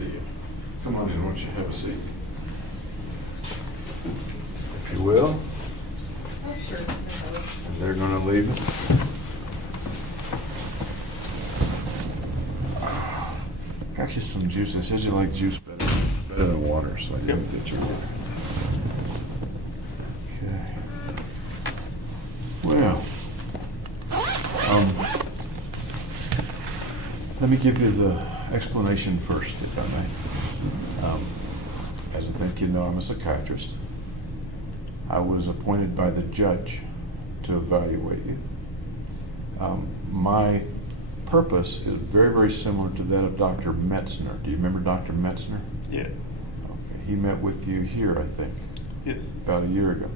see you. Come on in, why don't you have a seat? If you will. Oh, sure. They're gonna leave us. Got you some juice. It says you like juice better than water, so I didn't get your water. Okay. Well, let me give you the explanation first, if I may. As I think you know, I'm a psychiatrist. I was appointed by the judge to evaluate you. My purpose is very, very similar to that of Dr. Metzner. Do you remember Dr. Metzner? Yeah. Okay. He met with you here, I think, Yes. about a year ago.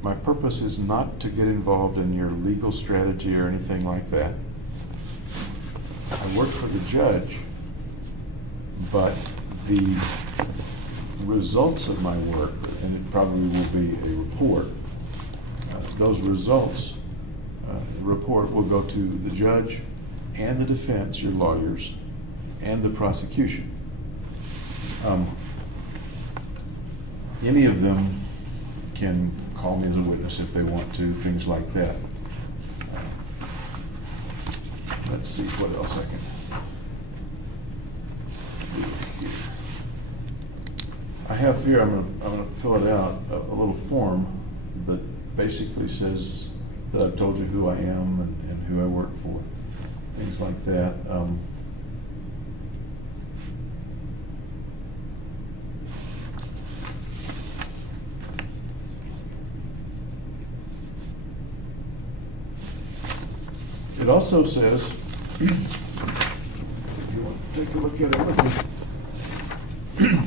My purpose is not to get involved in your legal strategy or anything like that. I work for the judge, but the results of my work, and it probably will be a report, those results, the report will go to the judge and the defense, your lawyers, and the prosecution. Any of them can call me as a witness if they want to, things like that. Let's see what else I can do here. I have here, I'm gonna fill it out, a little form that basically says that I've told you who I am and who I work for, things like that. It also says, if you want to take a look at it with me,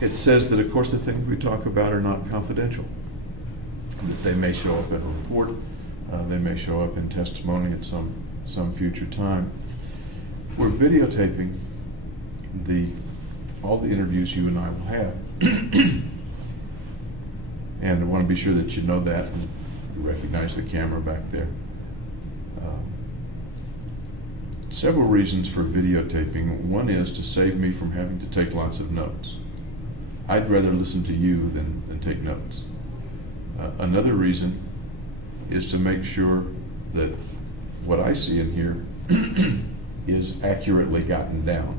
it says that, of course, the things we talk about are not confidential, that they may show up in a report, they may show up in testimony at some future time. We're videotaping all the interviews you and I will have. And I want to be sure that you know that and you recognize the camera back there. Several reasons for videotaping. One is to save me from having to take lots of notes. I'd rather listen to you than take notes. Another reason is to make sure that what I see in here is accurately gotten down.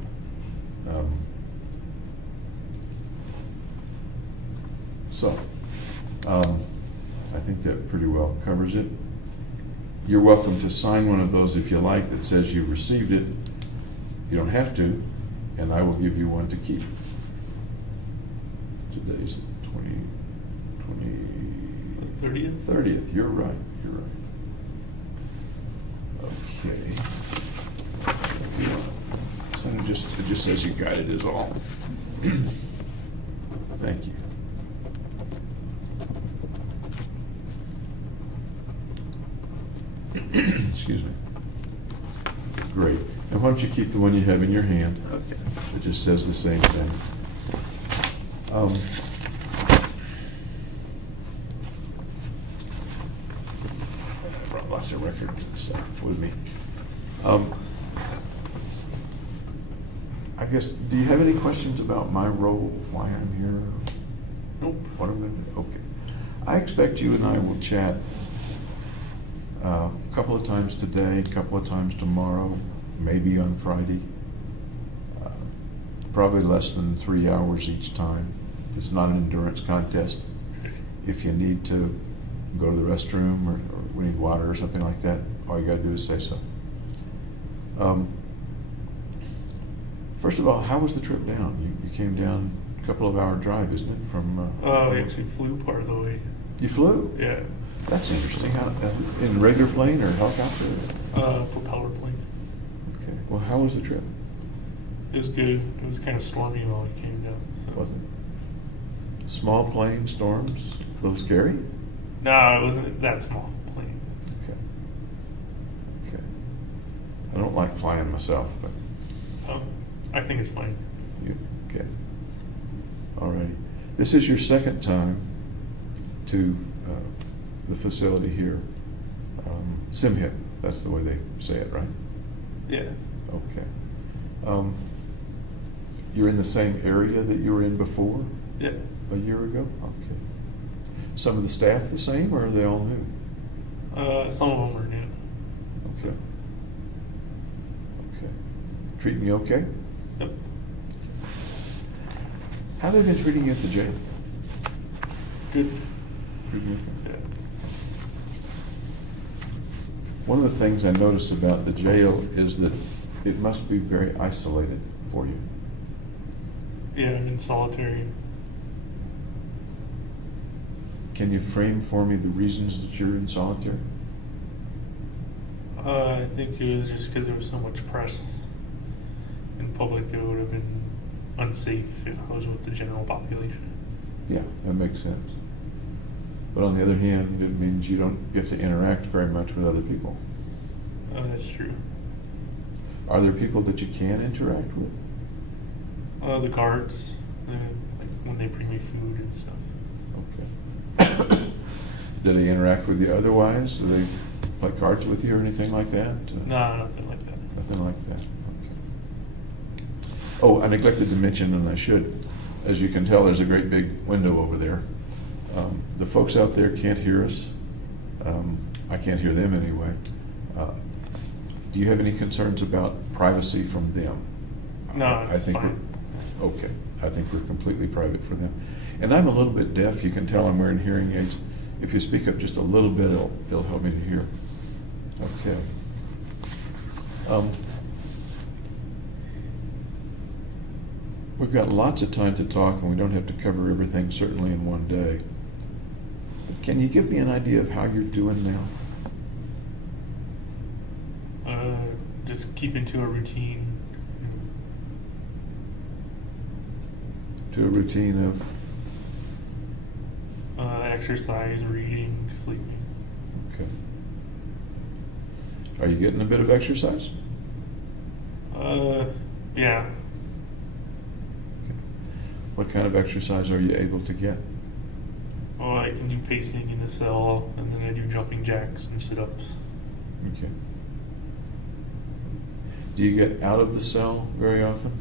I think that pretty well covers it. You're welcome to sign one of those if you like that says you've received it. You don't have to, and I will give you one to keep. Today's 30th? 30th, you're right, you're right. Okay. If you want, so it just says you got it is all. Thank you. Excuse me. Great. Now why don't you keep the one you have in your hand? Okay. It just says the same thing. I brought lots of records and stuff with me. I guess, do you have any questions about my role, why I'm here? Nope. What I'm going to do? Okay. I expect you and I will chat a couple of times today, a couple of times tomorrow, maybe on Friday. Probably less than 3 hours each time. It's not an endurance contest. If you need to go to the restroom or we need water or something like that, all you got to do is say so. First of all, how was the trip down? You came down a couple of hour drive, isn't it? From We actually flew part of the way. You flew? Yeah. That's interesting. How, in a regular plane or helicopter? Propeller plane. Okay. Well, how was the trip? It was good. It was kind of stormy while we came down. So. Was it? Small plane, storms, a little scary? No, it wasn't that small plane. Okay. Okay. I don't like flying myself, but I think it's fine. okay. All righty. This is your second time to the facility here. SimHip, that's the way they say it, right? Yeah. Okay. You're in the same area that you were in before? Yeah. A year ago? Okay. Some of the staff the same, or are they all new? Some of them are new. Okay. Okay. Treating you okay? Yep. How have they been treating you at the jail? Good. Treating you okay? Yeah. One of the things I notice about the jail is that it must be very isolated for you. Yeah, I'm in solitary. Can you frame for me the reasons that you're in solitary? I think it was just because there was so much press in public. It would have been unsafe if I was with the general population. Yeah, that makes sense. But on the other hand, it means you don't get to interact very much with other people. That's true. Are there people that you can interact with? The guards, like when they bring me food and stuff. Okay. Do they interact with you otherwise? Do they play cards with you or anything like that? No, nothing like that. Nothing like that. Okay. Oh, I neglected to mention, and I should. As you can tell, there's a great big window over there. The folks out there can't hear us. I can't hear them anyway. Do you have any concerns about privacy from them? No, I it's think fine. Okay, I think we're completely private for them. And I'm a little bit deaf. You can tell I'm wearing hearing aids. If you speak up just a little bit, it'll help me to hear. Okay. We've got lots of time to talk, and we don't have to cover everything, certainly in one day. Can you give me an idea of how you're doing now? Just keeping to a routine. To a routine of, Exercise, reading, sleeping. okay. Are you getting a bit of exercise? Yeah. What kind of exercise are you able to get? Well, I can do pacing in the cell, and then I do jumping jacks and sit-ups. Okay. Do you get out of the cell very often?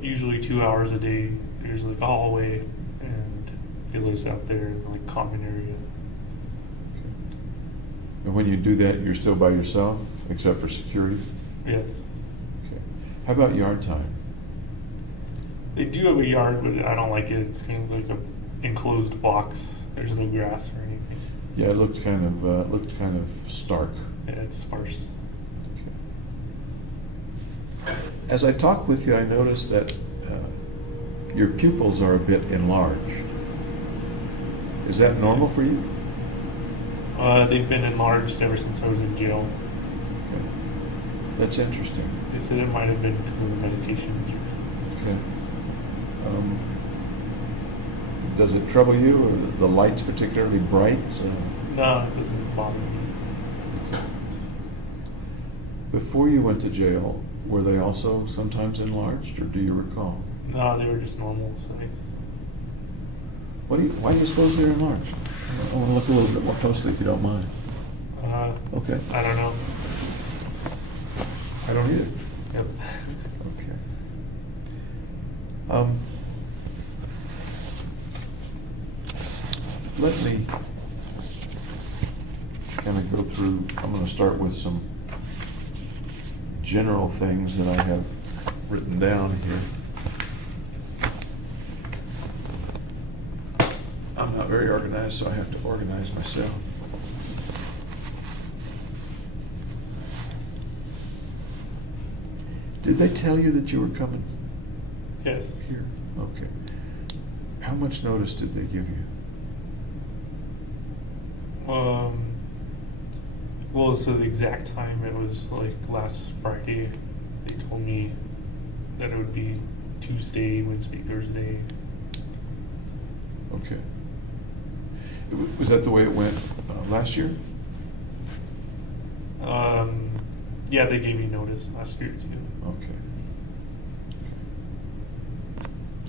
Usually 2 hours a day. There's like a hallway, and it lives out there in like common area. Okay. And when you do that, you're still by yourself, except for security? Yes. Okay. How about yard time? They do have a yard, but I don't like it. It's kind of like a enclosed box. There's no grass or anything. Yeah, it looked kind of stark. Yeah, it's sparse. Okay. As I talk with you, I noticed that your pupils are a bit enlarged. Is that normal for you? They've been enlarged ever since I was in jail. Okay. That's interesting. They said it might have been because of the medications. Okay. Does it trouble you, or the light's particularly bright? No, it doesn't bother me. Okay. Before you went to jail, were they also sometimes enlarged, or do you recall? No, they were just normal size. Why do you suppose they're enlarged? I want to look a little bit more closely if you don't mind. Okay. I don't know. I don't either. Yep. Okay. Let me kind of go through, I'm going to start with some general things that I have written down here. I'm not very organized, so I have to organize myself. Did they tell you that you were coming Yes. here? Okay. How much notice did they give you? Well, so the exact time, it was like last Friday. They told me that it would be Tuesday, Wednesday, Thursday. Okay. Was that the way it went last year? Yeah, they gave me notice last year too. Okay.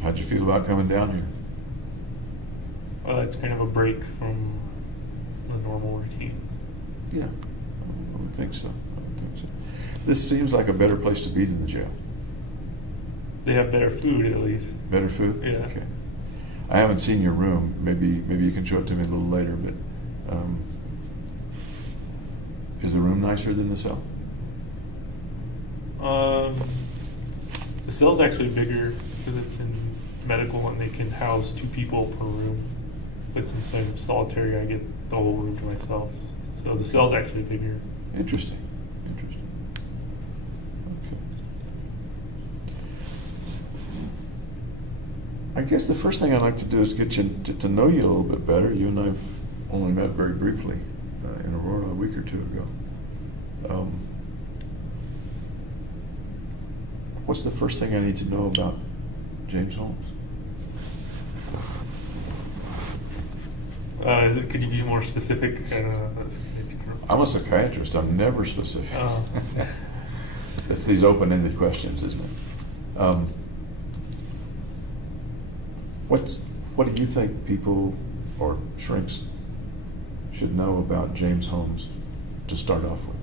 How'd you feel about coming down here? It's kind of a break from the normal routine. Yeah, I would think so. I would think so. This seems like a better place to be than the jail. They have better food at least. Better food? Yeah. Okay. I haven't seen your room. Maybe you can show it to me a little later, but is the room nicer than the cell? The cell's actually bigger because it's in medical and they can house 2 people per room. But since I'm solitary, I get the whole room to myself. So the cell's actually bigger. Interesting. Interesting. Okay. I guess the first thing I'd like to do is get to know you a little bit better. You and I've only met very briefly in Aurora a week or 2 ago. What's the first thing I need to know about James Holmes? Could you be more specific? I'm a psychiatrist. I'm never specific. Oh. It's these open-ended questions, isn't it? What do you think people or shrinks should know about James Holmes to start off with?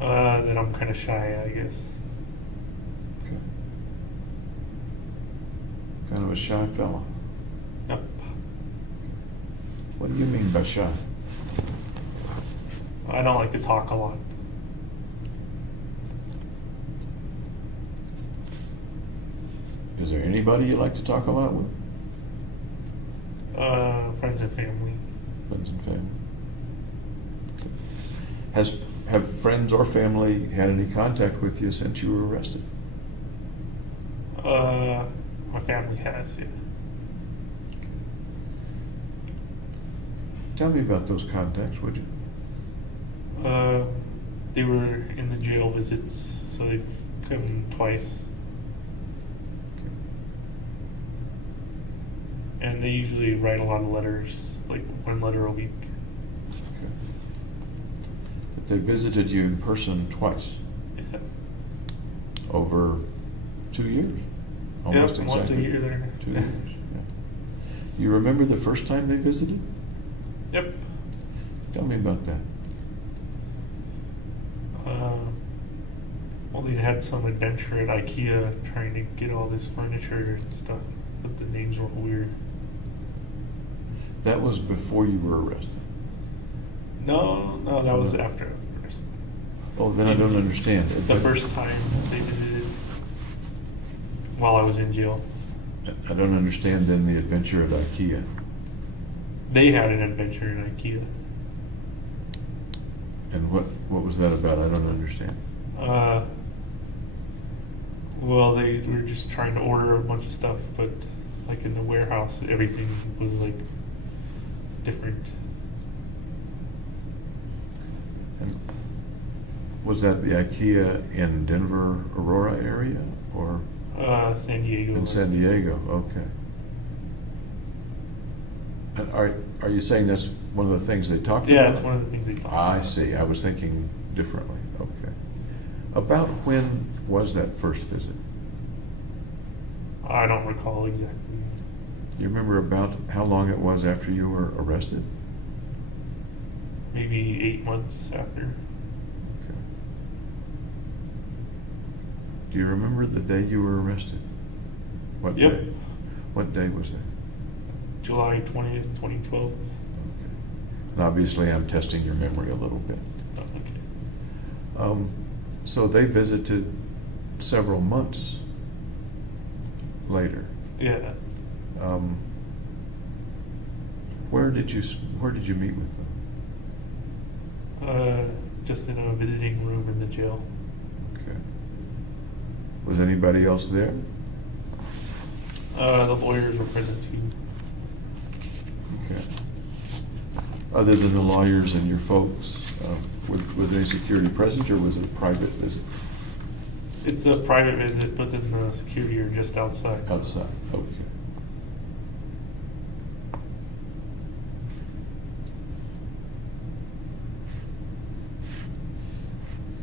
That I'm kind of shy, I guess. Okay. Kind of a shy fella. Yep. What do you mean by shy? I don't like to talk a lot. Is there anybody you like to talk a lot with? Friends and family. Friends and family. Have friends or family had any contact with you since you were arrested? My family has, yeah. Tell me about those contacts, would you? They were in the jail visits, so they've come twice. And they usually write a lot of letters, like 1 letter a week. Okay. But they visited you in person twice Yeah. over 2 years? Almost Yep, exactly. once a year there. 2 years, yeah. You remember the first time they visited? Yep. Tell me about that. Well, they had some adventure at IKEA trying to get all this furniture and stuff, but the names were weird. That was before you were arrested. No, that was after I was arrested. Oh, then I don't understand. The first time they visited while I was in jail. I don't understand then the adventure at IKEA. They had an adventure in IKEA. And what was that about? I don't understand. Well, they were just trying to order a bunch of stuff, but like in the warehouse, everything was like different. And was that the IKEA in Denver, Aurora area, or San Diego. in San Diego? Okay. And are you saying that's one of the things they talked about? Yeah, it's one of the things they talked about. I see. I was thinking differently. Okay. About when was that first visit? I don't recall exactly. Do you remember about how long it was after you were arrested? Maybe 8 months after. Okay. Do you remember the day you were arrested? What Yep. day? What day was that? July 20th, 2012. Okay. And obviously, I'm testing your memory a little bit. Oh, okay. So they visited several months later. Yeah. Where did you meet with them? Just in a visiting room in the jail. Okay. Was anybody else there? The lawyers were present too. Okay. Other than the lawyers and your folks, was any security present, or was it a private visit? It's a private visit, but then the security are just outside. Outside. Okay.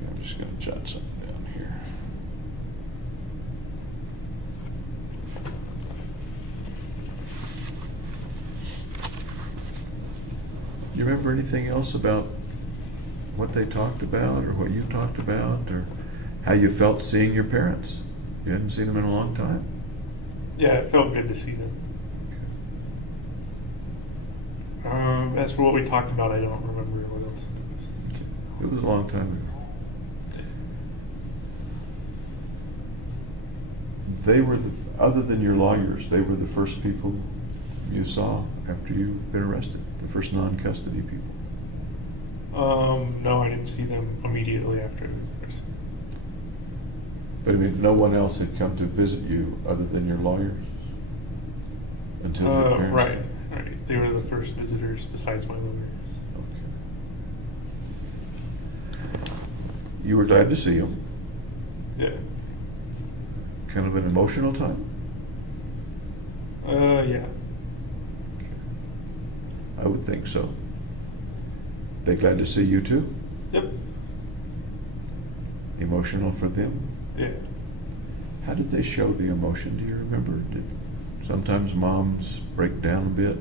Yeah, I'm just going to jot something down here. Do you remember anything else about what they talked about, or what you talked about, or how you felt seeing your parents? You hadn't seen them in a long time. Yeah, it felt good to see them. As for what we talked about, I don't remember what else it was. It was a long time ago. They were other than your lawyers, they were the first people you saw after you'd been arrested, the first non-custody people. No, I didn't see them immediately after I was arrested. But I mean, no one else had come to visit you other than your lawyers until your parents? Right. They were the first visitors besides my lawyers. Okay. You were glad to see them. Yeah. Kind of an emotional time? Yeah. I would think so. They glad to see you too? Yep. Emotional for them? Yeah. How did they show the emotion? Do you remember? Did sometimes moms break down a bit?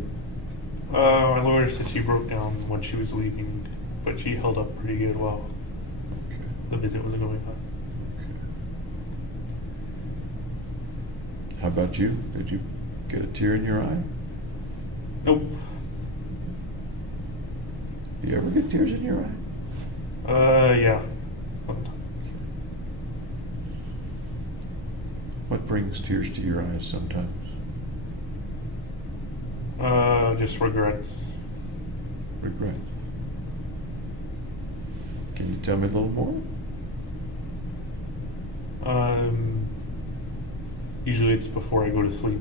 My lawyer said she broke down when she was leaving, but she held up pretty good while Okay. the visit was going on. How about you? Did you get a tear in your eye? Nope. Do you ever get tears in your eye? Yeah. Sometimes. What brings tears to your eyes sometimes? Just regrets. Regret. Can you tell me a little more? Usually it's before I go to sleep.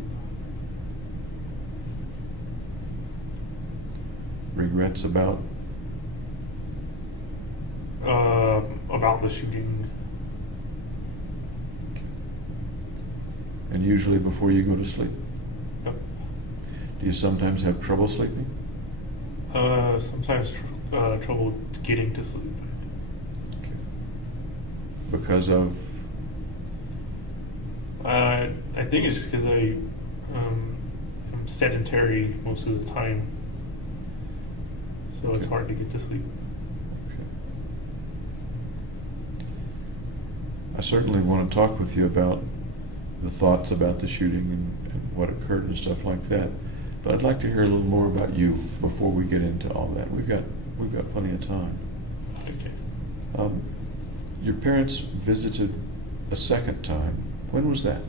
Regrets about? About the shooting. And usually before you go to sleep? Yep. Do you sometimes have trouble sleeping? Sometimes trouble getting to sleep. Okay. Because of? I think it's just because I'm sedentary most of the time, so it's Okay. hard to get to sleep. Okay. I certainly want to talk with you about the thoughts about the shooting and what occurred and stuff like that. But I'd like to hear a little more about you before we get into all that. We've got plenty of time. Okay. Your parents visited a second time. When was that?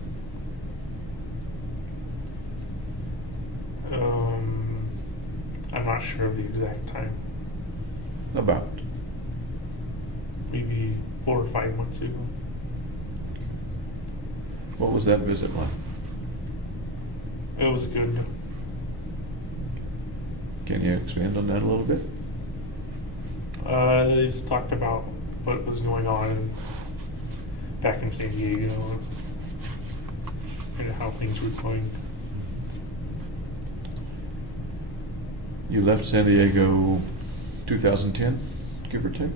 I'm not sure of the exact time. About. Maybe 4 or 5 months ago. What was that visit like? It was a good one. Can you expand on that a little bit? They just talked about what was going on back in San Diego and how things were going. You left San Diego 2010, give or take?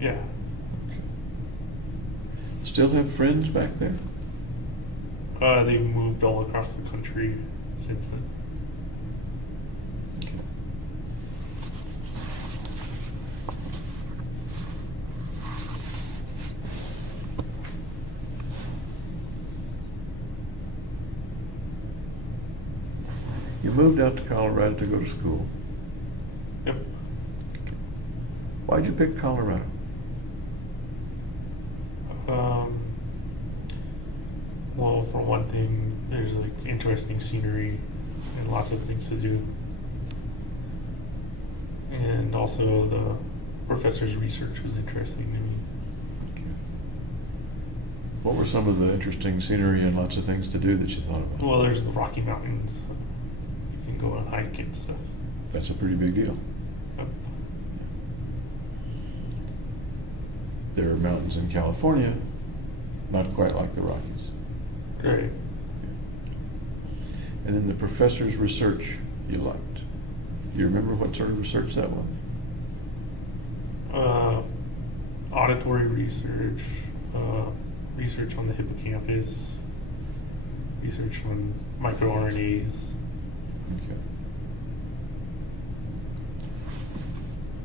Yeah. Okay. Still have friends back there? They've moved all across the country since then. Okay. You moved out to Colorado to go to school. Yep. Why'd you pick Colorado? Well, for one thing, there's like interesting scenery and lots of things to do. And also the professor's research was interesting to me. Okay. What were some of the interesting scenery and lots of things to do that you thought about? Well, there's the Rocky Mountains. You can go on hike and stuff. That's a pretty big deal. Yep. There are mountains in California, not quite like the Rockies. Great. And then the professor's research you liked. Do you remember what sort of research that was? Auditory research, research on the hippocampus, research on microRNAs. Okay.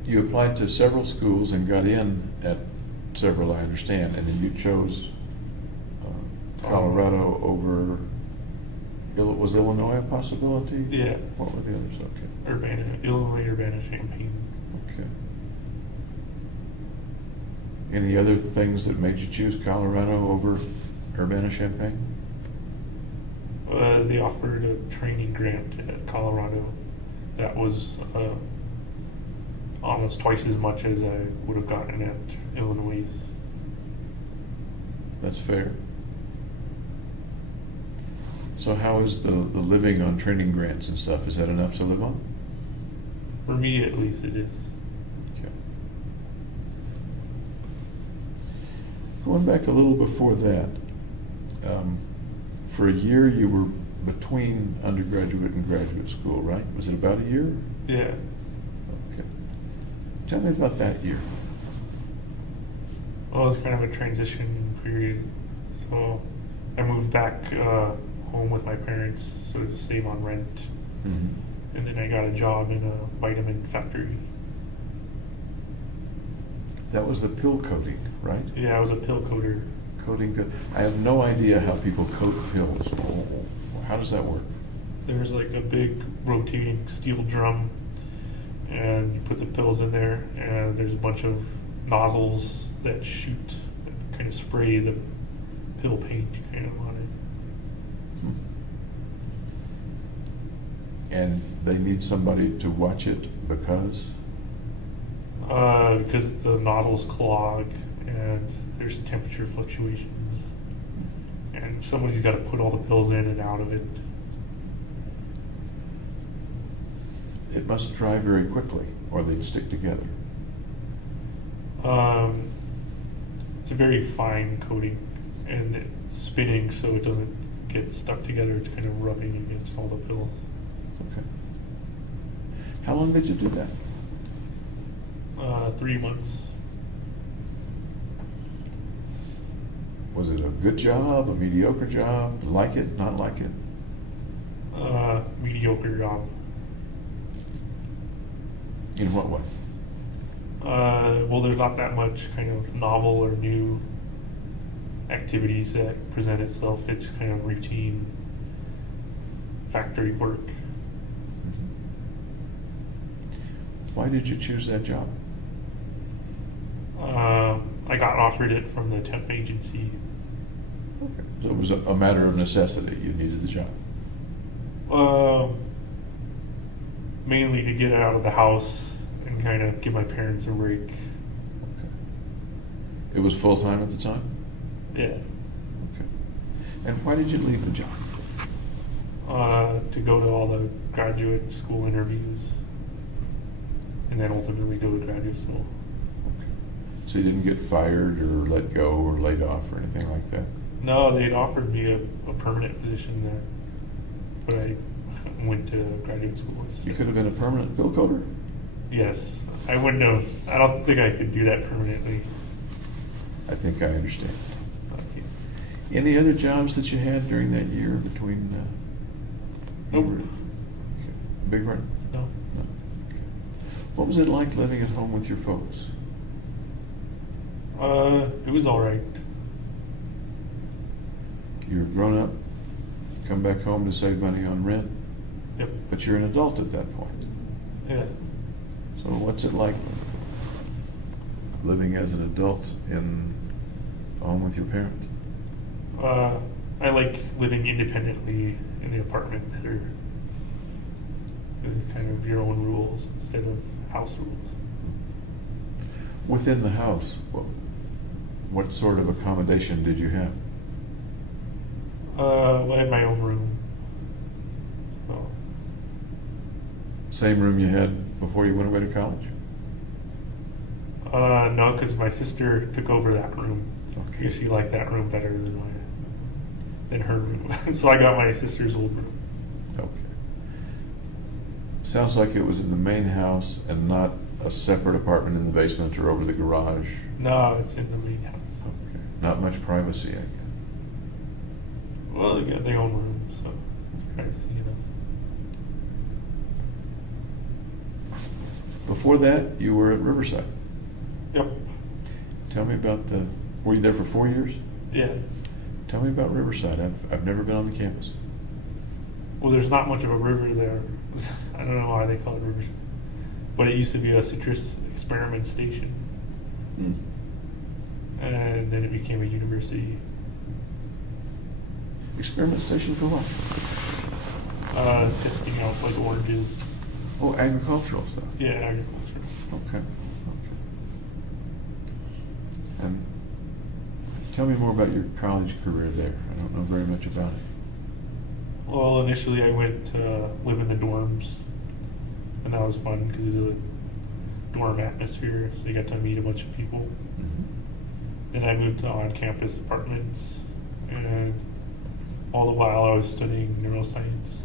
you applied to several schools and got in at several, I understand, and then you chose Colorado over, was Illinois a possibility? Yeah. What were the others? Okay. Illinois, Urbana-Champaign. Okay. Any other things that made you choose Colorado over Urbana-Champaign? They offered a training grant at Colorado that was almost twice as much as I would have gotten at Illinois. That's fair. So how is the living on training grants and stuff? Is that enough to live on? For me, at least, it is. Okay. Going back a little before that, for a year you were between undergraduate and graduate school, right? Was it about a year? Yeah. Okay. Tell me about that year. Well, it was kind of a transition period. So I moved back home with my parents so to save on rent. Mm-hmm. And then I got a job in a vitamin factory. That was the pill coating, right? Yeah, I was a pill coater. Coating pill. I have no idea how people coat pills. How does that work? There's like a big rotating steel drum, and you put the pills in there, and there's a bunch of nozzles that shoot, that kind of spray the pill paint kind of on it. And they need somebody to watch it because? Because the nozzles clog and there's temperature fluctuations, and somebody's got to put all the pills in and out of it. It must dry very quickly, or they'd stick together. It's a very fine coating, and it's spinning so it doesn't get stuck together. It's kind of rubbing against all the pills. Okay. How long did you do that? 3 months. Was it a good job, a mediocre job, like it, not like it? Mediocre job. In what way? Well, there's not that much kind of novel or new activities that present itself. It's kind of routine factory work. Why did you choose that job? I got offered it from the temp agency. Okay. So it was a matter of necessity. You needed the job. Mainly to get out of the house and kind of give my parents a break. Okay. It was full-time at the time? Yeah. Okay. And why did you leave the job? To go to all the graduate school interviews and then ultimately go to graduate school. Okay. So you didn't get fired or let go or laid off or anything like that? No, they'd offered me a permanent position there, but I went to graduate school. You could have been a permanent pill coater? Yes, I wouldn't have. I don't think I could do that permanently. I think I understand. Okay. Any other jobs that you had during that year between? Nope. Okay. Big run? No. No. Okay. What was it like living at home with your folks? It was all right. You're grown up, come back home to save money on rent, Yep. but you're an adult at that point. Yeah. So what's it like living as an adult in a home with your parents? I like living independently in the apartment better. There's kind of your own rules instead of house rules. Within the house, what sort of accommodation did you have? I had my own room. So, Same room you had before you went away to college? no, because my sister took over that room. Okay. She liked that room better than her room. So I got my sister's old room. Okay. Sounds like it was in the main house and not a separate apartment in the basement or over the garage. No, it's in the main house. Okay. Not much privacy, I guess. Well, they got their own room, so privacy enough. Before that, you were at Riverside. Yep. Tell me about were you there for 4 years? Yeah. Tell me about Riverside. I've never been on the campus. Well, there's not much of a river there. I don't know why they call it rivers, but it used to be a citrus experiment station, and then it became a university. Experiment station for what? Testing out like oranges. Oh, agricultural stuff. Yeah, agriculture. Okay. And tell me more about your college career there. I don't know very much about it. Well, initially I went to live in the dorms, and that was fun because it was a dorm atmosphere, so you got to meet a bunch of people. Then I moved to on-campus apartments, and all the while I was studying neuroscience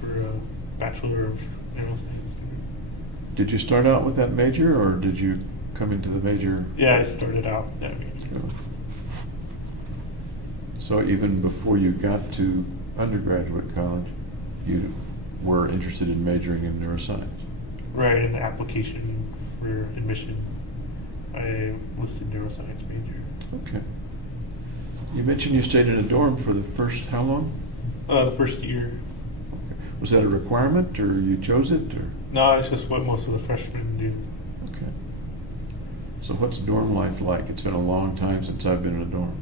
for a Bachelor of Neuroscience degree. Did you start out with that major, or did you come into the major? Yeah, I started out with that major. So even before you got to undergraduate college, you were interested in majoring in neuroscience? Right, in the application for admission, I listed neuroscience major. Okay. You mentioned you stayed in a dorm for the first, how long? The first year. Okay. Was that a requirement, or you chose it, or? No, it's just what most of the freshmen do. Okay. So what's dorm life like? It's been a long time since I've been in a dorm.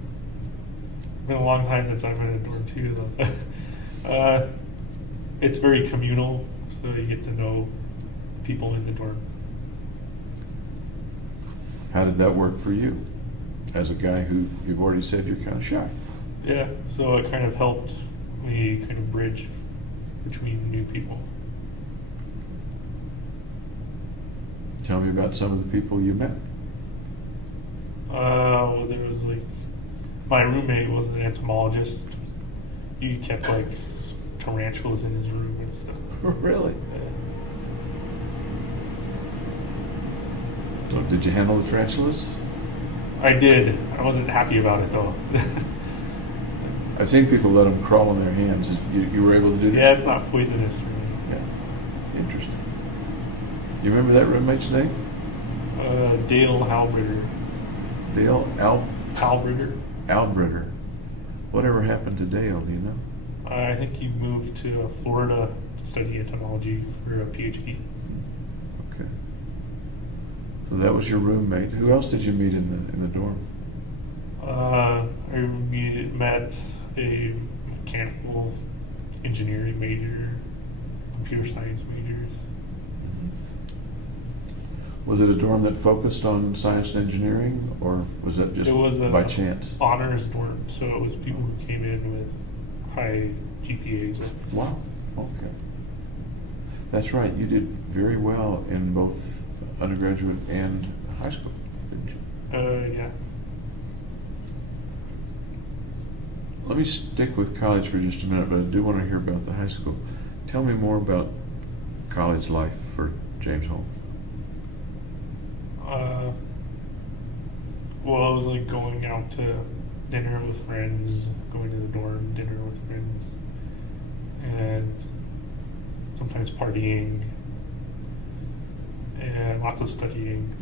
It's been a long time since I've been in a dorm too, though. It's very communal, so you get to know people in the dorm. How did that work for you? As a guy who, you've already said you're kind of shy. Yeah, so it kind of helped me kind of bridge between new people. Tell me about some of the people you met. Well, there was like, my roommate was an entomologist. He kept like tarantulas in his room and stuff. Really? So did you handle the tarantulas? I did. I wasn't happy about it though. I've seen people let them crawl on their hands. You were able to do that? Yeah, it's not poisonous. Yeah. Interesting. You remember that roommate's name? Dale Halbritter. Dale Halbritter. Albritter. Whatever happened to Dale, do you know? I think he moved to Florida to study entomology for a PhD. Okay. So that was your roommate. Who else did you meet in the dorm? I met a mechanical engineering major, computer science majors. Was it a dorm that focused on science and engineering, or was that just It was by chance? honors dorm, so it was people who came in with high GPAs. Wow. Okay. That's right. You did very well in both undergraduate and high school, didn't you? Yeah. Let me stick with college for just a minute, but I do want to hear about the high school. Tell me more about college life for James Holmes. Well, it was like going out to dinner with friends, going to the dorm, dinner with friends, and sometimes partying, and lots of studying.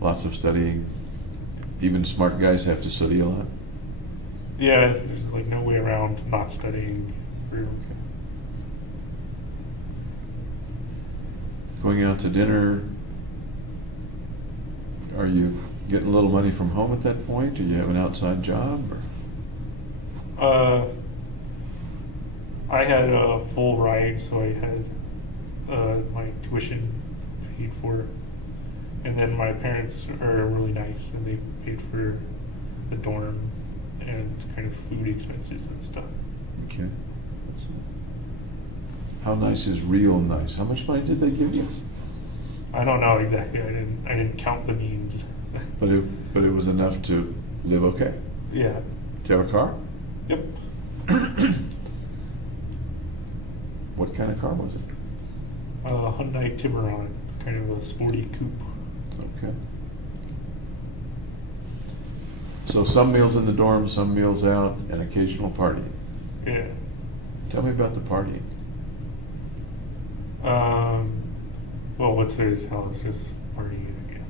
Lots of studying. Even smart guys have to study a lot. Yeah, there's like no way around not studying. Going out to dinner, are you getting a little money from home at that point? Do you have an outside job? Or? I had a full ride, so I had my tuition paid for. And then my parents are really nice, and they paid for the dorm and kind of food expenses and stuff. Okay. How nice is real nice? How much money did they give you? I don't know exactly. I didn't count the means. But it was enough to live okay. Yeah. Do you have a car? Yep. What kind of car was it? Hyundai Tiburon. It's kind of a sporty coupe. Okay. So some meals in the dorm, some meals out, and occasional partying. Yeah. Tell me about the partying. Well, what's there to tell? It's just partying, I guess.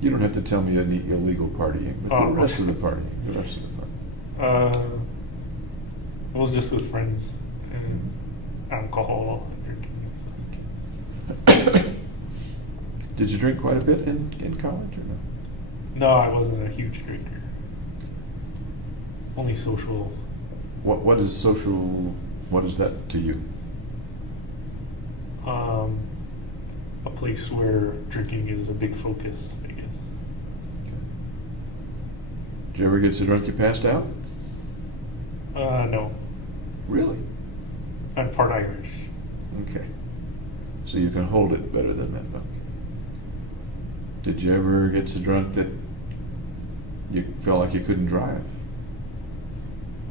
You don't have to tell me any illegal partying, but Oh, the rest okay. of the party, the rest of the party. It was just with friends and alcohol drinking. Did you drink quite a bit in college or no? No, I wasn't a huge drinker. Only social. What is social, what is that to you? A place where drinking is a big focus, I guess. Did you ever get so drunk you passed out? No. Really? I'm part Irish. Okay. So you can hold it better than that. Okay. Did you ever get so drunk that you felt like you couldn't drive?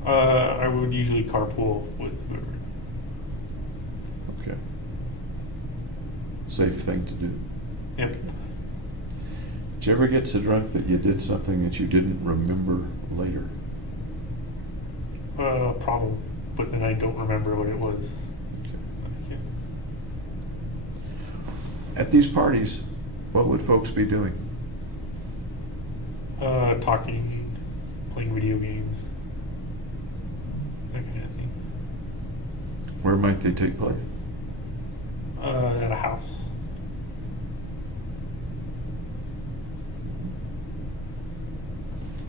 I would usually carpool with whoever. Okay. Safe thing to do. Yep. Did you ever get so drunk that you did something that you didn't remember later? Problem. But then I don't remember what it was. Okay. At these parties, what would folks be doing? Talking, playing video games, that kind of thing. Where might they take place? At a house.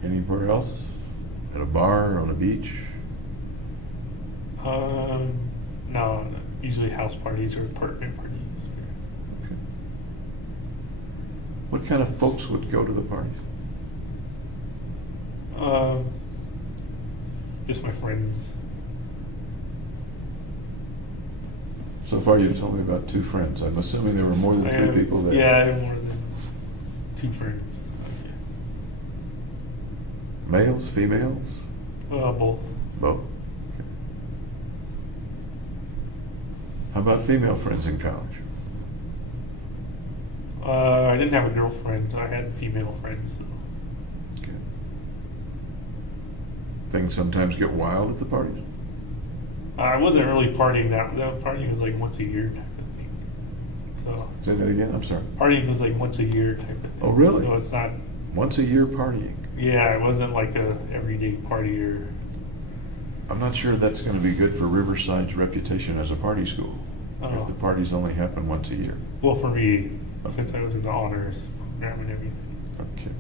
Anywhere else? At a bar, on a beach? No, usually house parties or apartment parties. Okay. What kind of folks would go to the parties? Just my friends. So far, you've told me about 2 friends. I'm assuming there were more than 3 people there. Yeah, I have more than 2 friends. Okay. Males, females? Both. Both. Okay. How about female friends in college? I didn't have a girlfriend. I had female friends. So. Okay. Things sometimes get wild at the parties? I wasn't really partying that partying was like once a year type of thing. So Say that again, I'm sorry. partying was like once a year type of thing. Oh, really? So it's not. Once a year partying. Yeah, it wasn't like a everyday partier. I'm not sure that's going to be good for Riverside's reputation as a party school, if Oh. the parties only happen once a year. Well, for me, since I was in the honors program and everything. Okay.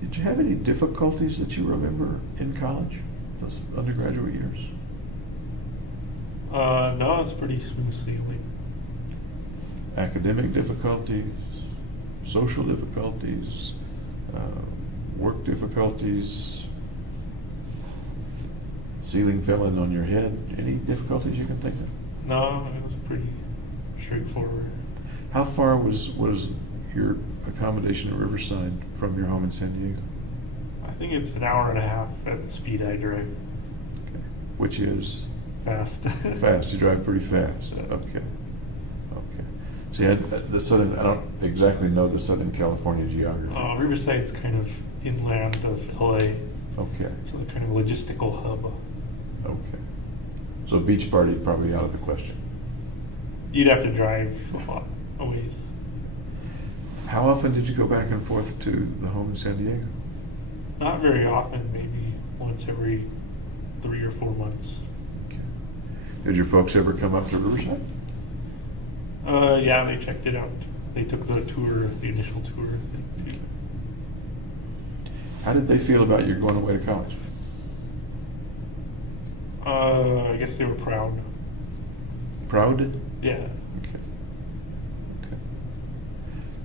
Did you have any difficulties that you remember in college, those undergraduate years? No, it's pretty smooth sailing. Academic difficulties, social difficulties, work difficulties, ceiling fell in on your head. Any difficulties you can think of? No, it was pretty straightforward. How far was your accommodation at Riverside from your home in San Diego? I think it's an hour and a half at the speed I drive. Okay. Which is Fast. fast. You drive pretty fast. Yeah. Okay. Okay. See, the southern. I don't exactly know the Southern California geography. Riverside's kind of inland of LA. Okay. It's a kind of logistical hub. Okay. So beach party probably out of the question. You'd have to drive a lot a ways. How often did you go back and forth to the home in San Diego? Not very often, maybe once every 3 or 4 months. Okay. Did your folks ever come up to Riverside? Yeah, they checked it out. They took the tour, the initial tour thing too. How did they feel about you going away to college? I guess they were proud. Proud? Yeah. Okay. Okay.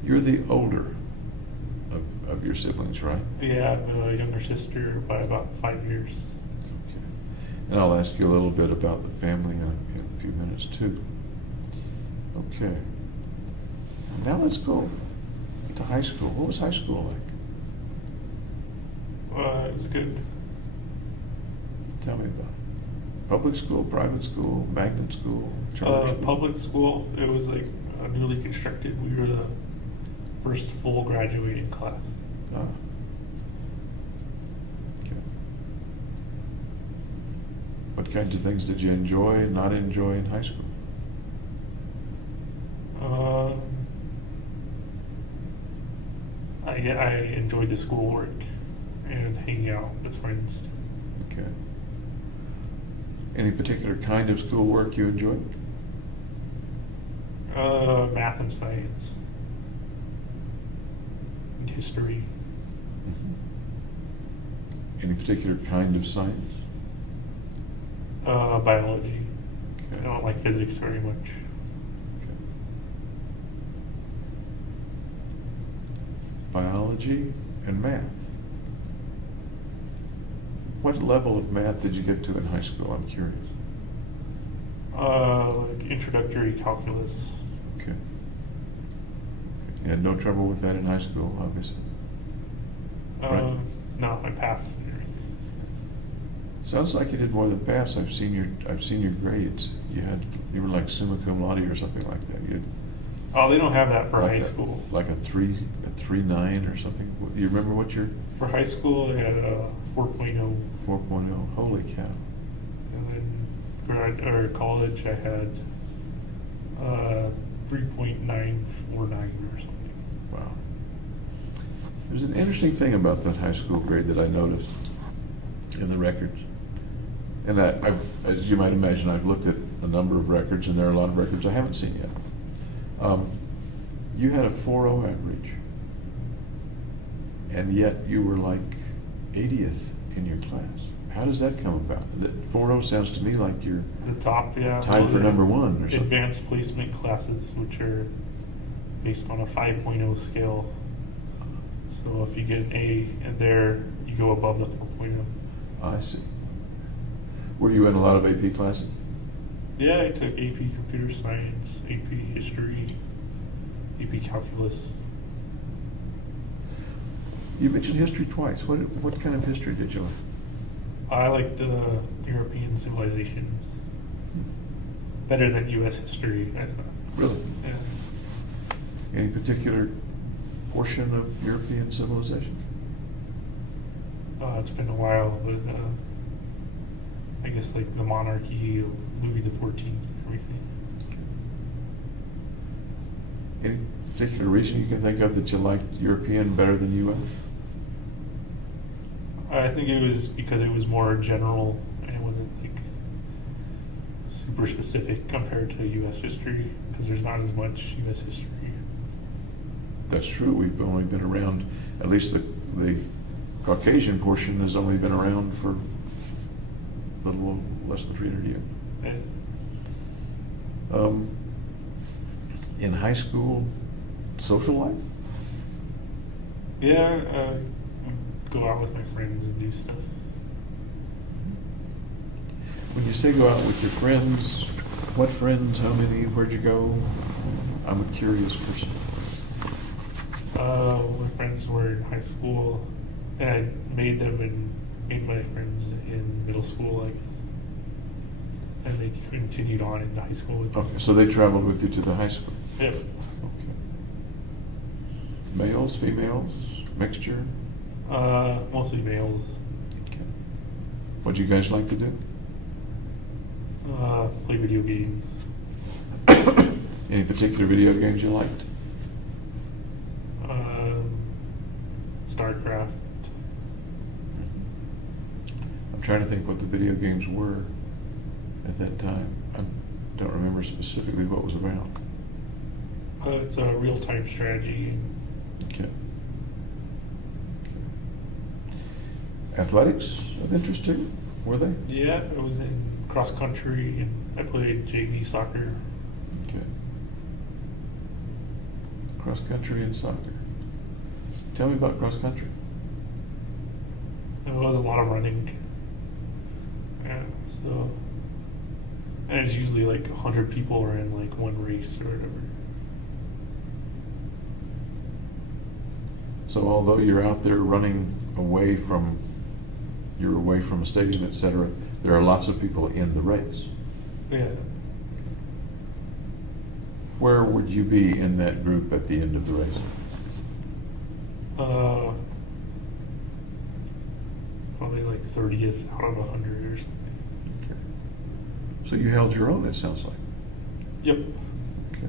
You're the older of your siblings, right? Yeah, I have a younger sister by about 5 years. Okay. And I'll ask you a little bit about the family in a few minutes too. Okay. Now let's go to high school. What was high school like? It was good. Tell me about it. Public school, private school, magnet school, charter school? Public school, it was like newly constructed. We were the first full graduating class. Ah. Okay. What What kinds of things did you enjoy and not enjoy in high school? I enjoyed the schoolwork and hanging out with friends. Okay. Any particular kind of schoolwork you enjoyed? Math and science. And history. Any particular kind of science? Biology. Okay. I don't like physics very much. Okay. Biology and math. What level of math did you get to in high school? I'm curious. Like introductory calculus. Okay. You had no trouble with that in high school, obviously. Right. No, I passed and everything. Sounds like you did more than pass. I've seen your grades. You were like summa cum laude or something like that. Oh, they don't have that for like high school. Like a 3.9 or something. You remember what your For high school, I had a 4.0. 4.0? Holy cow! And then college, I had 3.949 or something. Wow. There's an interesting thing about that high school grade that I noticed in the records. And I've, as you might imagine, I've looked at a number of records, and there are a lot of records I haven't seen yet. You had a 4.0 average, and yet you were like 80th in your class. How does that come about? That 4.0 sounds to me like you're The top, yeah. tied for number one or something. Advanced placement classes, which are based on a 5.0 scale. So if you get an A and there, you go above the 4.0. I see. Were you in a lot of AP classes? Yeah, I took AP Computer Science, AP History, AP Calculus. You mentioned history twice. What kind of history did you like? I liked European civilizations better than U.S. history, I thought. Really? Yeah. Any particular portion of European civilization? It's been a while, but I guess like the monarchy of Louis XIV and everything. Any particular reason you can think of that you liked European better than U.S.? I think it was because it was more general and it wasn't like super specific compared to U.S. history, because there's not as much U.S. history. That's true. We've only been around, at least the Caucasian portion has only been around for a little less than 300 years. And In high school, social life? yeah, go out with my friends and do stuff. When you say go out with your friends, what friends, how many, where'd you go? I'm a curious person. My friends were in high school, and I made my friends in middle school, I guess. And they continued on into high school with me. Okay, so they traveled with you to the high school? Yep. Okay. Males, females, mixture? Mostly males. Okay. What'd you guys like to do? Play video games. Any particular video games you liked? StarCraft. I'm trying to think what the video games were at that time. I don't remember specifically what it was about. It's a real-time strategy. Okay. Athletics of interest to you? Were they? Yeah, I was in cross country and I played JV soccer. Okay. Cross country and soccer. Tell me about cross country. There was a lot of running. Yeah, so and it's usually like 100 people are in like one race or whatever. So although you're out there running away from a stadium, etc., there are lots of people in the race. Yeah. Where would you be in that group at the end of the race? Probably like 30th out of 100 or something. Okay. So you held your own, it sounds like. Yep. Okay.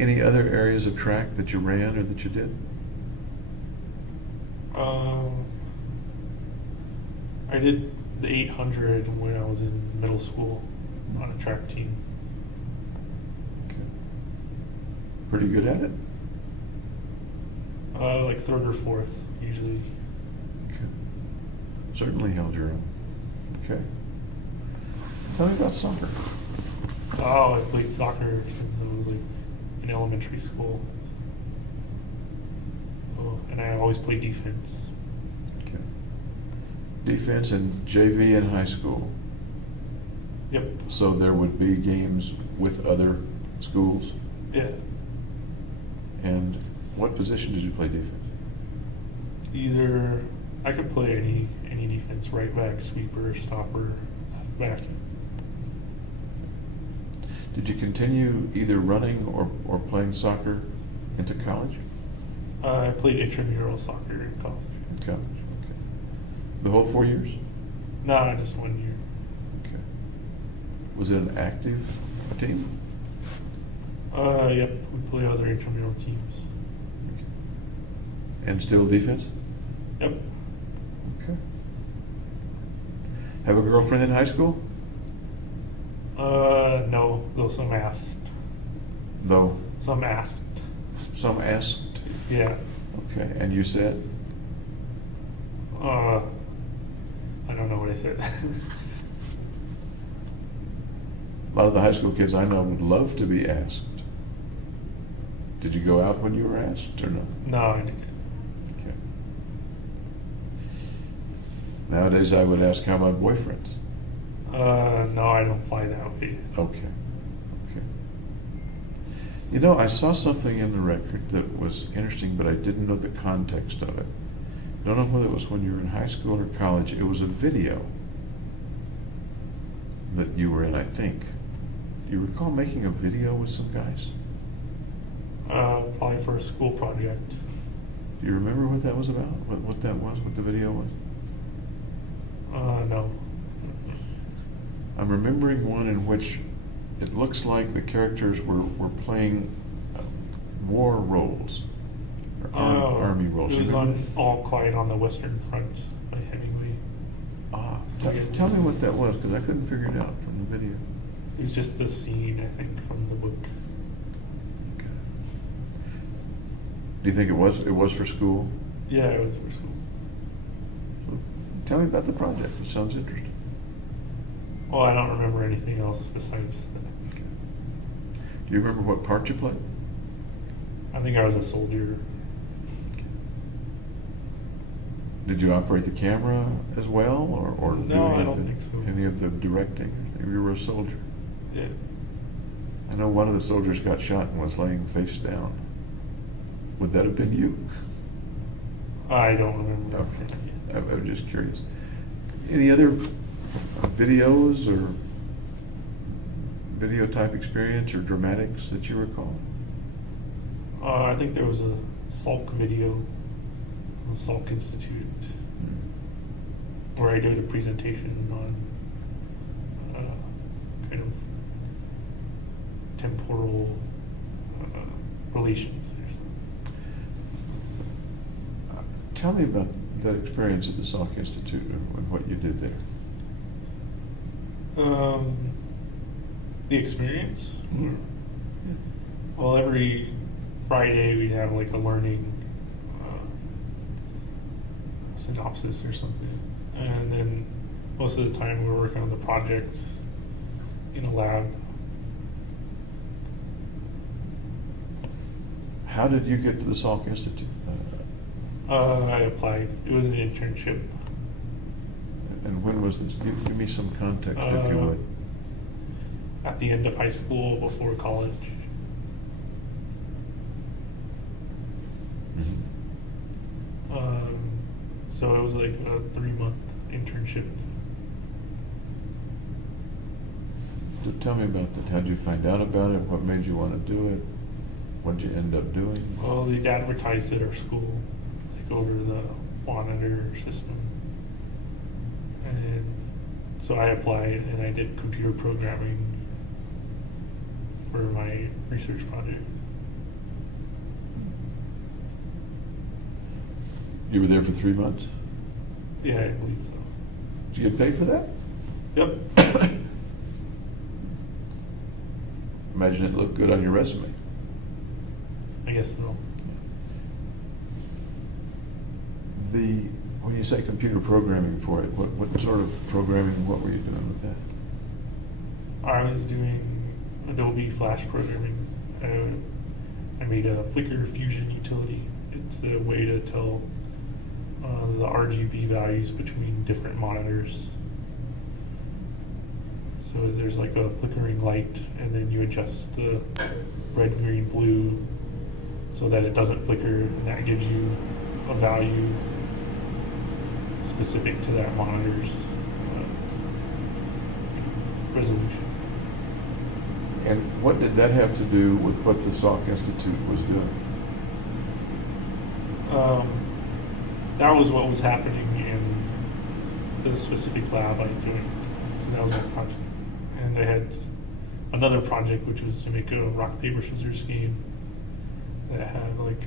Any other areas of track that you ran or that you did? I did the 800 when I was in middle school on a track team. Okay. Pretty good at it? Like third or fourth, usually. Okay. Certainly held your own. Okay. Tell me about soccer. Oh, I played soccer since I was like in elementary school. Oh, and I always played defense. Okay. Defense and JV in high school. Yep. So there would be games with other schools. Yeah. And what position did you play defense? Either I could play any defense, right back, sweeper, stopper, back. Did you continue either running or playing soccer into college? I played intramural soccer in college. College, okay. The whole 4 years? No, just 1 year. Okay. Was it an active team? Yep, we play other intramural teams. Okay. And still defense? Yep. Okay. Have a girlfriend in high school? No, though some asked. Though Some asked. some asked. Yeah. Okay, and you said? I don't know what I said. A lot of the high school kids I know would love to be asked. Did you go out when you were asked or no? No, I didn't. Okay. Nowadays I would ask, how about boyfriends? No, I don't fly that way. Okay. Okay. You know, I saw something in the record that was interesting, but I didn't know the context of it. I don't know whether it was when you were in high school or college. It was a video that you were in, I think. Do you recall making a video with some guys? Probably for a school project. Do you remember what that was about? What that was? What the video was? No. I'm remembering one in which it looks like the characters were playing war roles, or army roles. It You was remember? on All Quiet on the Western Front by Hemingway. Ah, tell me what that was, because I couldn't figure it out from the video. It was just a scene, I think, from the book. Okay. Do you think it was for school? Yeah, it was for school. So, tell me about the project. It sounds interesting. Well, I don't remember anything else besides that. Okay. Do you remember what part you played? I think I was a soldier. Did you operate the camera as well, or No, do I any don't of the- think so. Any of the directing? You were a soldier. Yeah. I know one of the soldiers got shot and was laying face down. Would that have been you? I don't remember. Okay. I was just curious. Any other videos or video type experience or dramatics that you recall? I think there was a Salk video, the Salk Institute, where I did a presentation on kind of temporal relations. Tell me about that experience at the Salk Institute and what you did there. The experience? Mhm. Well, every Friday we have like a learning synopsis or something. And then most of the time we're working on the project in a lab. How did you get to the Salk Institute? I applied. It was an internship. And when was this? Give me some context, if you would. At the end of high school, before college. Mhm. So it was like a 3-month internship. Tell me about that. How did you find out about it? What made you want to do it? What did you end up doing? Well, they'd advertised at our school, like over the monitor system. And So I applied and I did computer programming for my research project. You were there for 3 months? Yeah, I believe so. Did you get paid for that? Yep. Imagine it looked good on your resume. I guess so. When you say computer programming for it, what sort of programming, what were you doing with that? I was doing Adobe Flash programming. I made a Flickr Fusion utility. It's a way to tell the RGB values between different monitors. So there's like a flickering light, and then you adjust the red, green, blue so that it doesn't flicker, and that gives you a value specific to that monitor's resolution. And what did that have to do with what the Salk Institute was doing? That was what was happening in the specific lab I joined. So that was my project. And I had another project, which was to make a rock, paper, scissors game that had like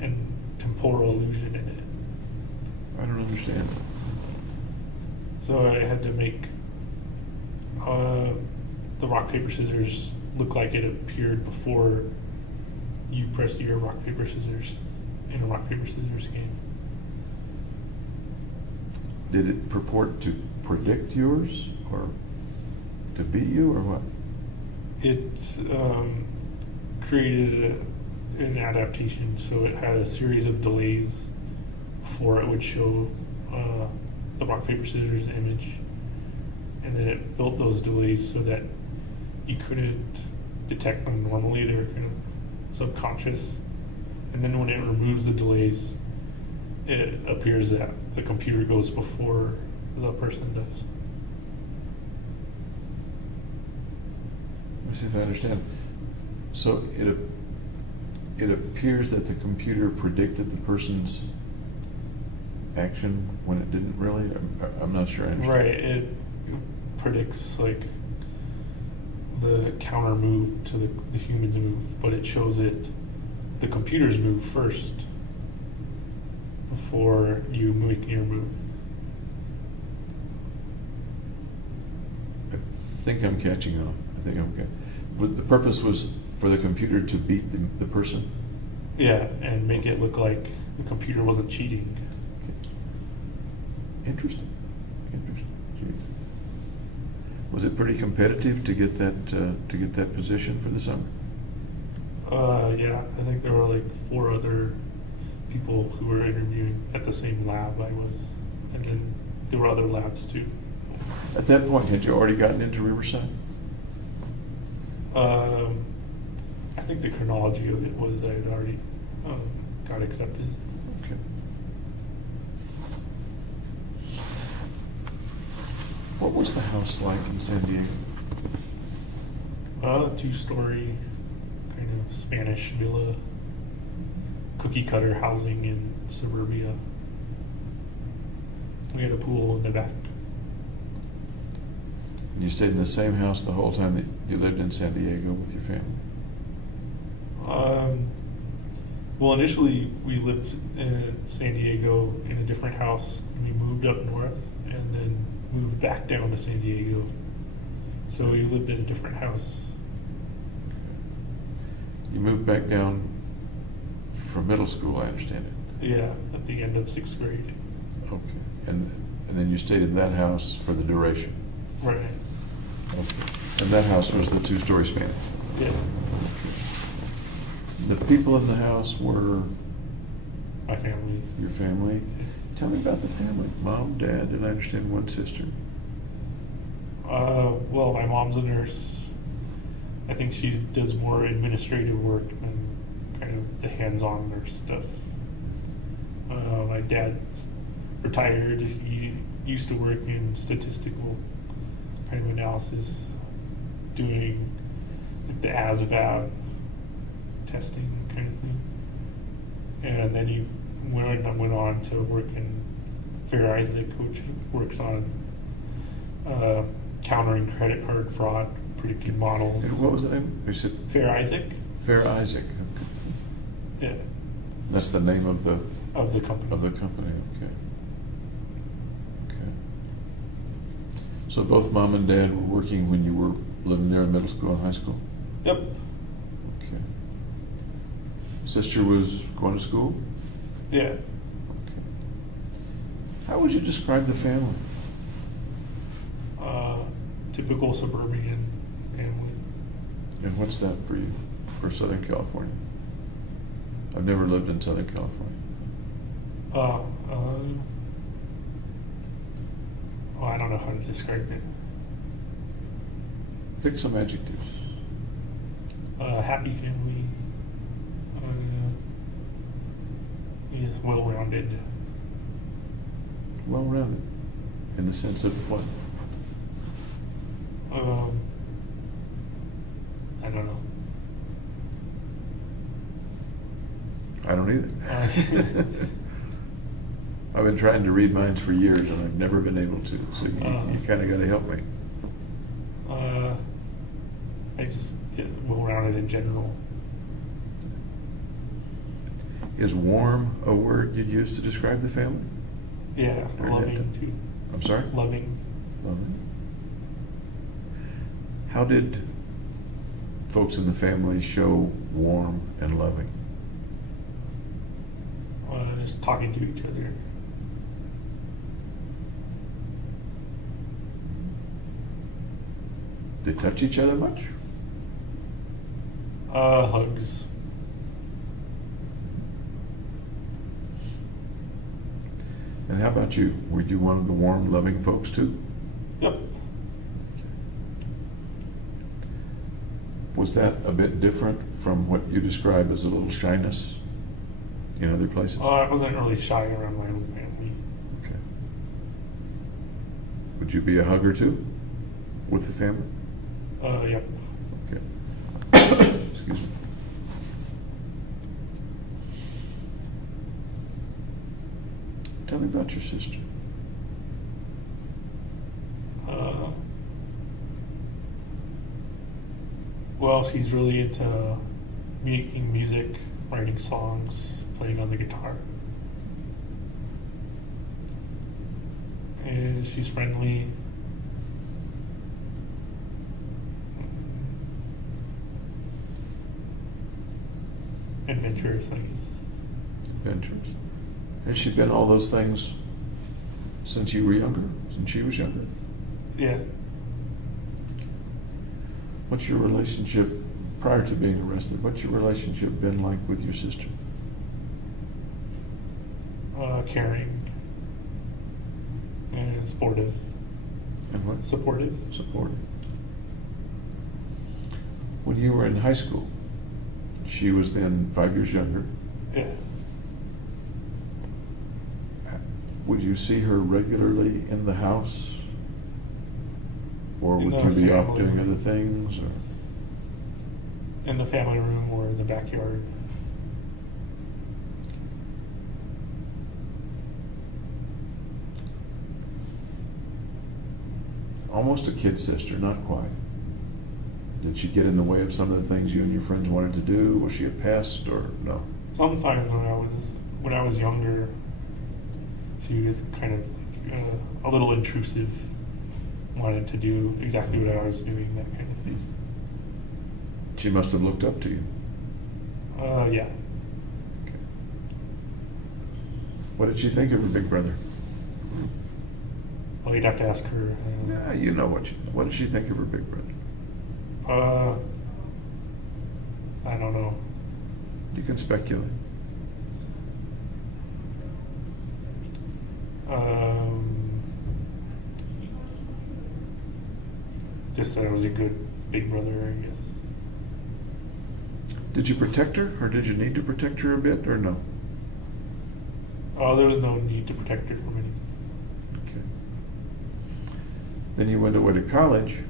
an temporal illusion in it. I don't understand. So I had to make the rock, paper, scissors look like it appeared before you pressed your rock, paper, scissors in a rock, paper, scissors game. Did it purport to predict yours or to beat you or what? It created an adaptation, so it had a series of delays before it would show the rock, paper, scissors image. And then it built those delays so that you couldn't detect them normally. They were kind of subconscious. And then when it removes the delays, it appears that the computer goes before the person does. Let me see if I understand. So it appears that the computer predicted the person's action when it didn't really? I'm not sure I understand. Right, it predicts like the counter move to the human's move, but it shows it the computer's move first before you make your move. I think I'm catching on. I think I'm catching. But the purpose was for the computer to beat the person? Yeah, and make it look like the computer wasn't cheating. Interesting. Gee. Was it pretty competitive to get that position for the summer? Yeah, I think there were like 4 other people who were interviewing at the same lab I was, and then there were other labs too. At that point, had you already gotten into Riverside? I think the chronology of it was I had already got accepted. Okay. What was the house like in San Diego? 2-story kind of Spanish villa, cookie cutter housing in suburbia. We had a pool in the back. And you stayed in the same house the whole time that you lived in San Diego with your family? Well, initially we lived in San Diego in a different house. We moved up north and then moved back down to San Diego. So we lived in a different house. You moved back down for middle school, I understand it. Yeah, at the end of 6th grade. Okay. And then you stayed in that house for the duration? Right. Okay. And that house was the 2-story Spanish? Yeah. The people in the house were My family. your family? Tell me about the family. Mom, dad, and I understand one sister. Well, my mom's a nurse. I think she does more administrative work than kind of the hands-on nurse stuff. My dad's retired. He used to work in statistical kind of analysis, doing like the ASVAB testing kind of thing. And then he went on to work in Fair Isaac, which works on countering credit card fraud, predicting models. And what was the name? You said Fair Isaac? Fair Isaac. Yeah, That's the name of the company. company. Okay. Okay. So both mom and dad were working when you were living there in middle school and high school? Yep. Okay. Sister was going to school? Yeah. Okay. How would you describe the family? Typical suburban family. And what's that for you, for Southern California? I've never lived in Southern California. I don't know how to describe it. Pick some adjectives. Happy family. Yes, well-rounded. Well-rounded. In the sense of what? I don't know. I don't either. I've been trying to read minds for years and I've never been able to, so you kind of got to help me. I just get well-rounded in general. Is warm a word you'd use to describe the family? Yeah, Or loving too. I'm sorry? Loving. Loving. How did folks in the family show warm and loving? Just talking to each other. They touch each other much? Hugs. And how about you? Were you one of the warm, loving folks too? Yep. Was that a bit different from what you describe as a little shyness in other places? I wasn't really shy around my own family. Okay. Would you be a hugger too with the family? Yep. Okay. Excuse me. Tell me about your sister. Well, she's really into making music, writing songs, playing on the guitar. And she's friendly. Adventurous, I guess. Adventures. Has she been all those things since you were younger? Since she was younger? Yeah. What's your relationship, prior to being arrested, what's your relationship been like with your sister? Caring and supportive. And what? Supportive. Supportive. When you were in high school, she was then 5 years younger. Yeah. Would you see her regularly in the house? Or In would the you be off family doing room. other things? Or? In the family room or in the backyard. Almost a kid sister, not quite. Did she get in the way of some of the things you and your friends wanted to do? Was she a pest or no? Sometimes when I was younger, she was kind of a little intrusive, wanted to do exactly what I was doing, that kind of thing. She must have looked up to you. Yeah. Okay. What did she think of her big brother? Well, you'd have to ask her. Yeah, you know what did she think of her big brother? I don't know. You can speculate. Just that I was a good big brother, I guess. Did you protect her, or did you need to protect her a bit, or no? There was no need to protect her from anything. Okay. Then you went away to college,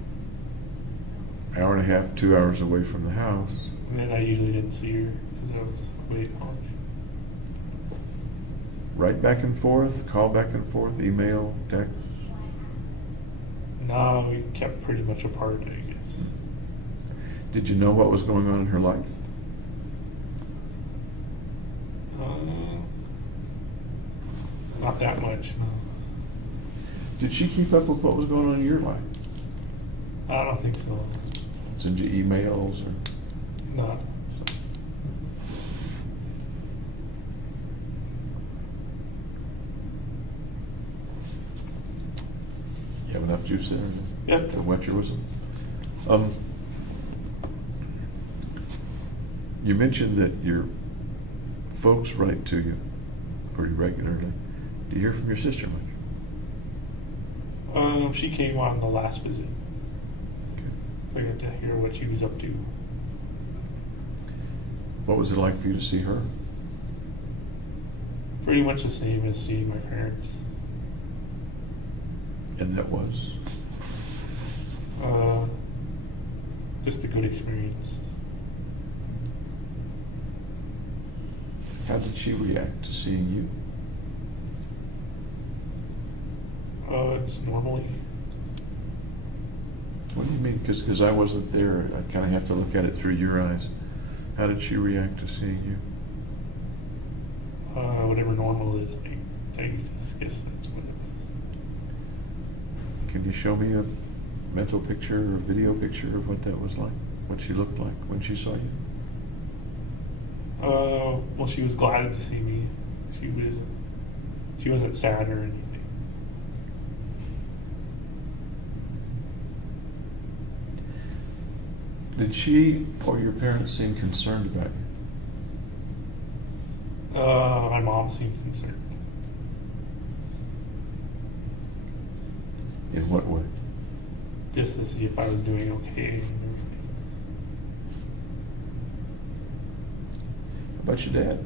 hour and a half, 2 hours away from the house. And then I usually didn't see her because I was away at college. Write back and forth, call back and forth, email, text. No, we kept pretty much apart, I guess. Did you know what was going on in her life? Not that much, no. Did she keep up with what was going on in your life? I don't think so. Send you emails or? No. You have enough juice there Yep. to wet your whistle? You mentioned that your folks write to you pretty regularly. Do you hear from your sister much? She came on the last visit. Okay. I got to hear what she was up to. What was it like for you to see her? Pretty much the same as seeing my parents. And that was? Just a good experience. How did she react to seeing you? Just normally. What do you mean? Because I wasn't there. I kind of have to look at it through your eyes. How did she react to seeing you? Whatever normal is, I guess that's what it Can you show me a mental picture or video picture of what that was like? What she looked like when she saw you? Well, she was glad to see me. She wasn't sad or anything. Did she or your parents seem concerned about you? My mom seemed concerned. In what way? Just to see if I was doing okay and everything. How about your dad?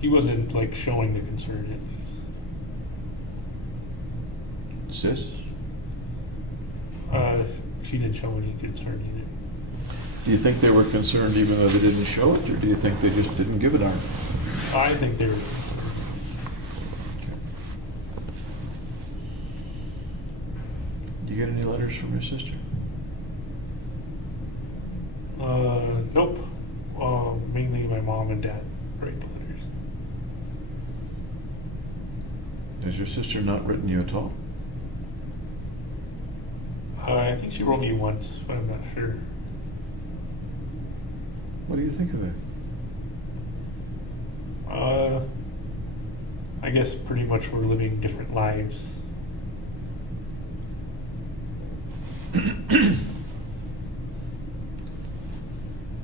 He wasn't like showing the concern at least. Sis? She didn't show any concern either. Do you think they were concerned even though they didn't show it, or do you think they just didn't give a darn? I think they were concerned. Do you get any letters from your sister? Nope. Mainly my mom and dad write the letters. Has your sister not written you at all? I think she wrote me once, but I'm not sure. What do you think of that? I guess pretty much we're living different lives.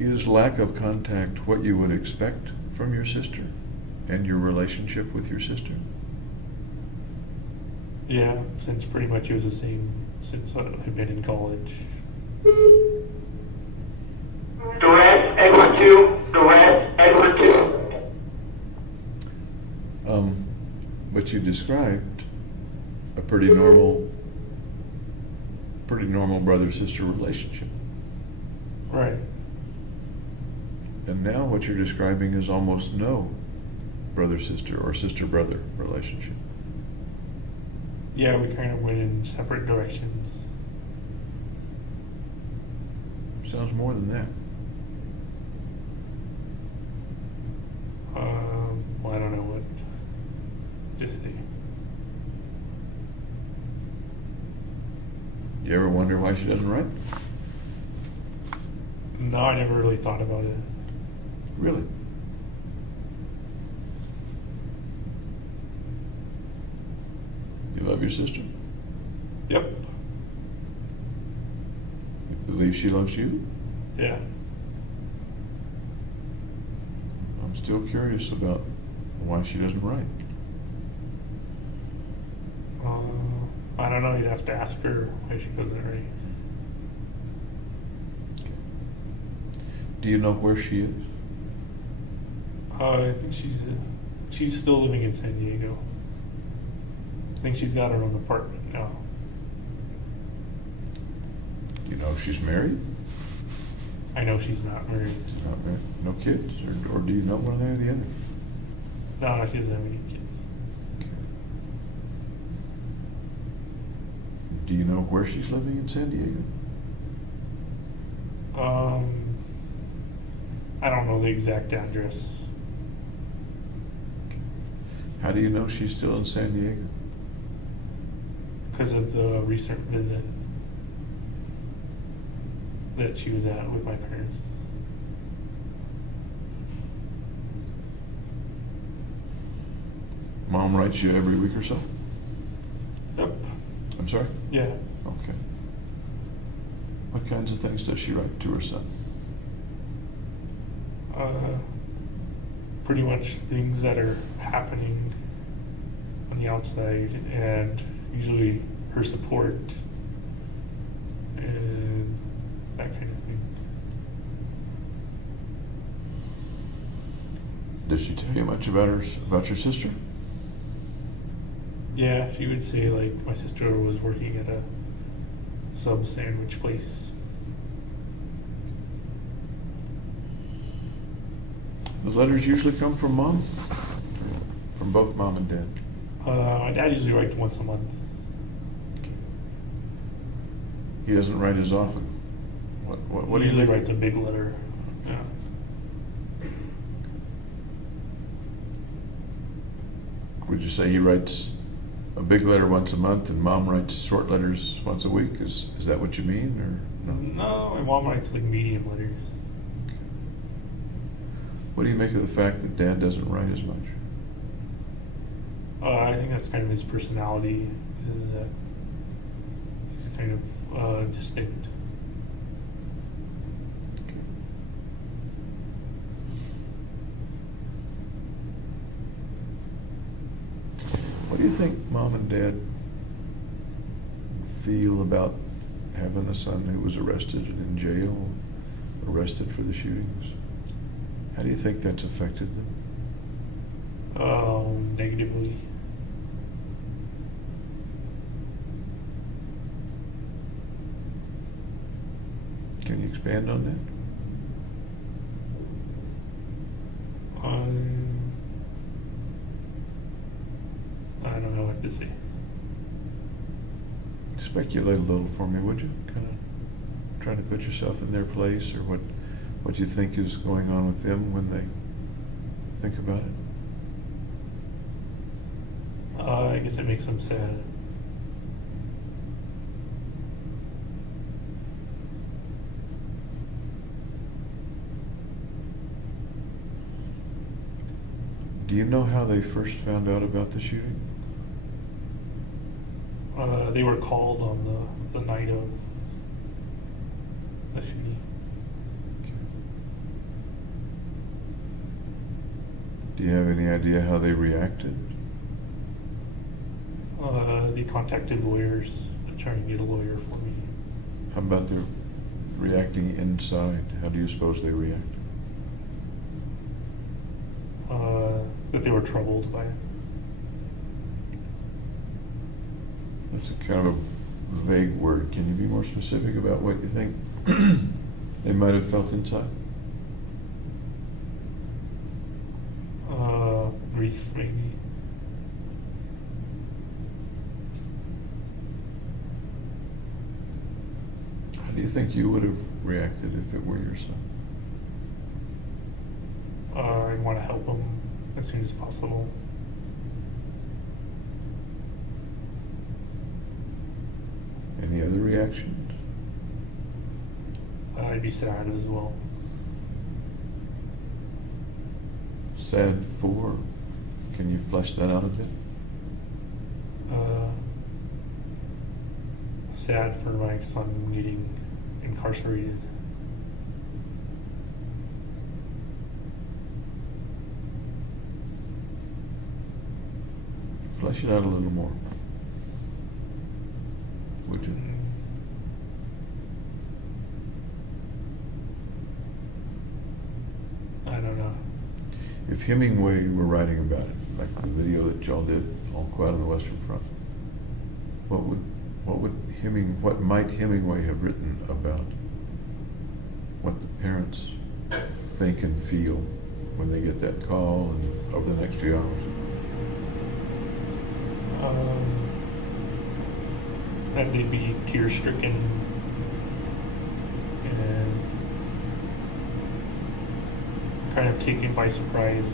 Is lack of contact what you would expect from your sister and your relationship with your sister? Yeah, since pretty much it was the same since I've been in college. Durant, Edward 2. Durant, Edward 2. But you described a pretty normal brother-sister relationship. Right. And now what you're describing is almost no brother-sister or sister-brother relationship. Yeah, we kind of went in separate directions. Sounds more than that. Well, I don't know what to say. You ever wonder why she doesn't write? No, I never really thought about it. Really? You love your sister? Yep. You believe she loves you? Yeah. I'm still curious about why she doesn't write. I don't know. You'd have to ask her why she doesn't write. Do you know where she is? I think she's still living in San Diego. I think she's got her own apartment now. Do you know if she's married? I know she's not married. She's not married. No kids? Or do you know one or the other? No, she doesn't have any kids. Do you know where she's living in San Diego? I don't know the exact address. How do you know she's still in San Diego? Because of the recent visit that she was at with my parents. Mom writes you every week or so? Yep. I'm sorry? Yeah. Okay. What kinds of things does she write to her son? Pretty much things that are happening on the outside, and usually her support and that kind of thing. Does she tell you much about about your sister? Yeah, she would say like my sister was working at a sub sandwich place. The letters usually come from Mom? From both Mom and Dad? My dad usually writes once a month. He doesn't write as often. What do you usually think? writes a big letter. Yeah. Would you say he writes a big letter once a month and Mom writes short letters once a week? Is that what you mean, or no? No, my mom writes like medium letters. What do you make of the fact that Dad doesn't write as much? I think that's kind of his personality, is that he's kind of distinct. What do you think Mom and Dad feel about having a son who was arrested and in jail, arrested for the shootings? How do you think that's affected them? Negatively. Can you expand on I don't know what to say. that? Speculate a little for me, would you? Kind of trying to put yourself in their place, or what you think is going on with them when they think about it? I guess it makes them sad. Do you know how they first found out about the shooting? They were called on the night of the shooting. Do you have any idea how they reacted? They contacted lawyers to try and get a lawyer for me. How about their reacting inside? How do you suppose they react? That they were troubled by it. That's a kind of a vague word. Can you be more specific about what you think they might have felt inside? Grief, maybe. How do you think you would have reacted if it were your son? I want to help them as soon as possible. Any other reactions? I'd be sad as well. Sad for? Can you flesh that out a bit? Sad for my son getting incarcerated. Flesh it out a little more. Would you? I don't know. If Hemingway were writing about it, like the video that y'all did, All Quiet on the Western Front, what might Hemingway have written about what the parents think and feel when they get that call and over the next few hours? That they'd be tear-stricken and kind of taken by surprise.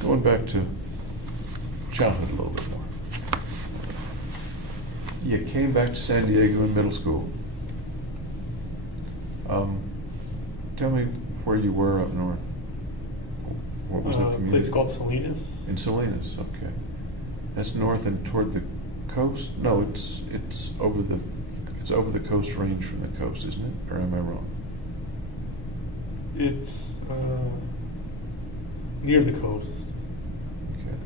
Going back to childhood a little bit more. You came back to San Diego in middle school. Tell me where you were up north. What was the A community? place called Salinas. In Salinas, okay. That's north and toward the coast? No, it's over the coast range from the coast, isn't it? Or am I wrong? It's near the coast. Okay.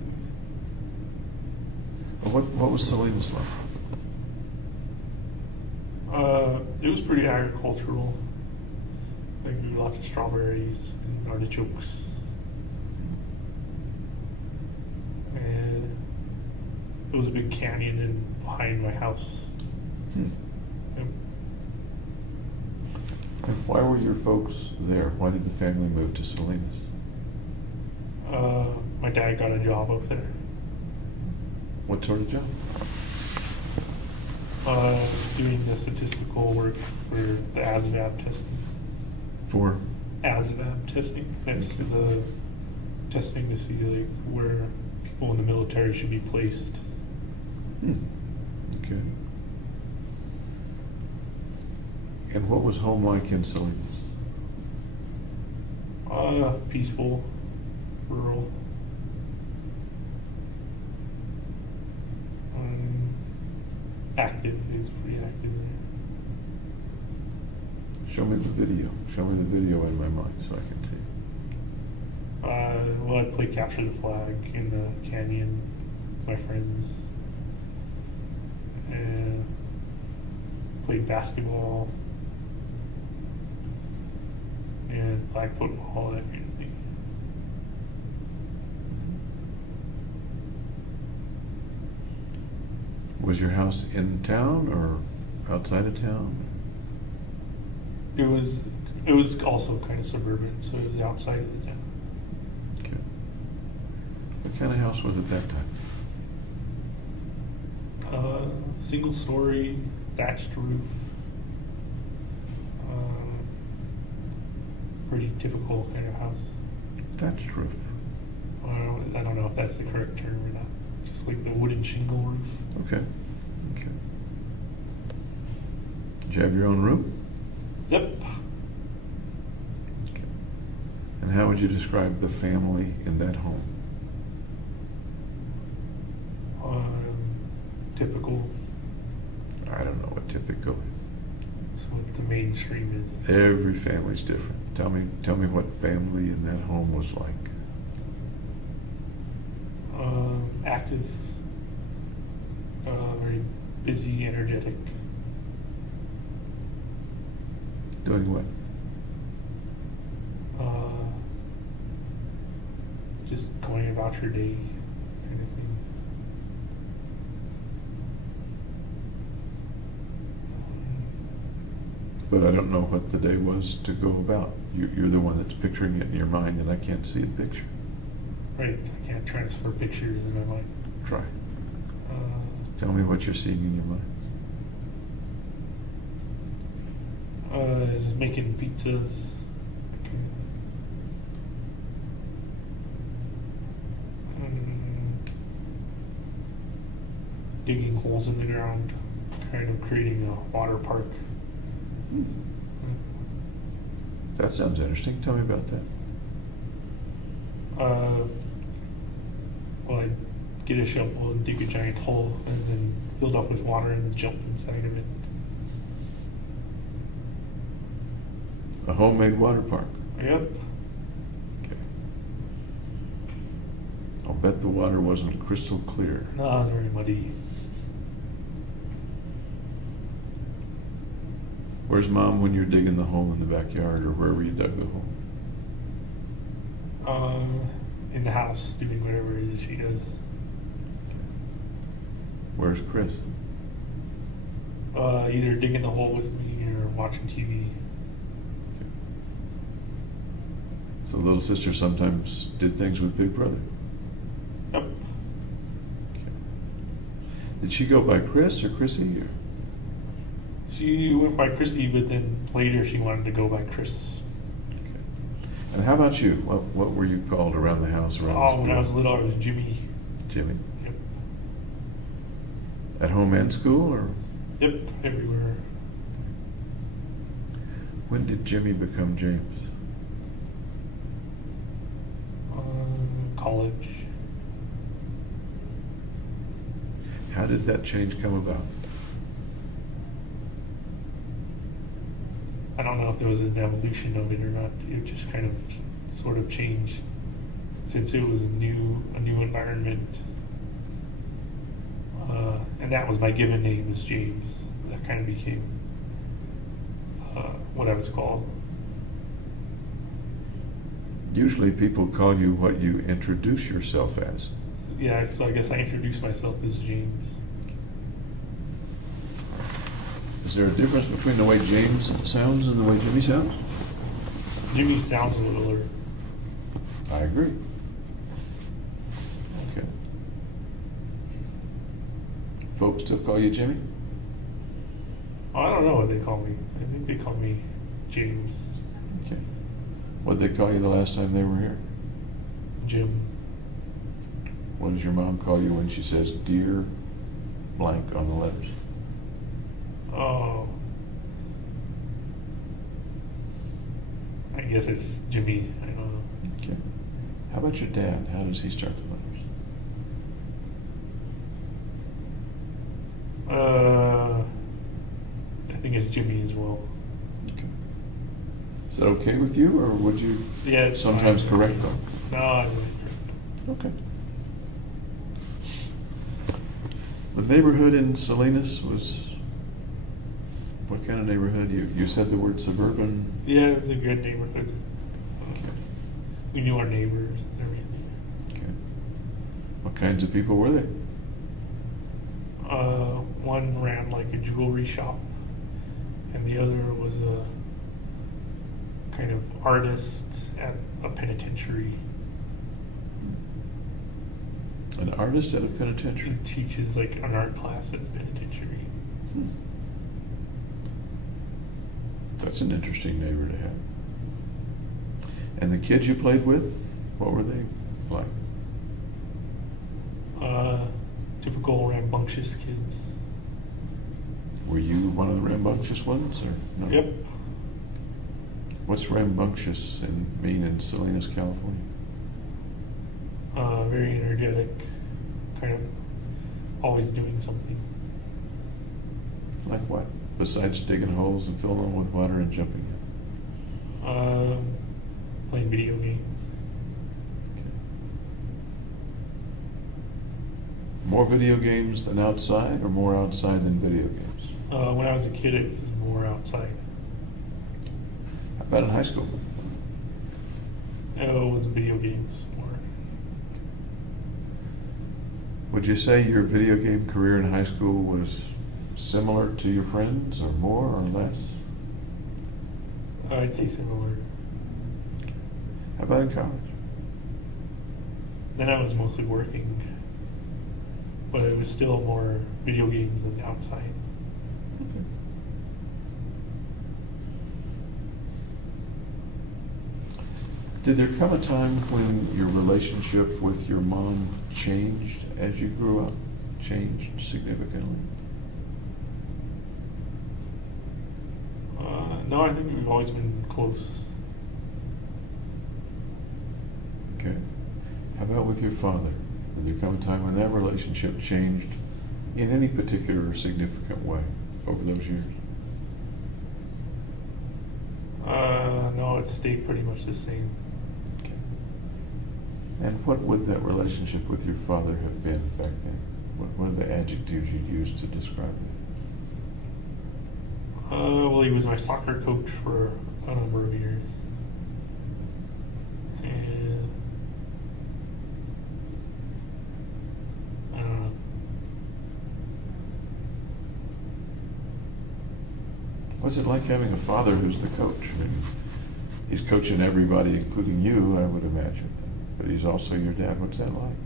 What was Salinas like? It was pretty agricultural. They grew lots of strawberries and artichokes. And it was a big canyon behind my house. Hmm. Yep. And why were your folks there? Why did the family move to Salinas? My dad got a job up there. What sort of job? Doing the statistical work for the ASVAB testing. For? ASVAB testing. That's the testing to see like where people in the military should be placed. Okay. And what was home like in Salinas? Peaceful, rural. Active. It was pretty active there. Show me the video. Show me the video in my mind so I can see. Well, I played capture the flag in the canyon with my friends. And played basketball and flag football, that kind of thing. Was your house in town or outside of town? It was also kind of suburban, so it was outside of the town. Okay. What kind of house was it that time? Single story, thatched roof. Pretty typical kind of house. Thatched roof. I don't know if that's the correct term or not. Just like the wooden shingle roof. Okay. Okay. Did you have your own room? Yep. Okay. And how would you describe the family in that home? Typical. I don't know what typical is. That's what the mainstream is. Every family's different. Tell me what family in that home was like. Active. Very busy, energetic. Doing what? Just going about your day, kind of thing. But I don't know what the day was to go about. You're the one that's picturing it in your mind, and I can't see a picture. Right, I can't transfer pictures in my mind. Try. Tell me what you're seeing in your mind. Just making pizzas. Digging holes in the ground, kind of creating a water park. That sounds interesting. Tell me about that. Well, I'd get a shovel and dig a giant hole and then fill it up with water and then jump inside of it. A homemade water park. Yep. Okay. I'll bet the water wasn't crystal clear. No, very muddy. Where's Mom when you're digging the hole in the backyard or wherever you dug the hole? in the house doing whatever it is she does. Where's Chris? Either digging the hole with me or watching TV. So little sister sometimes did things with Big Brother. Yep. Did she go by Chris or Chrissy? Or? She went by Chrissy, but then later she wanted to go by Chris. Okay. And how about you? What were you called around the house? Around When I was little, I was Jimmy. Jimmy. Yep. At home and school, or Yep, everywhere. when did Jimmy become James? College. How did that change come about? I don't know if there was an evolution of it or not. It just kind of sort of changed since it was a new environment. And that was my given name, was James. That kind of became what I was called. Usually people call you what you introduce yourself as. Yeah, so I guess I introduced myself as James. Is there a difference between the way James sounds and the way Jimmy sounds? Jimmy sounds a littler. I agree. Okay. Folks still call you Jimmy? I don't know what they call me. I think they call me James. Okay. What did they call you the last time they were here? Jim. What does your mom call you when she says dear blank on the letters? Oh. I guess it's Jimmy. I don't know. Okay. How about your dad? How does he start the letters? I think it's Jimmy as well. Okay. Is that okay with you, or would you Yeah, it's sometimes fine. correct them? No, I wouldn't. Okay. The neighborhood in Salinas was, what kind of neighborhood? You said the word suburban. Yeah, it was a good neighborhood. Okay. We knew our neighbors and everything. Okay. What kinds of people were they? One ran like a jewelry shop, and the other was a kind of artist at a penitentiary. An artist at a penitentiary. He teaches like an art class at the penitentiary. Hmm. That's an interesting neighbor to have. And the kids you played with, what were they like? Typical rambunctious kids. Were you one of the rambunctious ones, or no? Yep. What's rambunctious mean in Salinas, California? Very energetic, kind of always doing something. Like what? Besides digging holes and filling them with water and jumping in? Playing video games. Okay. More video games than outside, or more outside than video games? When I was a kid, it was more outside. How about in high school? It was video games more. Would you say your video game career in high school was similar to your friends, or more or less? I'd say similar. How about in college? Then I was mostly working, but it was still more video games than outside. Okay. Did there come a time when your relationship with your mom changed as you grew up? Changed significantly? No, I think we've always been close. Okay. How about with your father? Did there come a time when that relationship changed in any particular significant way over those years? No, it stayed pretty much the same. Okay. And what would that relationship with your father have been back then? What are the adjectives you'd use to describe it? Well, he was my soccer coach for a number of years. And What's it like having a father who's the coach? I mean, he's coaching everybody, including you, I would imagine. But he's also your dad. What's that like?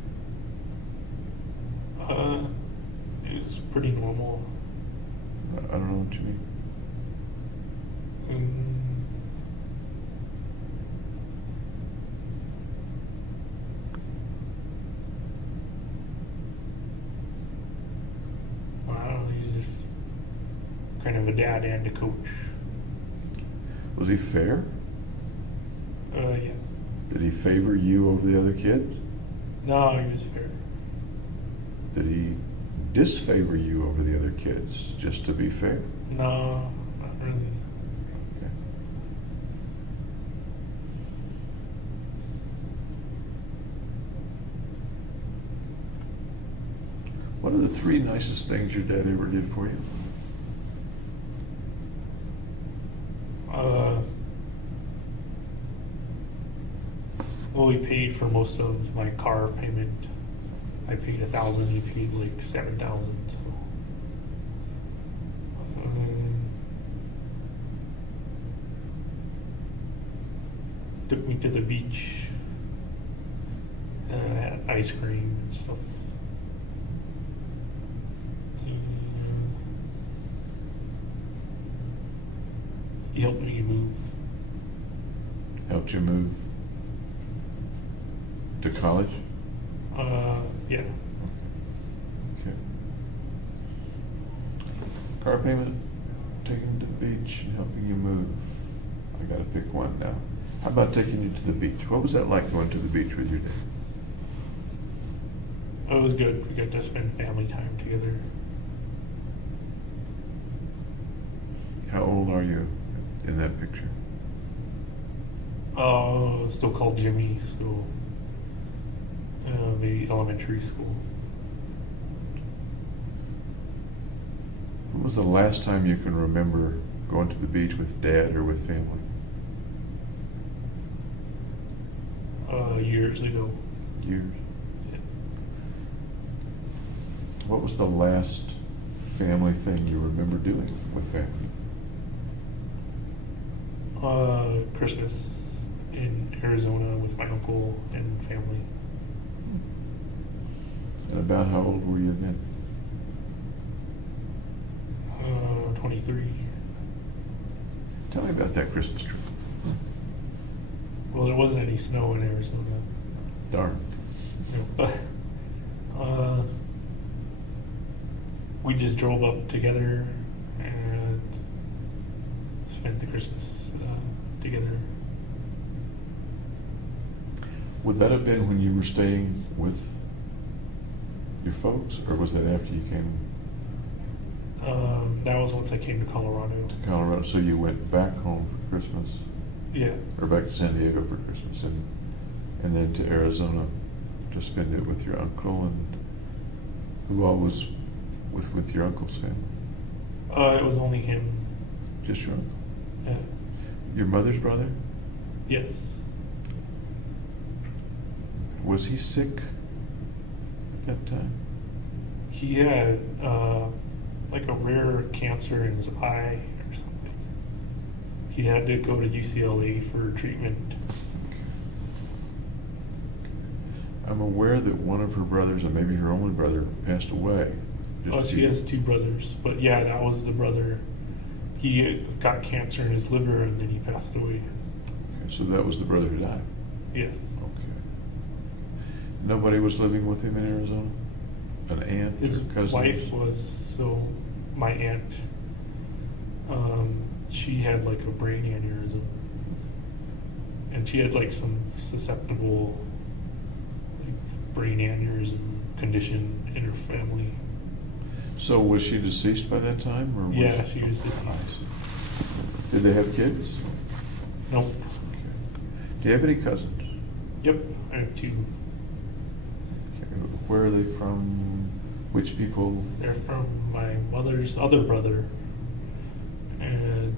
It's pretty normal. I don't know what you mean. Well, I don't know, he's just kind of a dad and a coach. Was he fair? Yeah. Did he favor you over the other kids? No, he was fair. Did he disfavor you over the other kids, just to be fair? No, not really. Okay. What are the 3 nicest things your dad ever did for you? Well, he paid for most of my car payment. I paid $1,000. He paid like $7,000. So. Took me to the beach. Had ice cream and stuff. He helped me move. Helped you move to college? Yeah. Okay. Car payment, taking you to the beach, and helping you move. I gotta pick one now. How about taking you to the beach? What was that like going to the beach with your dad? It was good. We got to spend family time together. How old are you in that picture? Still called Jimmy, so maybe elementary school. When was the last time you can remember going to the beach with dad or with family? Years ago. Years. Yeah. What was the last family thing you remember doing with family? Christmas in Arizona with my uncle and family. And about how old were you then? 23. Tell me about that Christmas trip. Well, there wasn't any snow in Arizona. Darn. But we just drove up together and spent the Christmas together. Would that have been when you were staying with your folks, or was that after you came That was once I came to Colorado. to Colorado? So you went back home for Christmas, Yeah. or back to San Diego for Christmas, and then to Arizona to spend it with your uncle, and who all was with your uncle's family? It was only him. Just your uncle? Yeah. Your mother's brother? Yes. Was he sick at that time? He had like a rare cancer in his eye or something. He had to go to UCLA for treatment. I'm aware that one of her brothers, and maybe her only brother, passed away. She has 2 brothers, but yeah, that was the brother. He got cancer in his liver and then he passed away. Okay, so that was the brother who died. Yeah. Okay. Nobody was living with him in Arizona? An aunt? His or cousin? wife was, so my aunt, she had like a brain aneurysm. And she had like some susceptible like brain aneurysm condition in her family. So was she deceased by that time? Or Yeah, she was deceased. Did they have kids? Nope. Okay. Do you have any cousins? Yep, I have 2. Okay. Where are they from? Which people? They're from my mother's other brother. And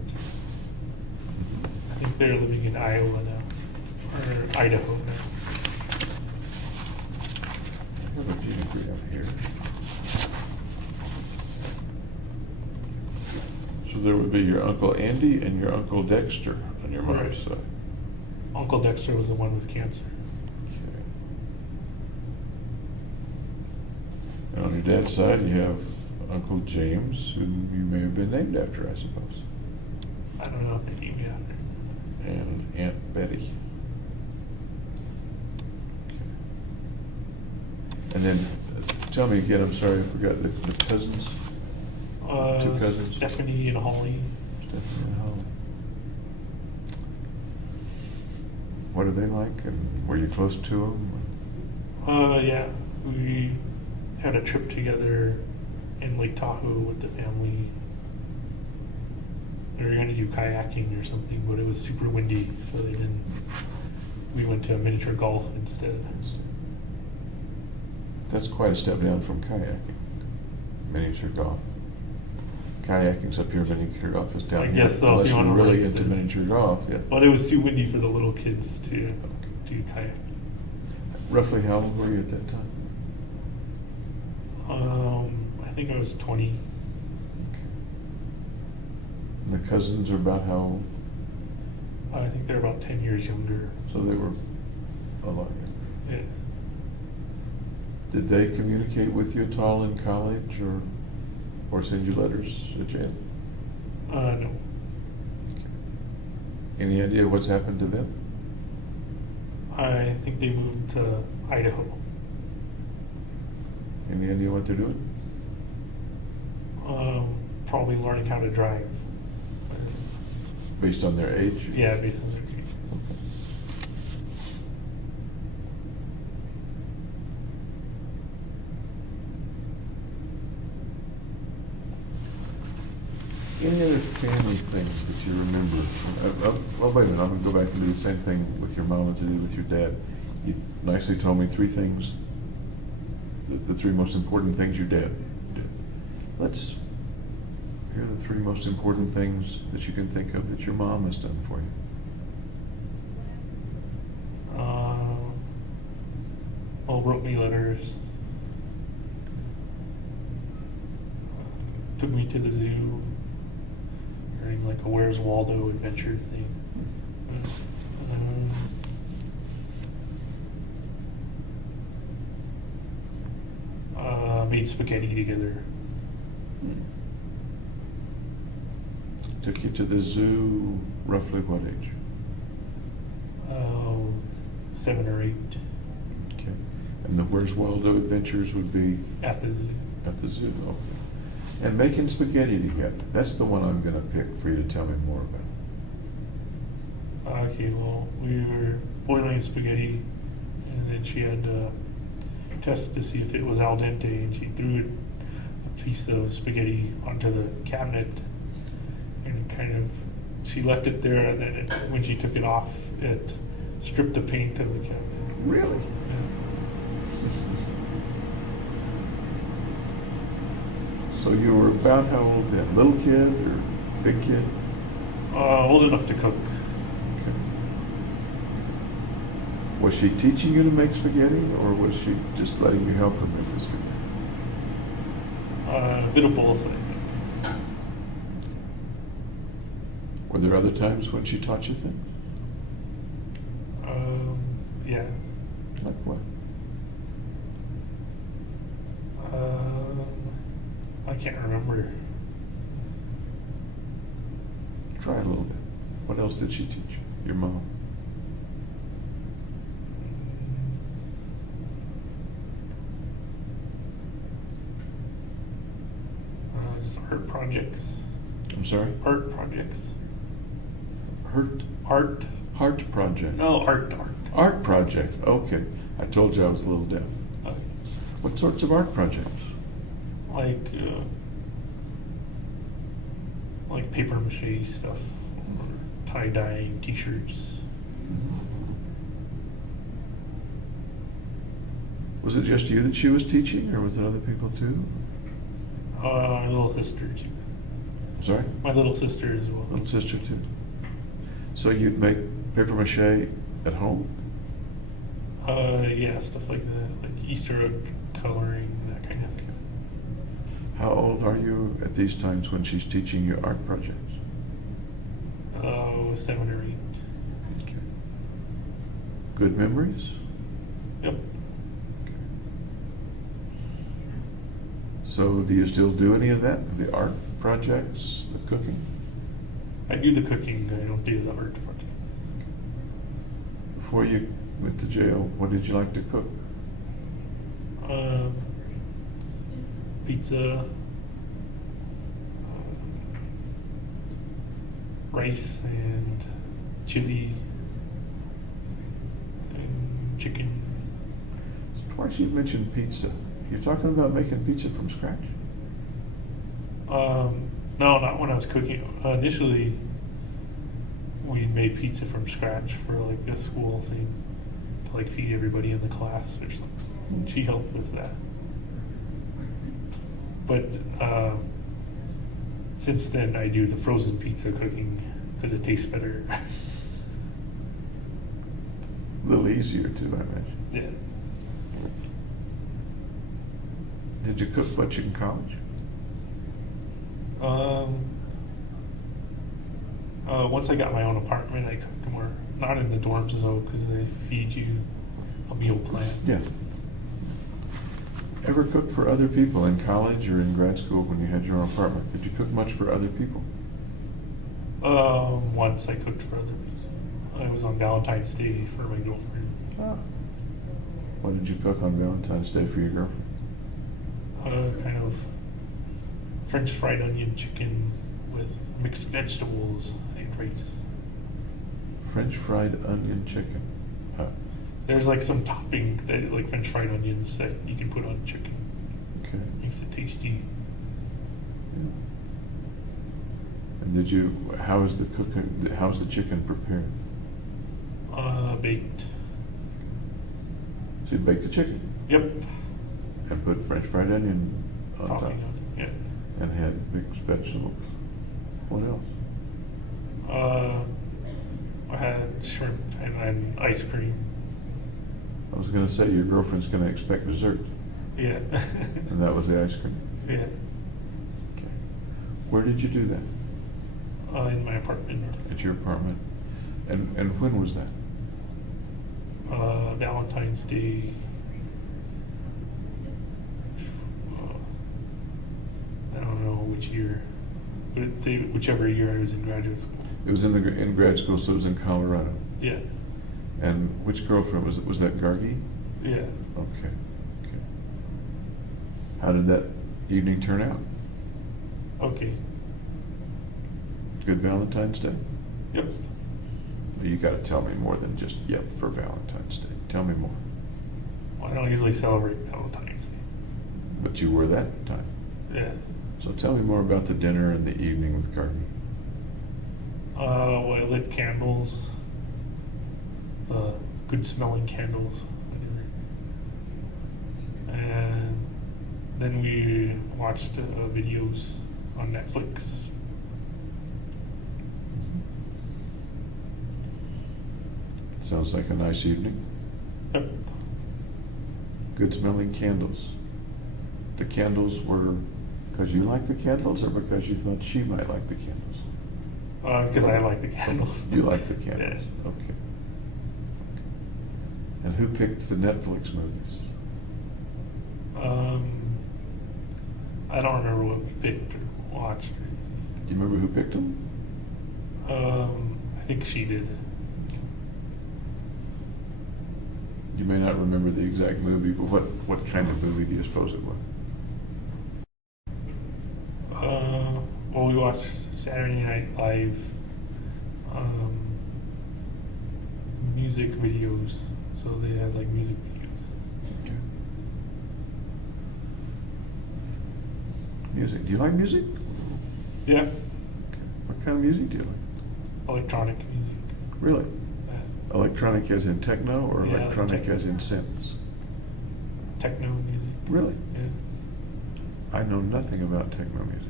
I think they're living in Iowa now. Or Idaho now. I have a gene degree up here. So there would be your Uncle Andy and your Uncle Dexter on your mom's Right. side. Uncle Dexter was the one with cancer. Okay. And on your dad's side, you have Uncle James, who you may have been named after, I suppose, I don't know if they named me after. and Aunt Betty. Okay. And then, tell me again, I'm sorry, I forgot the cousins. Two cousins. Stephanie and Holly. Stephanie and Holly. What are they like, and were you close to them? Yeah, we had a trip together in Lake Tahoe with the family. We were gonna do kayaking or something, but it was super windy, so they didn't. We went to miniature golf instead. That's quite a step down from kayaking, miniature golf. Kayaking's up here, miniature golf is down I here. guess so, if Unless you you're wanna really rent into it. miniature golf, yeah. But it was too windy for the little kids to do kayaking. Roughly how old were you at that time? I think I was 20. And the cousins are about how old? I think they're about 10 years younger. So they were a lot younger. Yeah. Did they communicate with you at all in college, or send you letters at jail? No. Any idea what's happened to them? I think they moved to Idaho. Any idea what they're doing? Probably learning how to drive. Based on their age? Yeah, based on their age. Any other family things that you remember? Well, wait a minute, I'm gonna go back and do the same thing with your mom as I did with your dad. You nicely told me three things, the three most important things your dad did. Let's hear the three most important things that you can think of that your mom has done for you. Well, wrote me letters. Took me to the zoo. During like a Where's Waldo adventure thing. Made spaghetti together. Took you to the zoo, roughly what age? 7 or 8 Okay. And the Where's Waldo adventures would be at the zoo. at the zoo, okay. And making spaghetti together, that's the one I'm gonna pick for you to tell me more about. Okay, well, we were boiling spaghetti, and then she had to test to see if it was al dente, and she threw a piece of spaghetti onto the cabinet, and she left it there, and then when she took it off, it stripped the paint of the cabinet. Really? So you were about how old then? Little kid or big kid? Old enough to cook. Okay. Was she teaching you to make spaghetti, or was she just letting you help her make the spaghetti? A bit of both, I think. Were there other times when she taught you things? Yeah. Like what? I can't remember. Try a little bit. What else did she teach you? Your mom? Just art projects. I'm sorry? Art projects. Heart Art. project. No, art. Art project, okay. I told you I was a little deaf. Okay. What sorts of art projects? Like paper mache stuff, or tie-dyeing T-shirts. Was it just you that she was teaching, or was it other people too? My little sister too. I'm sorry? My little sister as well. Little sister too. So you'd make paper mache at home? Yeah, stuff like that, like Easter egg coloring, that kind of thing. How old are you at these times when she's teaching you art projects? 7 or 8. Okay. Good memories? Yep. So do you still do any of that? The art projects, the cooking? I do the cooking, I don't do the art project. Before you went to jail, what did you like to cook? Pizza, rice and chili and chicken. Twice you've mentioned pizza. You're talking about making pizza from scratch? No, not when I was cooking. Initially, we made pizza from scratch for like a school thing to like feed everybody in the class or something. She helped with that. But since then, I do the frozen pizza cooking because it tastes better. A little easier too, I imagine. Yeah. Did you cook much in college? Once I got my own apartment, I cooked more. Not in the dorms though, because they feed you a meal plan. Yeah. Ever cook for other people in college or in grad school when you had your own apartment? Did you cook much for other people? Once I cooked for other people. I was on Valentine's Day for my girlfriend. Ah. What did you cook on Valentine's Day for your girlfriend? Kind of French fried onion chicken with mixed vegetables and rice. French fried onion chicken. There's like some topping that is like French fried onions that you can put on chicken. Okay. Makes it tasty. Yeah. And did you? How is the cooking? How's the chicken prepared? Baked. So you bake the chicken Yep. and put French fried onion on top, Topping on it. Yeah. and had mixed vegetables. What else? I had shrimp and ice cream. I was going to say your girlfriend's going to expect dessert, Yeah. and that was the ice cream. Yeah. Okay. Where did you do that? In my apartment. At your apartment. And when was that? Valentine's Day. I don't know which year, but whichever year I was in graduate school. It was in grad school, so it was in Colorado. Yeah. And which girlfriend was it? Was that Gargi? Yeah. Okay. Okay. How did that evening turn out? Okay. Good Valentine's Day? Yep. You got to tell me more than just yep for Valentine's Day. Tell me more. Well, I don't usually celebrate Valentine's Day. But you were that time. Yeah. So tell me more about the dinner and the evening with Gargi. Well, I lit candles. The good smelling candles. And then we watched videos on Netflix. Sounds like a nice evening. Yep. Good smelling candles. The candles were because you liked the candles or because you thought she might like the candles? Because I like the candles. You like the candles? Yeah. Okay. And who picked the Netflix movies? I don't remember what we picked or watched. Do you remember who picked them? I think she did. You may not remember the exact movie, but what kind of movie do you suppose it was? Well, we watched Saturday Night Live music videos, so they had like music videos. Okay. Music. Do you like music? Yeah, Okay. What kind of music do you like? electronic music. Really? Yeah. Electronic as in techno or Yeah, electronic techno. as in synths? Techno music. Really? Yeah. I know nothing about techno music.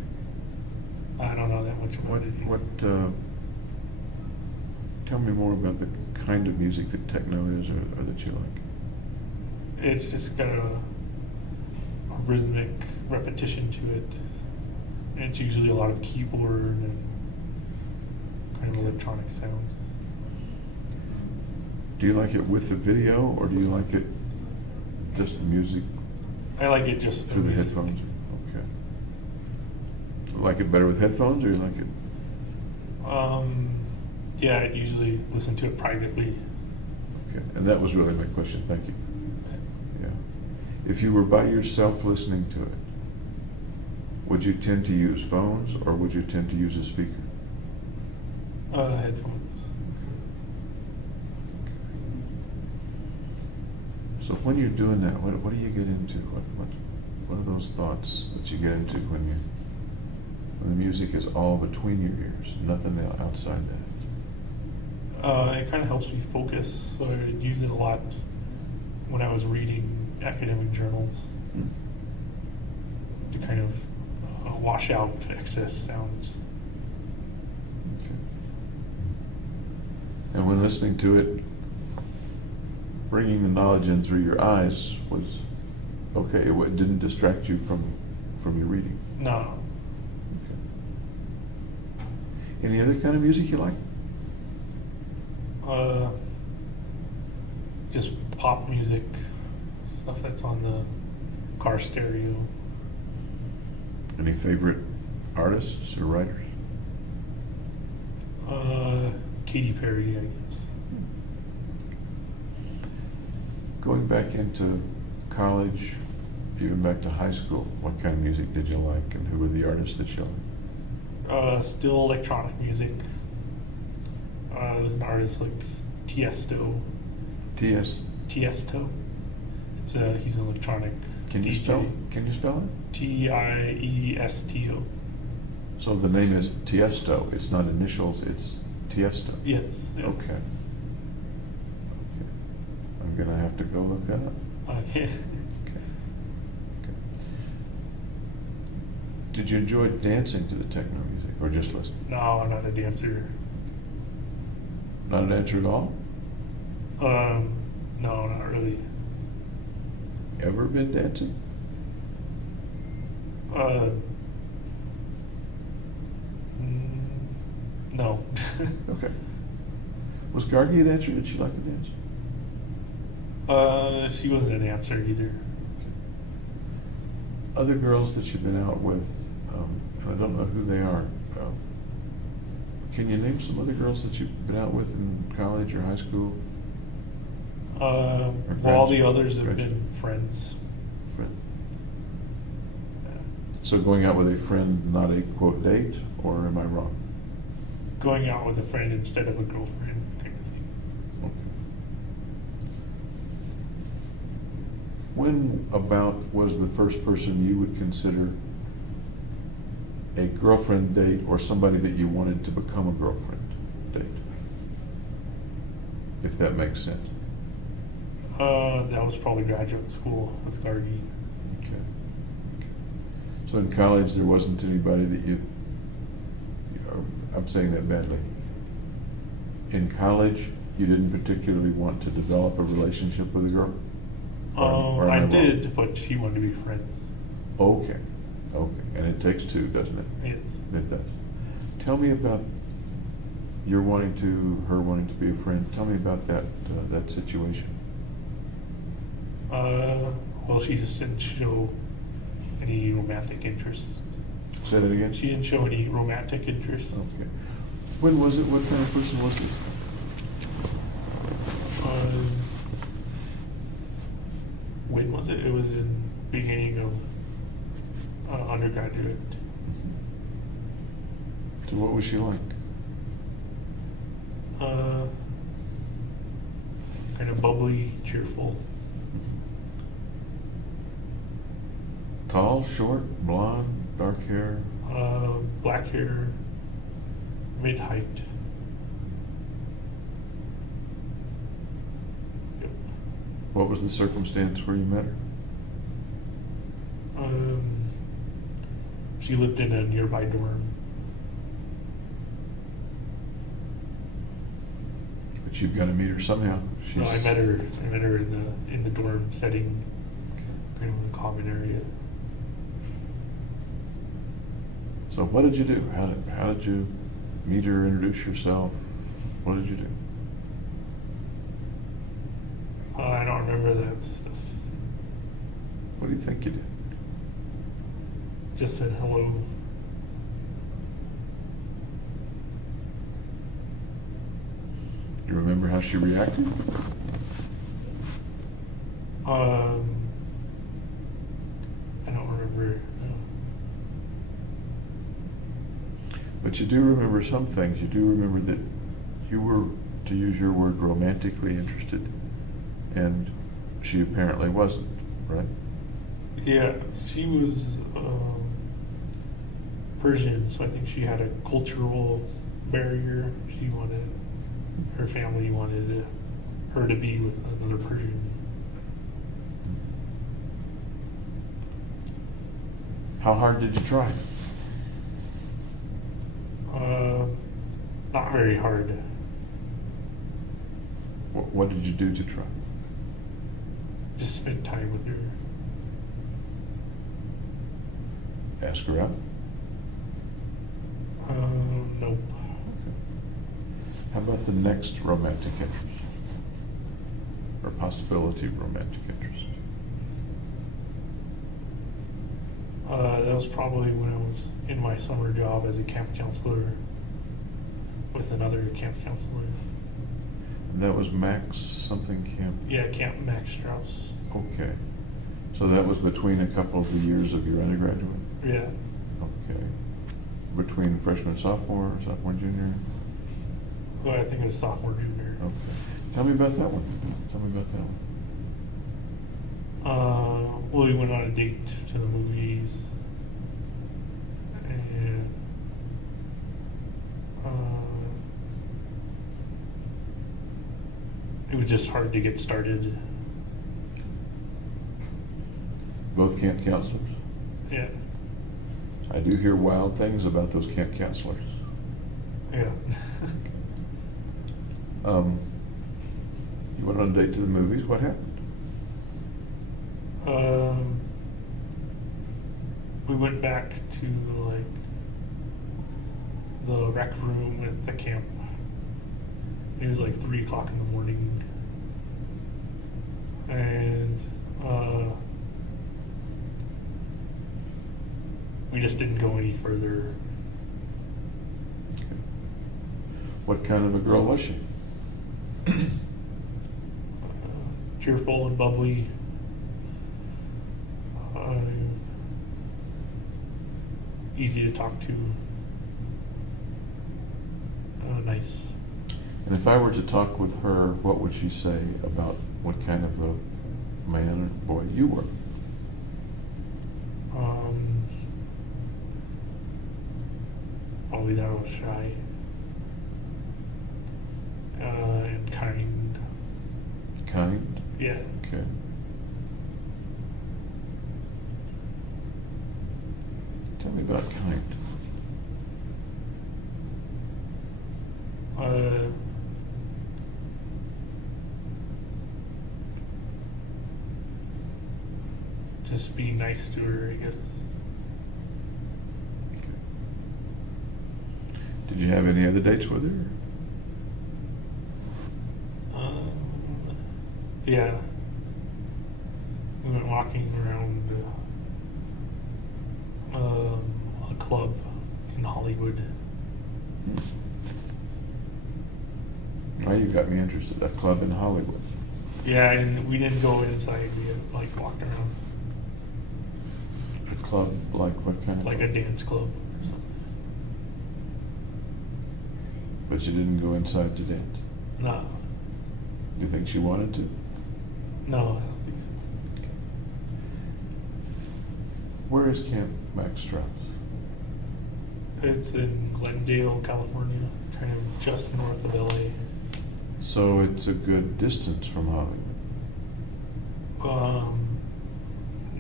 I don't know that much about it. Tell me more about the kind of music that techno is or that you like. It's just got a rhythmic repetition to it. And it's usually a lot of keyboard and kind of electronic sounds. Do you like it with the video, or do you like it just the music I like it just through the music. headphones? Okay. Like it better with headphones, or you like it? Yeah, I usually listen to it privately. Okay, and that was really my question. Thank you. Yeah. If you were by yourself listening to it, would you tend to use phones, or would you tend to use a speaker? Headphones. So when you're doing that, what do you get into? What are those thoughts that you get into when the music is all between your ears, nothing outside that? It kind of helps me focus, so I use it a lot when I was reading academic journals to kind of wash out excess sounds. Okay. And when listening to it, bringing the knowledge in through your eyes was okay. It didn't distract you from your reading. No. Okay. Any other kind of music you like? Just pop music, stuff that's on the car stereo. Any favorite artists or writers? Katy Perry, I guess. Going back into college, even back to high school, what kind of music did you like, and who were the artists that you liked? Still electronic music. There's an artist like Tiesto. T.S. Tiesto. He's an electronic Can you DJ. spell it? Tiesto. So the name is Tiesto. It's not initials. It's Tiesto. Yes. Yeah. Okay. I'm gonna have to go look that up. Okay. Okay. Did you enjoy dancing to the techno music, or just listening? No, I'm not a dancer. Not a dancer at all? No, not really. Ever been dancing? No. Okay. Was Gargi a dancer? Did she like to dance? She wasn't a dancer either. Other girls that you've been out with, and I don't know who they are. Can you name some other girls that you've been out with in college or high school? Well, all the grad- others have grad- been friends. Friend. So going out with a friend, not a quote date, or am I wrong? Going out with a friend instead of a girlfriend, kind of thing. Okay. When about was the first person you would consider a girlfriend date, or somebody that you wanted to become a girlfriend date? If that makes sense. That was probably graduate school with Gargi. Okay. So in college, there wasn't anybody that I'm saying that badly. In college, you didn't particularly want to develop a relationship with a girl? Or am I wrong? did, but she wanted to be friends. Okay, okay, and it takes two, doesn't it? Yes. It does. Tell me about her wanting to be a friend. Tell me about that situation. Well, she just didn't show any romantic interest. Say that again? She didn't show any romantic interest. Okay. When was it? What kind of person was it? When was it? It was in beginning of undergraduate. So what was she like? Kind of bubbly, cheerful. Tall, short, blonde, dark hair? Black hair, mid-height. Yep. What was the circumstance where you met her? She lived in a nearby dorm. But you've got to meet her somehow. No, I met her in the dorm setting, kind of in the common area. So what did you do? How did you meet her, introduce yourself? What did you do? I don't remember that stuff. What do you think you did? Just said hello. You remember how she reacted? I don't remember. But you do remember some things. You do remember that you were, to use your word, romantically interested, and she apparently wasn't, right? Yeah, she was Persian, so I think she had a cultural barrier. Her family wanted her to be with another Persian. How hard did you try? Not very hard. What did you do to try? Just spend time with her. Ask her out? Nope. How about the next romantic interest? Or possibility of romantic interest? That was probably when I was in my summer job as a camp counselor with another camp counselor. And that was Max something camp? Yeah, Camp Max Strauss. Okay. So that was between a couple of the years of your undergraduate? Yeah. Okay. Between freshman, sophomore, junior? Well, I think it was sophomore, junior. Okay. Tell me about that one. Well, we went on a date to the movies, and it was just hard to get started. Both camp counselors? Yeah, I do hear wild things about those camp counselors. yeah. You went on a date to the movies. What happened? We went back to like the rec room at the camp. It was like 3 o'clock in the morning, and we just didn't go any further. Okay. What kind of a girl was she? Cheerful and bubbly. Easy to talk to. Nice. And if I were to talk with her, what would she say about what kind of a man or boy you were? Probably that I was shy. And kind. Kind? Yeah. Okay. Tell me about kind. Just being nice to her, I guess. Did you have any other dates with her? Yeah. We went walking around a club in Hollywood. Oh, you got me interested. That club in Hollywood. Yeah, and we didn't go inside. We had, like walked around, A club like what kind of? like a dance club or something. But you didn't go inside to dance. No, Do you think she wanted to? no, I don't think so. Where is Camp Max Strauss? It's in Glendale, California, kind of just north of LA. So it's a good distance from Hollywood.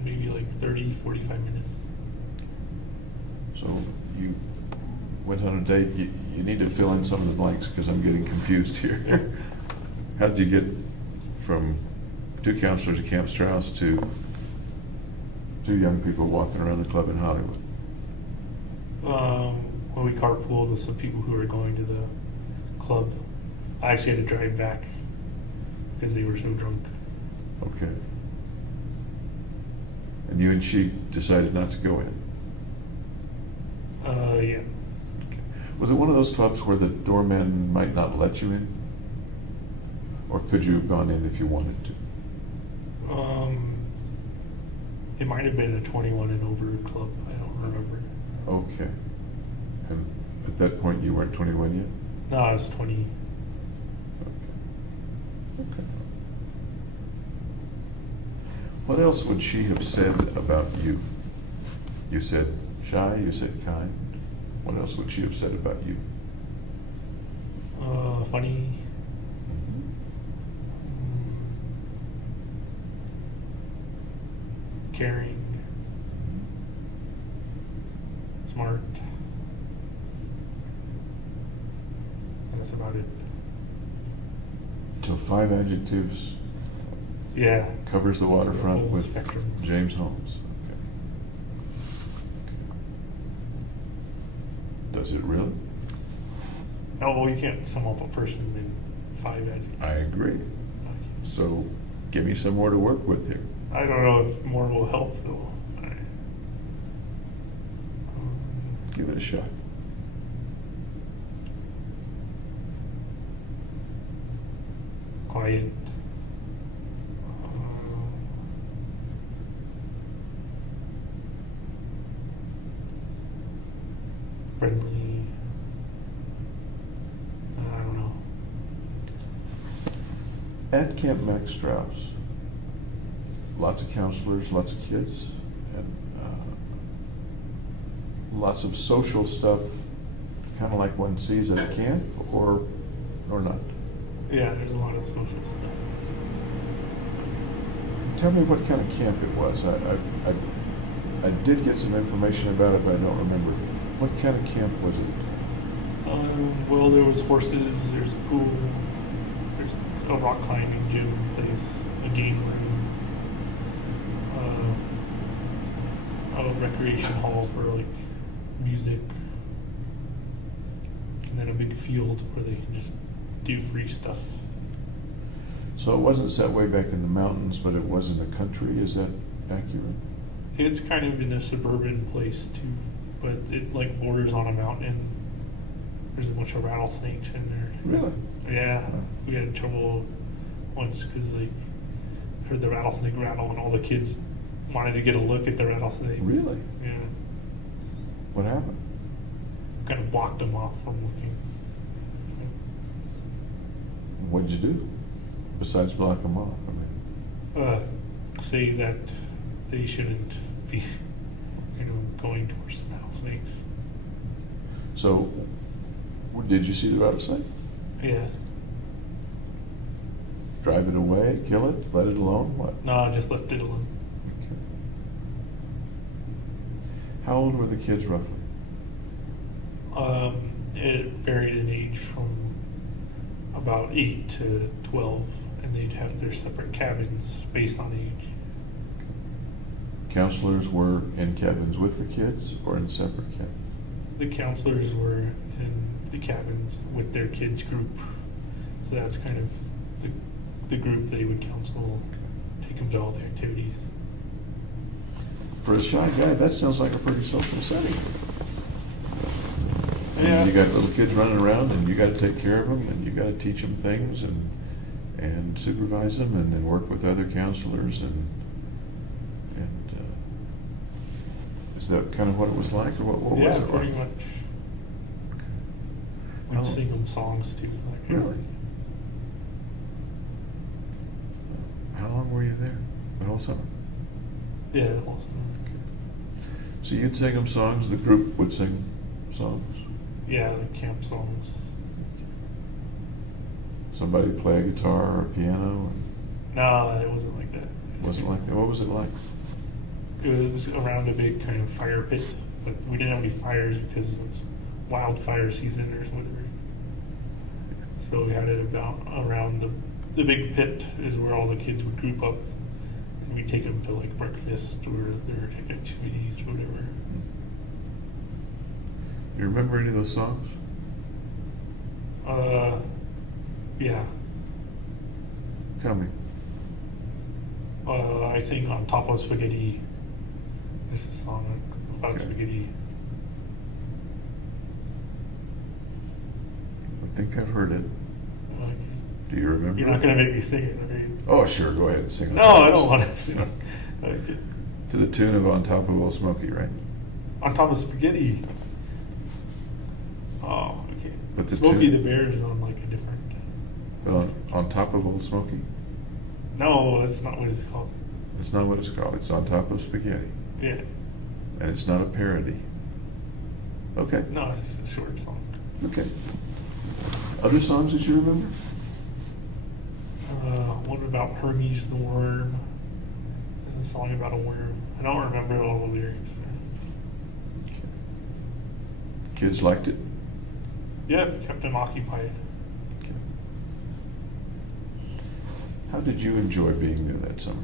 Maybe like 30, 45 minutes. So you went on a date. You need to fill in some of the blanks because I'm getting confused here. How did you get from 2 counselors at Camp Strauss to 2 young people walking around the club in Hollywood? When we carpooled with some people who were going to the club, I actually had to drive back because they were so drunk. Okay. And you and she decided not to go in? Yeah. Was it one of those clubs where the doorman might not let you in? Or could you have gone in if you wanted to? It might have been a 21 and over club. I don't remember. Okay. And at that point, you weren't 21 yet? No, I was 20. Okay. Okay. What else would she have said about you? You said shy, you said kind. What else would she have said about you? Funny. Caring. Smart. And that's about it. So 5 adjectives Yeah. covers the waterfront whole with spectrum. James Holmes. Okay. Does it really? Oh, well, you can't sum up a person in 5 adjectives. I agree. So give me some more to work with here. I don't know if more will help, though. Give it a shot. Quiet. Friendly. I don't know. At Camp Max Strauss, lots of counselors, lots of kids, and lots of social stuff, kind of like one sees at a camp, or not. Yeah, there's a lot of social stuff. Tell me what kind of camp it was. I did get some information about it, but I don't remember. What kind of camp was it? Well, there was horses, there's a pool, there's a rock climbing gym place, a game room, a recreation hall for like music, and then a big field where they can just do free stuff. So it wasn't set way back in the mountains, but it was in the country. Is that accurate? It's kind of in a suburban place too, but it like borders on a mountain. There's a bunch of rattlesnakes in there. Really? Yeah, we had trouble once because like heard the rattlesnake rattle, and all the kids wanted to get a look at the rattlesnake. Really? Yeah, What happened? kind of blocked them off from looking. What'd you do? Besides block them off? I mean, Say that they shouldn't be, going towards the rattlesnakes. so did you see the rattlesnake? Yeah. Drive it away, kill it, let it alone? What? No, I just left it alone. Okay. How old were the kids roughly? It varied in age from about 8 to 12, and they'd have their separate cabins based on age. Counselors were in cabins with the kids or in separate cabins? The counselors were in the cabins with their kids group, so that's kind of the group they would counsel, take them to all the activities. For a shy guy, that sounds like a pretty social setting. Yeah. And you got little kids running around, and you got to take care of them, and you got to teach them things, and supervise them, and then work with other counselors, and is that kind of what it was like, or what was it like? Pretty much. We'd Oh. sing them songs too. Really? How long were you there? The whole summer? Yeah, also. So you'd sing them songs, the group would sing songs? Yeah, like camp songs. Somebody play a guitar or a piano? No, it wasn't like that. Wasn't like that? What was it like? It was around a big kind of fire pit, but we didn't have any fires because it was wildfire season or whatever. So we had it about around the big pit is where all the kids would group up, and we'd take them to like breakfast or their activities or whatever. You remember any of those songs? Yeah. Tell me. I sing On Top of Spaghetti. It's a song about Okay. spaghetti. I think I've heard it. Like, Do you remember? you're not going to make me sing it, right? Oh, sure. Go ahead and sing it. No, I don't want to sing it. Okay. To the tune of On Top of Old Smoky, right? On Top of Spaghetti. Oh, okay. But the Smokey tune- the Bear is on like a different. On Top of Old Smoky? No, that's not what it's called. It's not what it's called. It's On Top of Spaghetti. Yeah. And it's not a parody. Okay. No, it's a short song. Okay. Other songs that you remember? One about Hermes the Worm. There's a song about a worm. I don't remember all the lyrics. Kids liked it? Yeah, it kept them occupied. Okay. How did you enjoy being there that summer?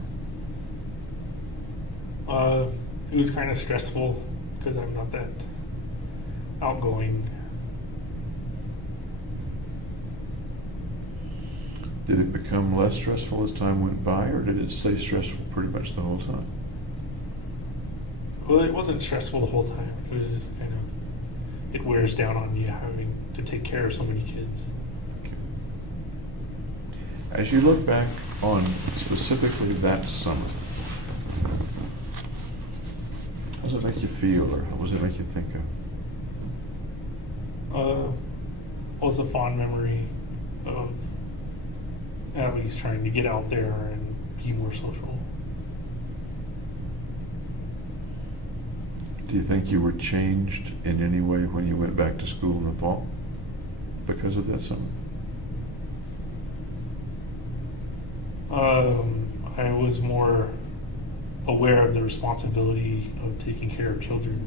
It was kind of stressful because I'm not that outgoing. Did it become less stressful as time went by, or did it stay stressful pretty much the whole time? Well, it wasn't stressful the whole time. It was just kind of, it wears down on you having to take care of so many kids. Okay. As you look back on specifically that summer, how does it make you feel, or what does it make you think of? Also fond memory of at least trying to get out there and be more social. Do you think you were changed in any way when you went back to school in the fall because of that summer? I was more aware of the responsibility of taking care of children.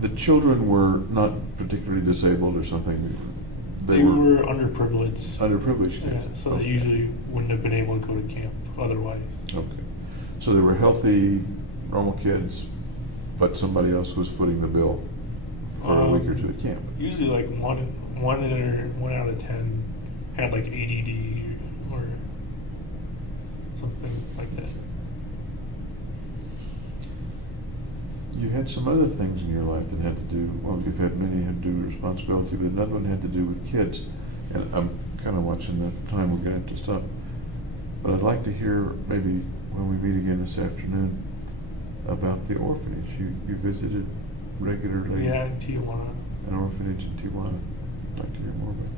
The children were not particularly disabled or something. They were underprivileged. Underprivileged Yeah, kids. so they usually wouldn't have been able to go to camp otherwise. Okay. So they were healthy, normal kids, but somebody else was footing the bill for a week or two at camp. Usually, like one out of 10 had like ADD or something like that. You had some other things in your life that had to do, well, you've had many had to do with responsibility, but another one had to do with kids. And I'm kind of watching the time, we're going to have to stop. But I'd like to hear, maybe when we meet again this afternoon, about the orphanage. You visited regularly. Yeah, in Tijuana. An orphanage in Tijuana. I'd like to hear more about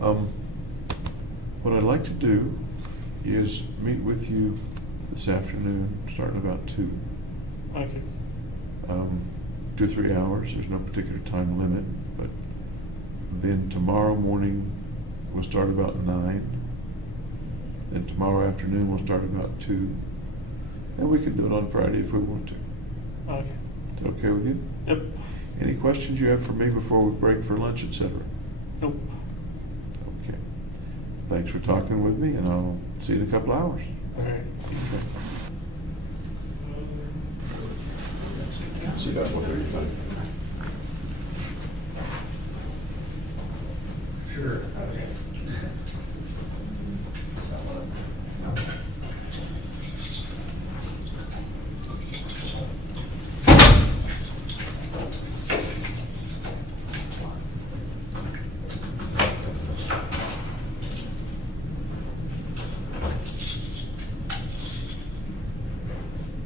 that. What I'd like to do is meet with you this afternoon, starting about 2. Okay. 2 or 3 hours. There's no particular time limit, but then tomorrow morning we'll start about 9. Then tomorrow afternoon we'll start about 2. And we can do it on Friday if we want to. Okay. Is that okay with you? Yep. Any questions you have for me before we break for lunch, etc.? Nope. Okay. Thanks for talking with me, and I'll see you in a couple hours. All right. See you then. See you at 4:35. Sure. Okay.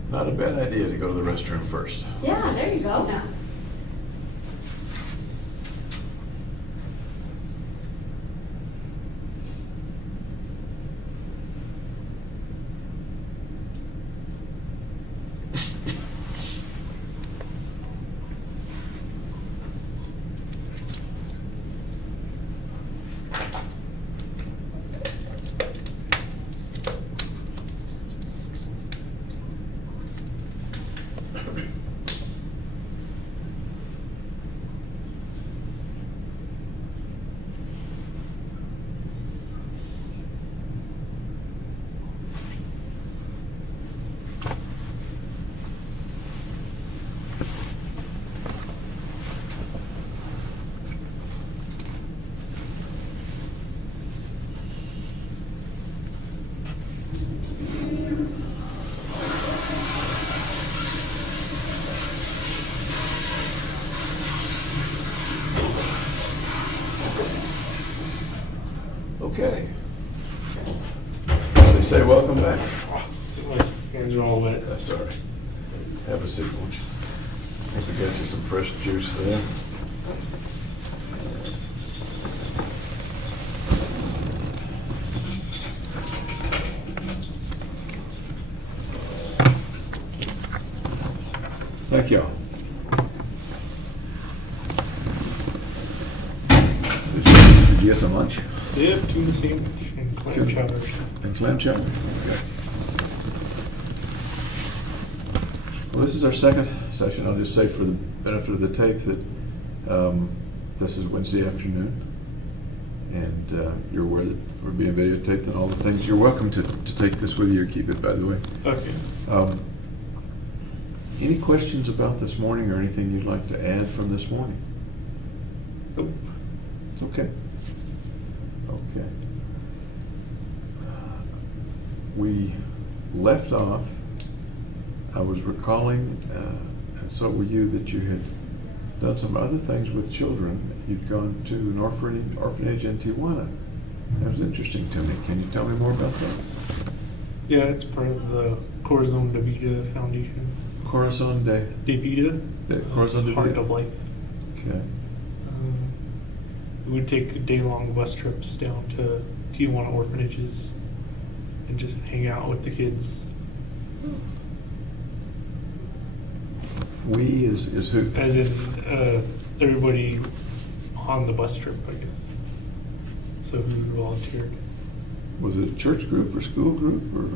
Not a bad idea to go to the restroom first. Yeah, there you go. Yeah. Have a seat, won't you? I think we got you some fresh juice there. Thank you. Did you get some lunch? They have tuna sandwich and clam chowder. And clam chowder? Okay. Well, this is our second session. I'll just say for the benefit of the tape that this is Wednesday afternoon, and you're aware that we're being videotaped and all the things. You're welcome to take this with you or keep it, by the way. Okay. Any questions about this morning or anything you'd like to add from this morning? Nope. Okay. Okay. We left off, I was recalling, and so were you, that you had done some other things with children. You'd gone to an orphanage in Tijuana. That was interesting to me. Can you tell me more about that? Yeah, it's part of the Corazon de Vida Foundation. Corazon de Vida? Corazon de Heart Vida. of Life. Okay. We would take day-long bus trips down to Tijuana orphanages and just hang out with the kids. We is who? As in everybody on the bus trip, I guess. So who volunteered? Was it a church group or school group or?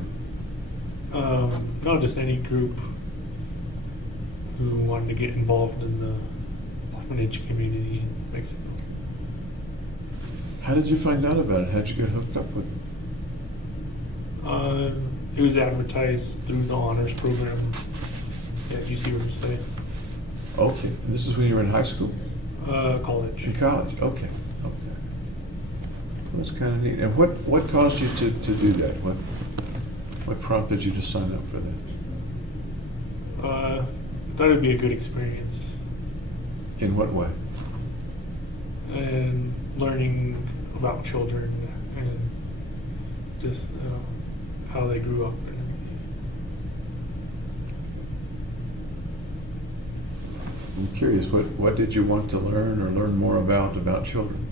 Not just any group who wanted to get involved in the orphanage community in Mexico. How did you find out about it? How'd you get hooked up with it? It was advertised through the honors program at UC Riverside. Okay, this is when you were in high school? College. In college, okay, okay. Well, that's kind of neat. And what caused you to do that? What prompted you to sign up for that? I thought it'd be a good experience. In what way? And learning about children and just how they grew up and everything. I'm curious, what did you want to learn or learn more about children?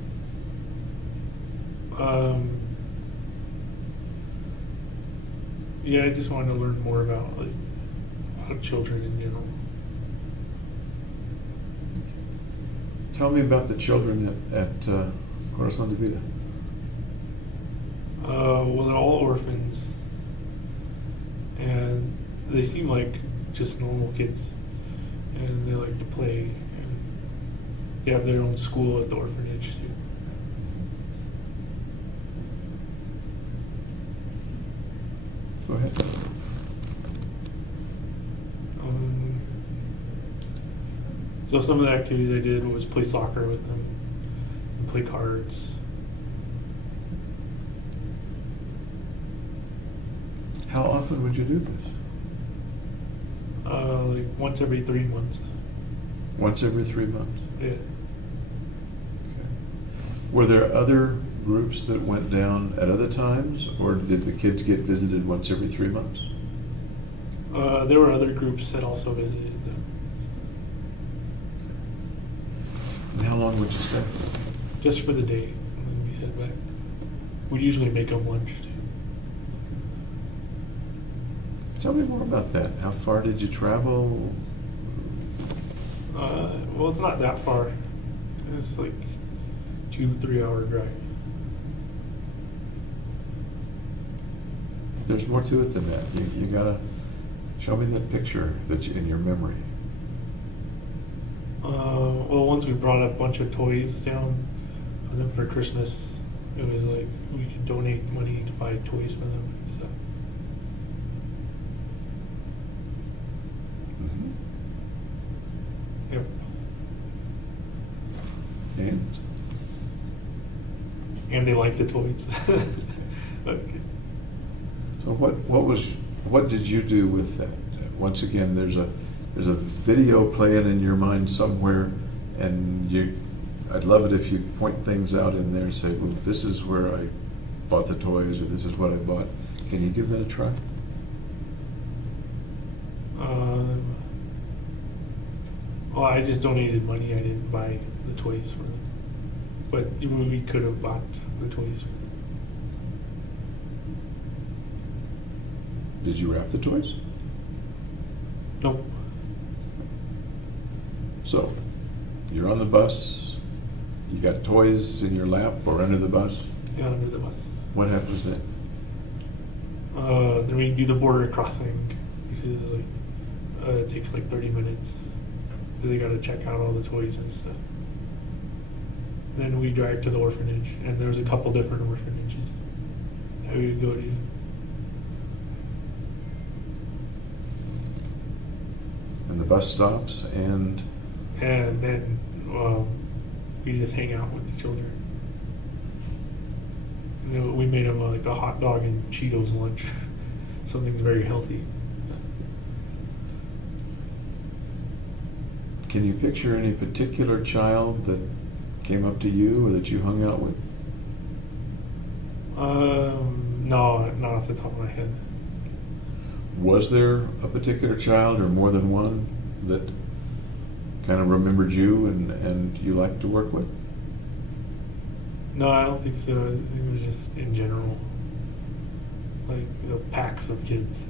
Yeah, I just wanted to learn more about children in general. Tell me about the children at Corazon de Vida. Well, they're all orphans, and they seem like just normal kids, and they like to play, and they have their own school at the orphanage too. Go ahead. So some of the activities I did was play soccer with them and play cards. How often would you do this? Like once every 3 months. Once every 3 months? Yeah. Okay. Were there other groups that went down at other times, or did the kids get visited once every 3 months? There were other groups that also visited them. And how long would you stay? Just for the day, and then we head back. We'd usually make them lunch too. Tell me more about that. How far did you travel? Well, it's not that far. It's like 2-3 hour drive. There's more to it than that. You gotta show me that picture that in your memory. Well, once we brought a bunch of toys down for them for Christmas, it was like we could donate money to buy toys for them and stuff. Mm-hmm. Yep. And they like the toys. Okay. So what did you do with that? Once again, there's a video playing in your mind somewhere, and I'd love it if you point things out in there and say, well, this is where I bought the toys, or this is what I bought. Can you give that a try? Well, I just donated money. I didn't buy the toys for them. But we could have bought the toys for them. Did you wrap the toys? Nope. So, you're on the bus, you got toys in your lap or under the bus. Yeah, under the bus. What happens then? Then we do the border crossing, which is like, it takes like 30 minutes. Because they got to check out all the toys and stuff. Then we drive to the orphanage, and there's a couple different orphanages that we would go to. And the bus stops and And then we just hang out with the children. And then we made them like a hot dog and Cheetos lunch, something very healthy. can you picture any particular child that came up to you or that you hung out with? No, not off the top of my head. Was there a particular child or more than one that kind of remembered you and you liked to work with? No, I don't think so. I think it was just in general, like packs of kids.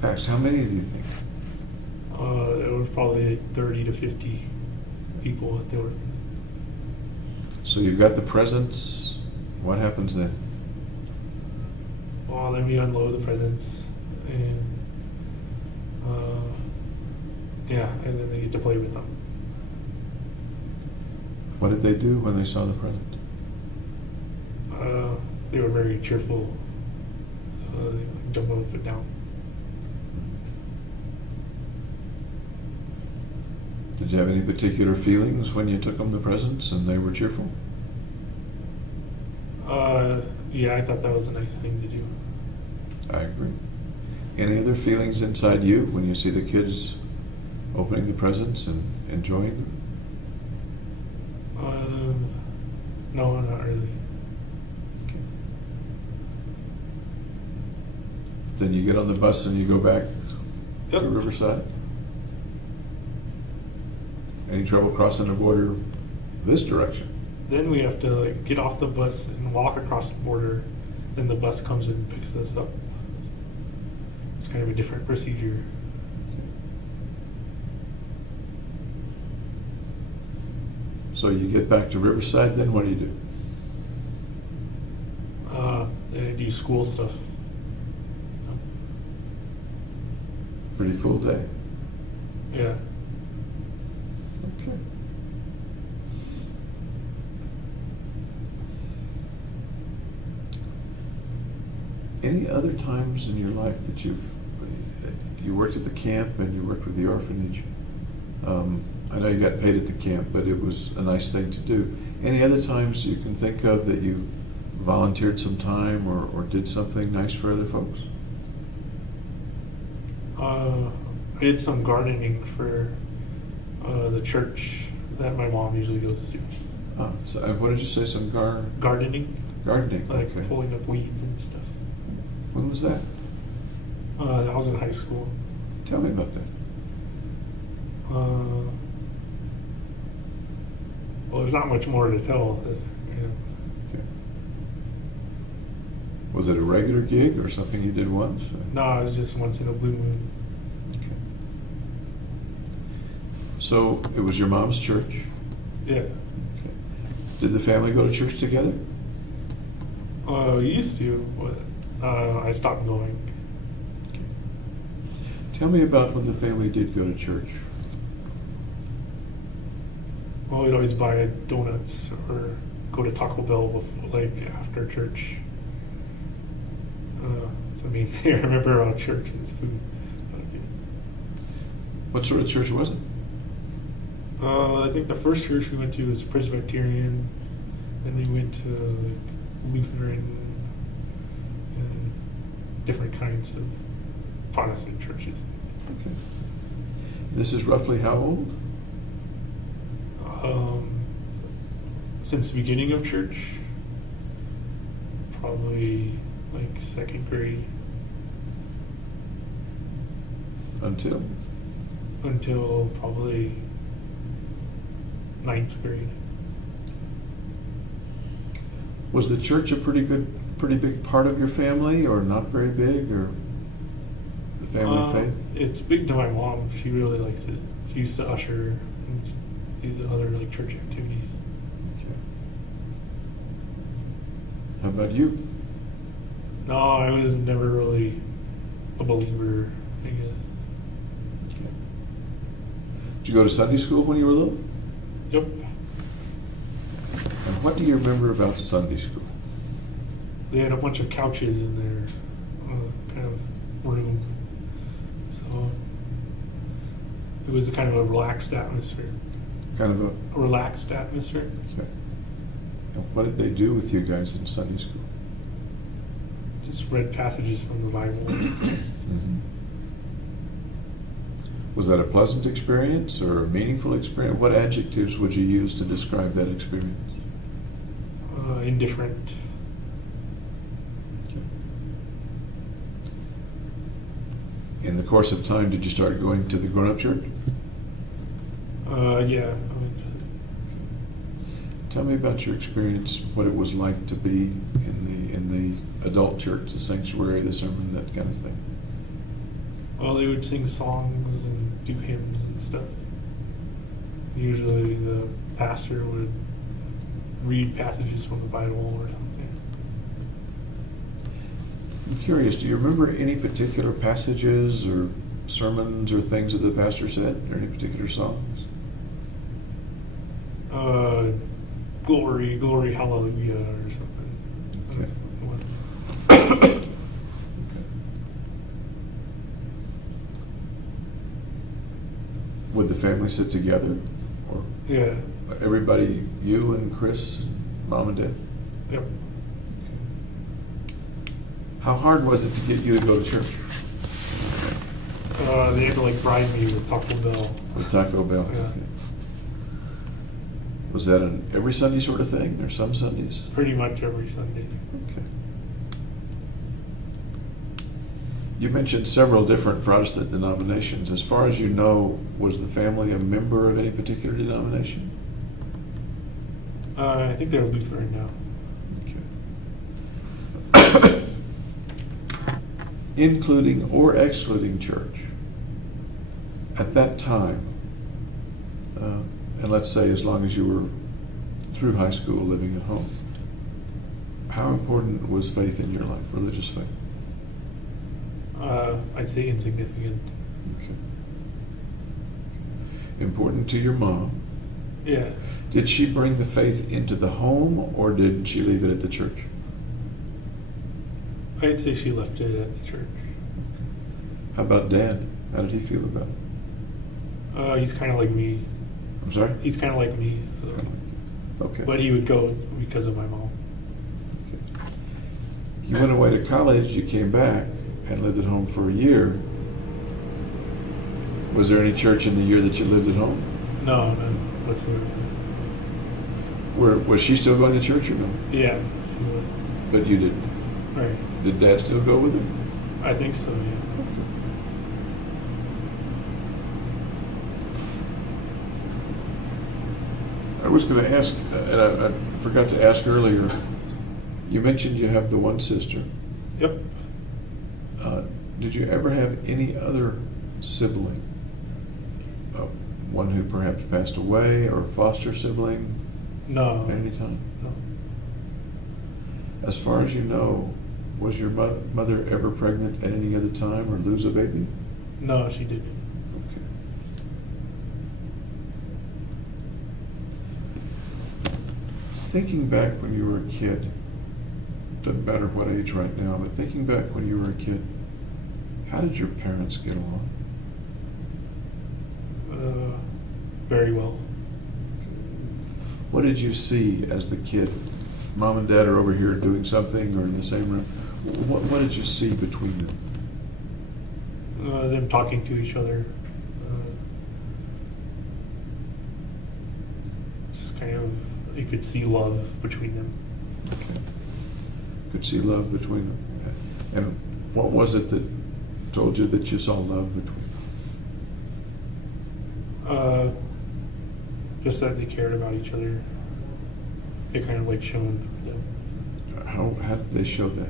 Pax, how many do you think? There was probably like 30 to 50 people at the orphanage. So you've got the presents. What happens then? Well, then we unload the presents, and yeah, and then they get to play with them. What did they do when they saw the present? They were very cheerful. They would jump up and down. Did you have any particular feelings when you took them the presents and they were cheerful? Yeah, I thought that was a nice thing to do. I agree. Any other feelings inside you when you see the kids opening the presents and enjoying them? No, not really. Okay. Then you get on the bus and you go back Yep. to Riverside? Any trouble crossing the border this direction? Then we have to like get off the bus and walk across the border. Then the bus comes and picks us up. It's kind of a different procedure. So you get back to Riverside, then what do you do? Then I do school stuff. Pretty full day. Yeah. Okay. Any other times in your life that you worked at the camp and you worked with the orphanage? I know you got paid at the camp, but it was a nice thing to do. Any other times you can think of that you volunteered some time or did something nice for other folks? I did some gardening for the church that my mom usually goes to. So what did you say? Some Gardening, gardening? like Okay. pulling up weeds and stuff. When was that? That was in high school. Tell me about that. Well, there's not much more to tell. Okay. Was it a regular gig or something you did once? No, it was just once in a blue moon. Okay. So it was your mom's church? Yeah. Okay. Did the family go to church together? We used to, but I stopped going. Okay. Tell me about when the family did go to church. Well, we'd always buy donuts or go to Taco Bell like after church. It's the main thing I remember about church and its food. What sort of church was it? I think the first church we went to was Presbyterian, then we went to like, Lutheran and different kinds of Protestant churches. Okay. This is roughly how old? Since the beginning of church, probably like second grade. Until? until probably 9th grade. Was the church a pretty big part of your family, or not very big, or the family faith? It's big to my mom. She really likes it. She used to usher and do the other like church activities. Okay. How about you? No, I was never really a believer, I guess. Okay. Did you go to Sunday school when you were little? Yep. And what do you remember about Sunday school? They had a bunch of couches in their kind of room. So it was a kind of a relaxed atmosphere. Kind of a... A relaxed atmosphere. Okay. And what did they do with you guys in Sunday school? Just read passages from the Bible. Mm-hmm. Was that a pleasant experience or a meaningful experience? What adjectives would you use to describe that experience? Indifferent. Okay. In the course of time, did you start going to the grown-up church? Yeah. Tell me about your experience, what it was like to be in the adult church, the sanctuary, the sermon, that kind of thing. Well, they would sing songs and do hymns and stuff. Usually the pastor would read passages from the Bible or something. I'm curious, do you remember any particular passages or sermons or things that the pastor said, or any particular songs? Glory, glory, hallelujah, or something. Okay. That's what- Okay. Would the family sit together, or Yeah. everybody, you and Chris, mom and dad? Yep. How hard was it to get you to go to church? They had to like bribe me with Taco Bell. With Taco Bell? Yeah. Okay. Was that an every Sunday sort of thing, or some Sundays? Pretty much every Sunday. Okay. You mentioned several different Protestant denominations. As far as you know, was the family a member of any particular denomination? I think they're Lutheran now. Okay. Including or excluding church, at that time, and let's say as long as you were through high school living at home, how important was faith in your life, religious faith? I'd say insignificant. Okay. Important to your mom. Yeah. Did she bring the faith into the home, or did she leave it at the church? I'd say she left it at the church. How about Dad? How did he feel about it? He's kind of like me. I'm sorry? He's kind of like me. So. Okay. But he would go because of my mom. Okay. You went away to college, you came back, and lived at home for a year. Was there any church in the year that you lived at home? No, none whatsoever. Was she still going to church or no? Yeah. But you didn't. Right. Did Dad still go with her? I think so, yeah. I was going to ask, and I forgot to ask earlier, you mentioned you have the one sister. Yep. Did you ever have any other sibling? One who perhaps passed away, or a foster sibling No. at any time? No. As far as you know, was your mother ever pregnant at any other time or lose a baby? No, she didn't. Okay. Thinking back when you were a kid, doesn't matter what age right now, but thinking back when you were a kid, how did your parents get along? Very well. What did you see as the kid? Mom and Dad are over here doing something or in the same room. What did you see between them? Them talking to each other. Just kind of, you could see love between them. Okay. Could see love between them. And what was it that told you that you saw love between them? Just that they cared about each other. It kind of like showing through them. How did they show that?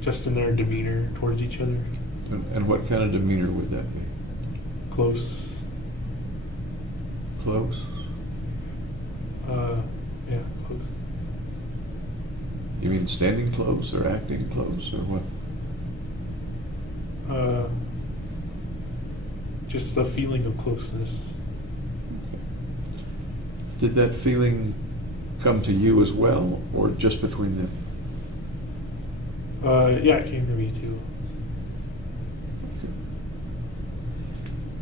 Just in their demeanor towards each other. And what kind of demeanor would that be? Close. Close? Yeah, close. You mean standing close or acting close or what? Just a feeling of closeness. Did that feeling come to you as well, or just between them? Yeah, it came to me too.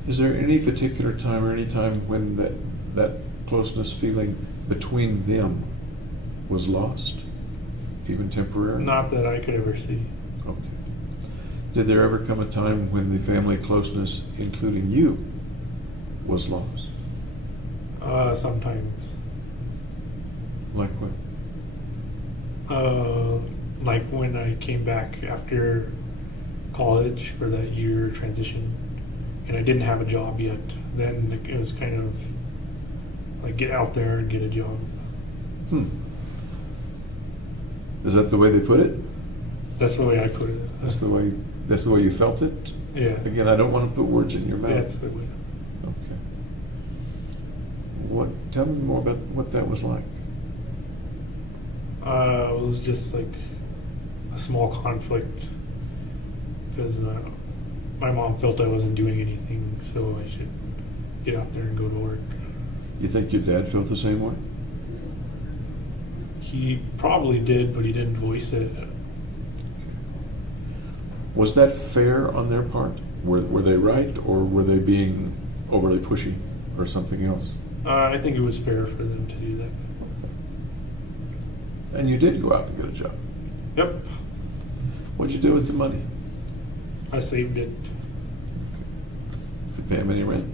Is there any particular time or any time when that closeness feeling between them was lost, even temporarily? Not that I could ever see. Okay. Did there ever come a time when the family closeness, including you, was lost? Sometimes. Like what? Like when I came back after college for that year transition, and I didn't have a job yet. Then it was kind of like get out there and get a job. Is that the way they put it? That's the way I put it. That's the way you felt it? Yeah. Again, I don't want to put words in your mouth. That's the way. Okay. Tell me more about what that was like. It was just like a small conflict because my mom felt I wasn't doing anything, so I should get out there and go to work. You think your dad felt the same way? He probably did, but he didn't voice it. Was that fair on their part? Were they right, or were they being overly pushy, or something else? I think it was fair for them to do that. And you did go out and get a job. Yep. What'd you do with the money? I saved it. Did you pay them any rent?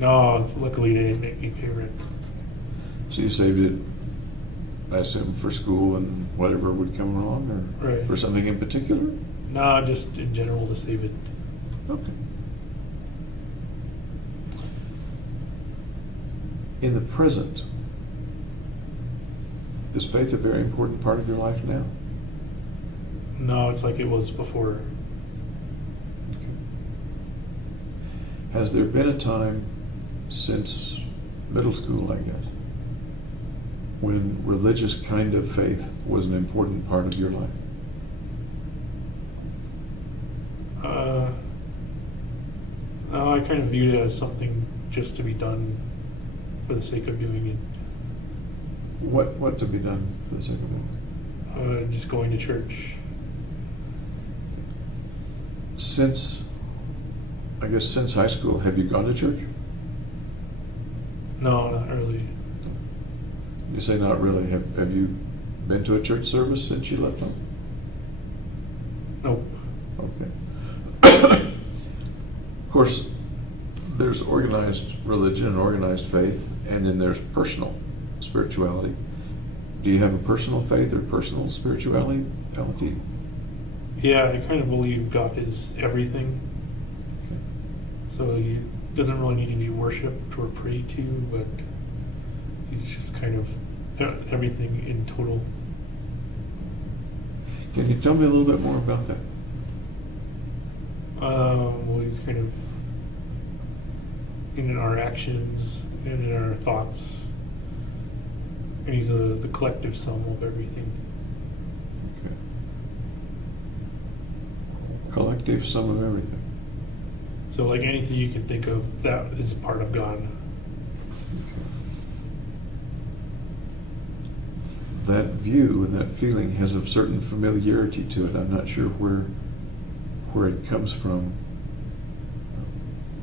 No, luckily they didn't make me pay rent. So you saved it, I assume, for school and whatever would come along, or Right. for something in particular? No, just in general to save it. Okay. In the present, is faith a very important part of your life now? No, it's like it was before. Okay. Has there been a time since middle school, I guess, when religious kind of faith was an important part of your life? No, I kind of viewed it as something just to be done for the sake of doing it. What to be done for the sake of it? Just going to church. Since high school, have you gone to church? No, not really. You say not really. Have you been to a church service since you left home? Nope. Okay. Of course, there's organized religion and organized faith, and then there's personal spirituality. Do you have a personal faith or personal spirituality? Yeah, I kind of believe God is everything. Okay. So he doesn't really need to be worshipped or prayed to, but he's just kind of everything in total. Can you tell me a little bit more about that? Well, he's kind of in our actions and in our thoughts. And he's the collective sum of everything. Okay. Collective sum of everything. So like anything you can think of, that is a part of God. Okay. That view and that feeling has a certain familiarity to it. I'm not sure where it comes from.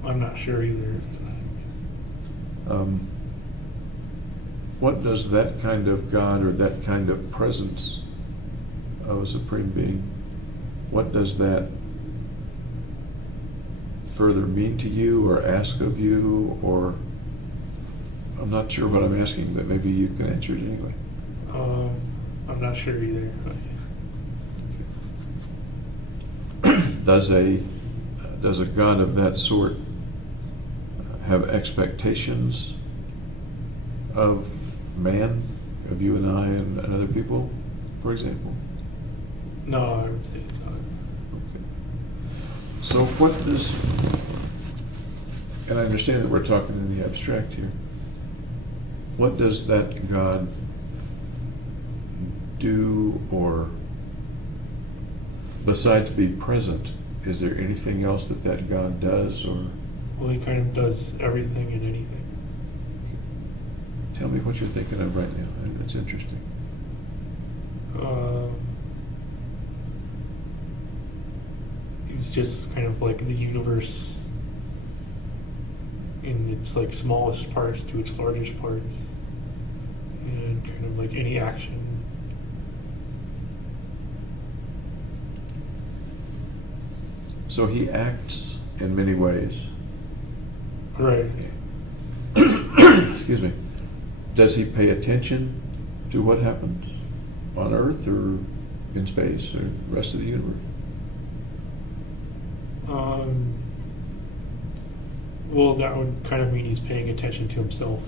I'm not sure either. What does that kind of God or that kind of presence of a supreme being, what does that further mean to you or ask of you? Or I'm not sure what I'm asking, but maybe you can answer it anyway. I'm not sure either. Does does a God of that sort have expectations of man, of you and I and other people, for example? No, I would say not. Okay. So what does, and I understand that we're talking in the abstract here, what does that God do, or besides be present, is there anything else that that God does, or? Well, he kind of does everything and anything. Tell me what you're thinking of right now. It's interesting. He's just kind of like the universe in its like smallest parts to its largest parts, and kind of like any action. So he acts in many ways. Right. Excuse me. Does he pay attention to what happens on Earth or in space or the rest of the universe? Well, that would kind of mean he's paying attention to himself,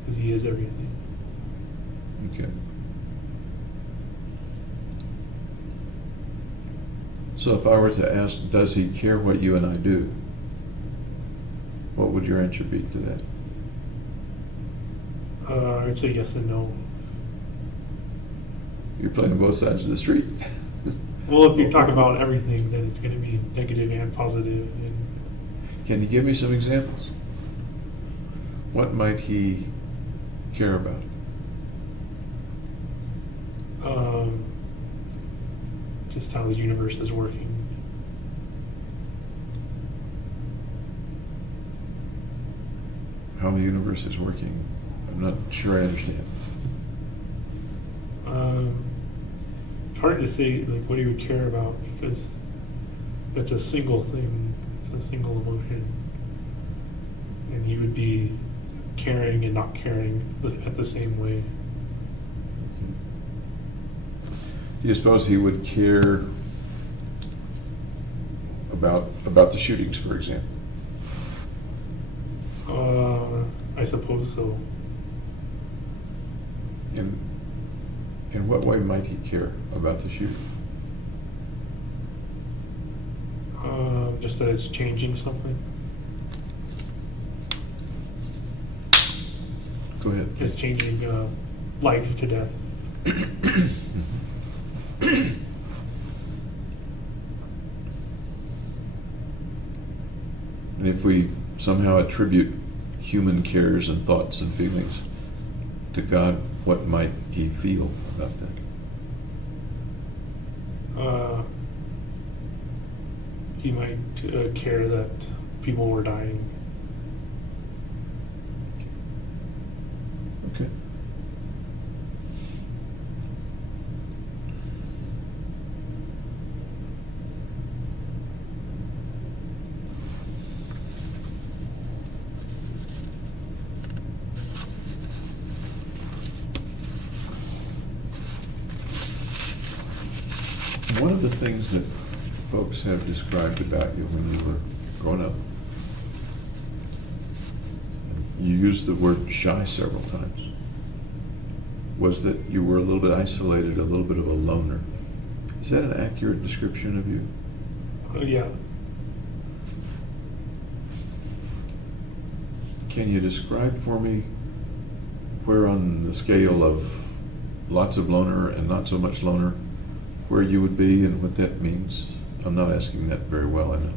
because he is everything. Okay. So if I were to ask, does he care what you and I do? What would your answer be to that? I would say yes and no. You're playing both sides of the street. Well, if you're talking about everything, then it's going to be negative and positive. And Can you give me some examples? What might he care about? just how the universe is working. How the universe is working? I'm not sure I understand. It's hard to say like what he would care about, because it's a single thing, it's a single emotion, and he would be caring and not caring at the same way. Do you suppose he would care about the shootings, for example? I suppose so. In what way might he care about the shooting? Just that it's changing something. Go ahead. It's changing life to death. And if we somehow attribute human cares and thoughts and feelings to God, what might he feel about that? He might care that people were dying. Okay. One of the things that folks have described about you when you were growing up, you used the word shy several times, was that you were a little bit isolated, a little bit of a loner. Is that an accurate description of you? Yeah. Can you describe for me where on the scale of lots of loner and not so much loner, where you would be and what that means? I'm not asking that very well, I know.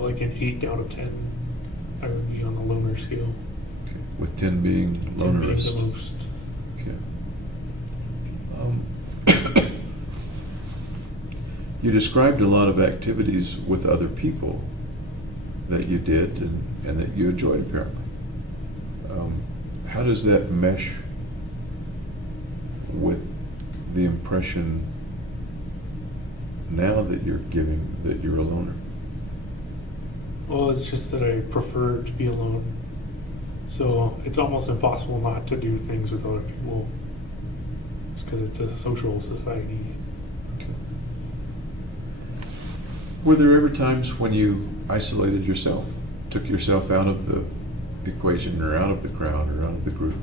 Like an 8 out of 10, I would be on the loner scale. Okay. With 10 being 10 being lonerist. the most. Okay. You described a lot of activities with other people that you did and that you enjoyed, apparently. How does that mesh with the impression now that you're giving that you're a loner? Well, it's just that I prefer to be alone. So it's almost impossible not to do things with other people, just because it's a social society. Okay. Were there ever times when you isolated yourself, took yourself out of the equation or out of the crowd or out of the group?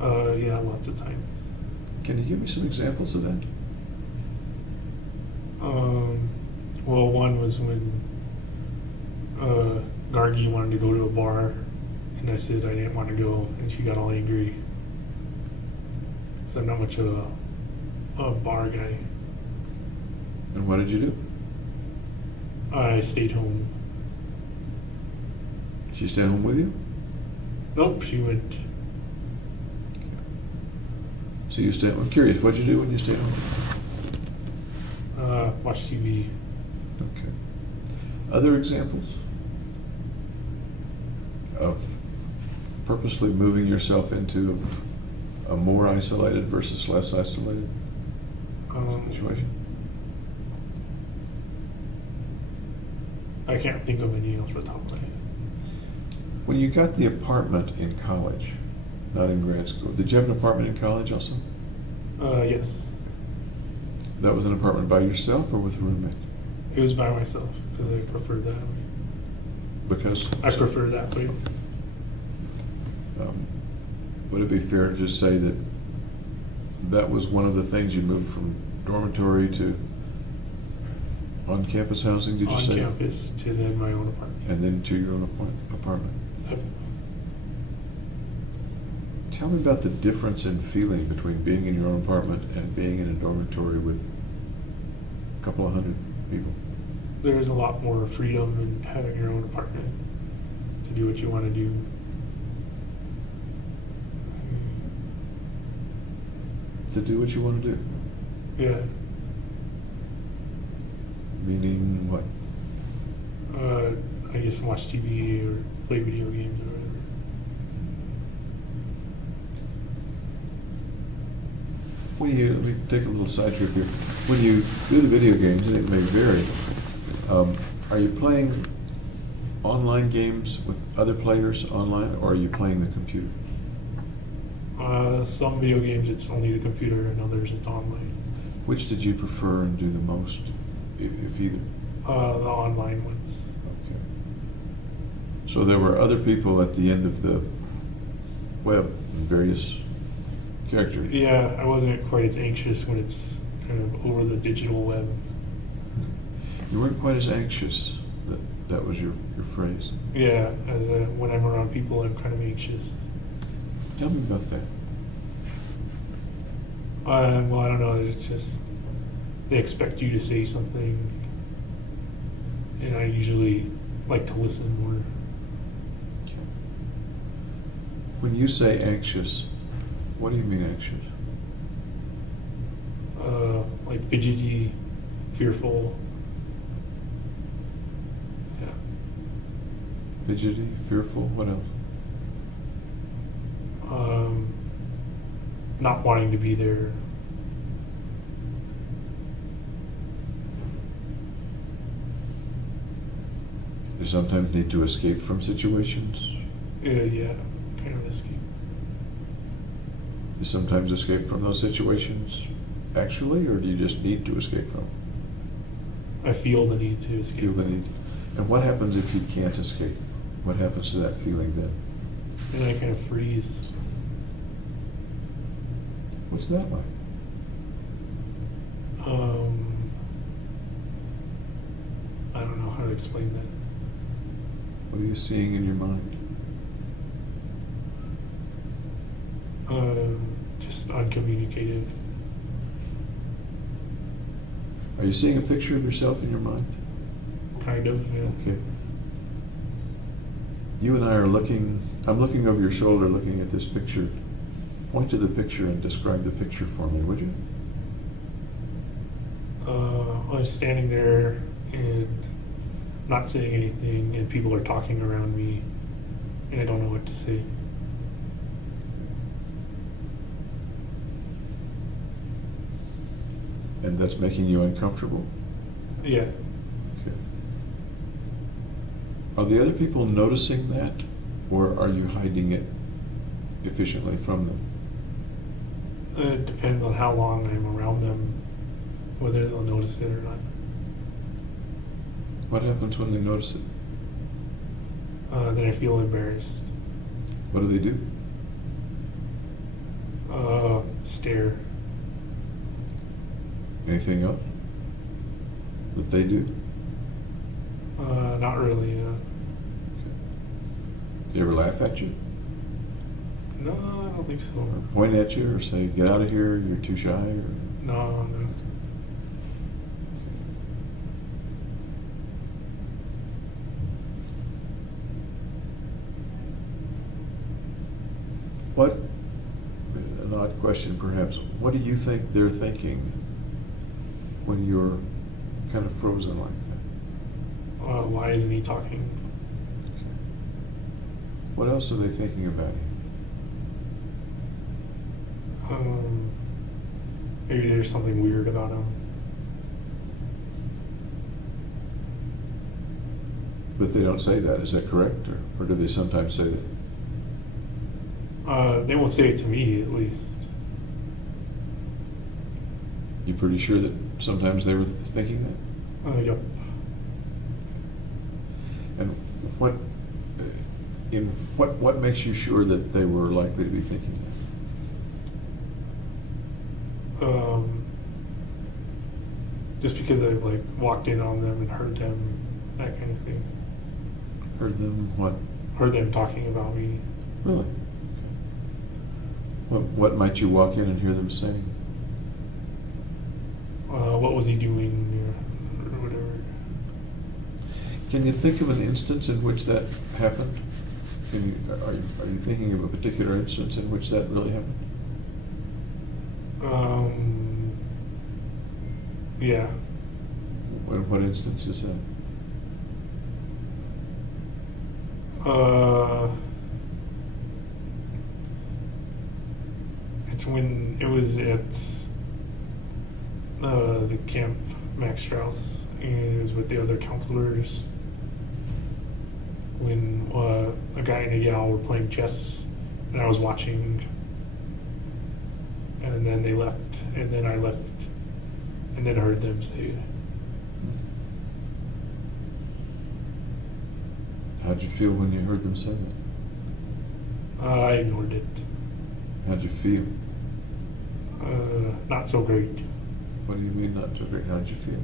Yeah, lots of time. Can you give me some examples of that? Well, one was when Gargi wanted to go to a bar, and I said I didn't want to go, and she got all angry. 'Cause I'm not much of a bar guy. And what did you do? I stayed home. She stayed home with you? Nope, she went. So you stayed, I'm curious, what'd you do when you stayed home? Watch TV. Okay. Other examples of purposely moving yourself into a more isolated versus less isolated situation? I can't think of any else for the top of my head. When you got the apartment in college, not in grad school, did you have an apartment in college also? Yes. That was an apartment by yourself or with a roommate? It was by myself because I preferred that way. Because? I prefer that way. Would it be fair to just say that that was one of the things you moved from dormitory to on-campus housing, did you On say? campus to then my own apartment. And then to your own apartment. Tell me about the difference in feeling between being in your own apartment and being in a dormitory with a couple of hundred people. There's a lot more freedom in having your own apartment to do what you want to do. To do what you want to do. Yeah. Meaning what? I just watch TV or play video games or whatever. When you, let me take a little side trip here. When you do the video games, and it may vary, are you playing online games with other players online, or are you playing the computer? Some video games it's only the computer, and others it's online. Which did you prefer and do the most, if either? The online ones. Okay. So there were other people at the end of the web, various characters. Yeah, I wasn't quite as anxious when it's kind of over the digital web. You weren't quite as anxious. That was your phrase. Yeah, as when I'm around people, I'm kind of anxious. Tell me about that. Well, I don't know. It's just they expect you to say something, and I usually like to listen more. Okay. When you say anxious, what do you mean anxious? Like fidgety, fearful. Yeah. Fidgety, fearful, what else? Not wanting to be there. You sometimes need to escape from situations. Yeah, kind of risky. You sometimes escape from those situations actually, or do you just need to escape from them? I feel the need to escape. Feel the need. And what happens if you can't escape? What happens to that feeling then? And I kind of freeze. What's that like? I don't know how to explain that. What are you seeing in your mind? Just uncommunicative. Are you seeing a picture of yourself in your mind? Kind of, yeah. Okay. You and I are looking, I'm looking over your shoulder looking at this picture. Point to the picture and describe the picture for me, would you? I'm standing there and not saying anything, and people are talking around me, and I don't know what to say. And that's making you uncomfortable? Yeah. Okay. Are the other people noticing that, or are you hiding it efficiently from them? It depends on how long I'm around them, whether they'll notice it or not. What happens when they notice it? Then I feel embarrassed. What do they do? Stare. Anything else that they do? Not really. They ever laugh at you? No, I don't think so. Or point at you or say, get out of here, you're too shy? Or... No. What, an odd question perhaps, what do you think they're thinking when you're kind of frozen like that? Why isn't he talking? What else are they thinking about you? Maybe there's something weird about him. But they don't say that, is that correct? Or do they sometimes say that? They won't say it to me, at least. You pretty sure that sometimes they were thinking that? Yep. And what makes you sure that they were likely to be thinking that? Just because I've like walked in on them and heard them, that kind of thing. Heard them what? Heard them talking about me. Really? What might you walk in and hear them saying? What was he doing or whatever. Can you think of an instance in which that happened? Are you thinking of a particular instance in which that really happened? Yeah. What instance is that? It's when it was at the camp Max Strauss, and it was with the other counselors. When a guy and a gal were playing chess, and I was watching, and then they left, and then I left, and then heard them say, How'd you feel when you heard them say that? I ignored it. How'd you feel? Not so great. What do you mean not so great? How'd you feel?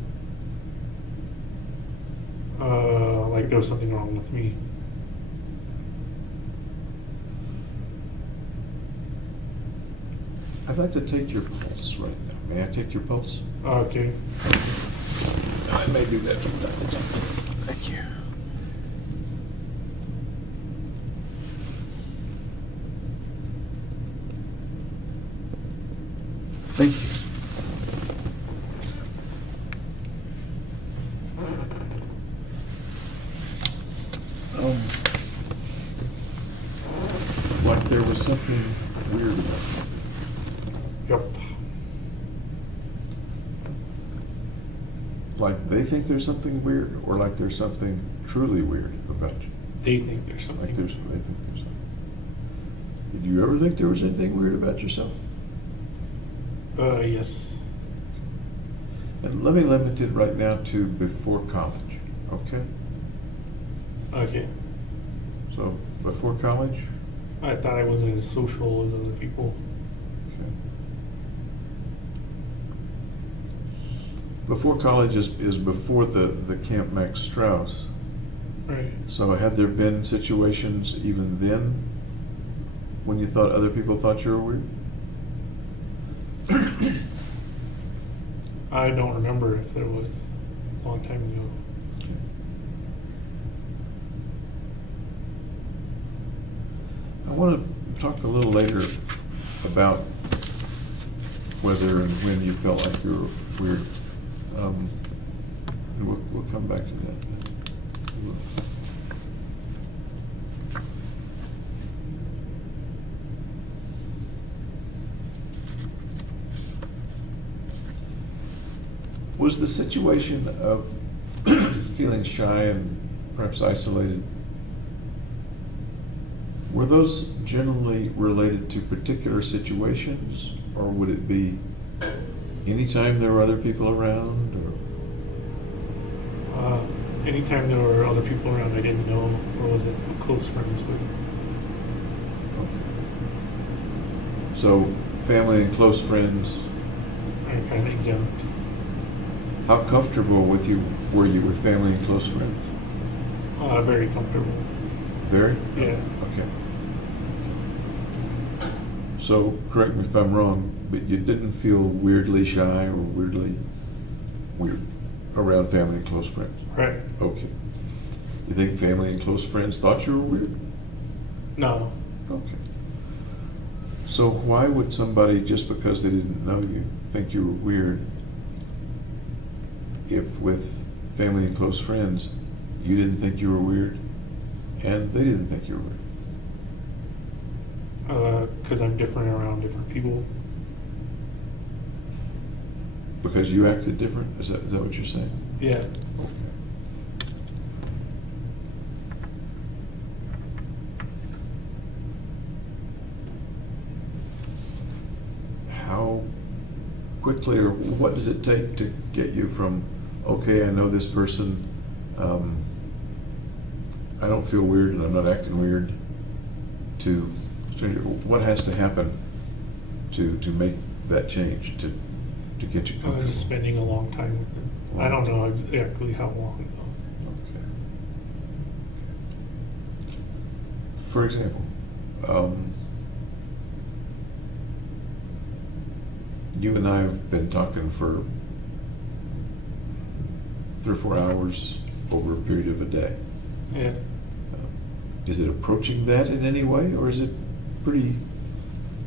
Like there was something wrong with me. I'd like to take your pulse right now. May I take your pulse? Okay. I may do that from time to time. Thank you. Thank you. Like there was something weird about it. Yep. Like they think there's something weird, or like there's something truly weird about you. They think there's something. Like they think there's something. Did you ever think there was anything weird about yourself? Yes. And let me limit it right now to before college, okay? Okay. So before college, I thought I wasn't as social as other people. okay. Before college is before the Camp Max Strauss. Right. So had there been situations even then when you thought other people thought you were weird? I don't remember if there was a long time ago. Okay. I want to talk a little later about whether and when you felt like you were weird. And we'll come back to that. Was the situation of feeling shy and perhaps isolated, were those generally related to particular situations, or would it be anytime there were other people around? Or? anytime there were other people around I didn't know or wasn't close friends with. Okay. So, family and close friends, I'm kind of exempt. how comfortable were you with family and close friends? Very comfortable. Very? Yeah. Okay. So, correct me if I'm wrong, but you didn't feel weirdly shy or weirdly weird around family and close friends? Right. Okay. You think family and close friends thought you were weird? No. Okay. So why would somebody, just because they didn't know you, think you were weird if with family and close friends, you didn't think you were weird and they didn't think you were weird? Because I'm different around different people. Because you acted different? Is that what you're saying? Yeah. Okay. How quickly, or what does it take to get you from, okay, I know this person, I don't feel weird and I'm not acting weird, to stranger? What has to happen to make that change, to get you I was comfortable? just spending a long time with them. I don't know exactly how long though. Okay. For example, you and I have been talking for 3 or 4 hours over a period of a day. Yeah. Is it approaching that in any way, or is it pretty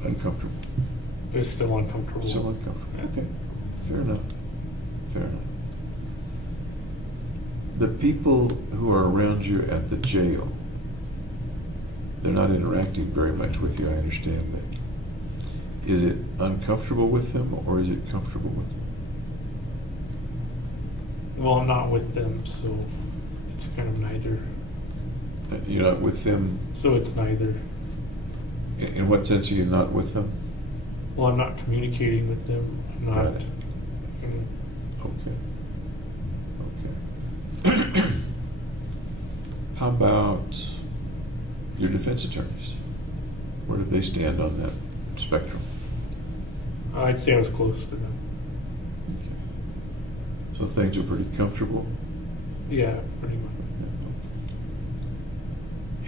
uncomfortable? It's still uncomfortable. Still uncomfortable. Okay, fair enough. Fair enough. The people who are around you at the jail, they're not interacting very much with you, I understand that. Is it uncomfortable with them, or is it comfortable with them? Well, I'm not with them, so it's kind of neither. You're not with them, So it's neither. in what sense are you not with them? Well, I'm not communicating with them. I'm Got not. it. Mm, Okay. Okay. How about your defense attorneys? Where do they stand on that spectrum? I'd say I was close to them. Okay. So things are pretty comfortable? Yeah, pretty much.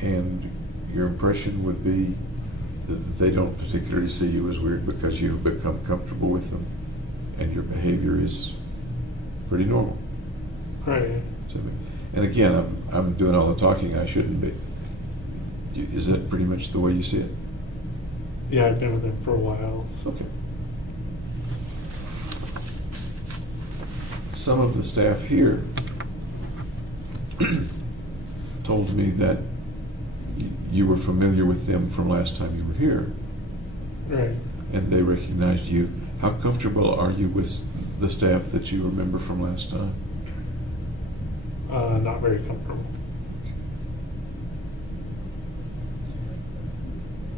And your impression would be that they don't particularly see you as weird because you've become comfortable with them and your behavior is pretty normal. Right. And again, I'm doing all the talking I shouldn't be. Is that pretty much the way you see it? Yeah, I've been with them for a while. So. Okay. Some of the staff here told me that you were familiar with them from last time you were here, Right. and they recognized you. How comfortable are you with the staff that you remember from last time? Not very comfortable.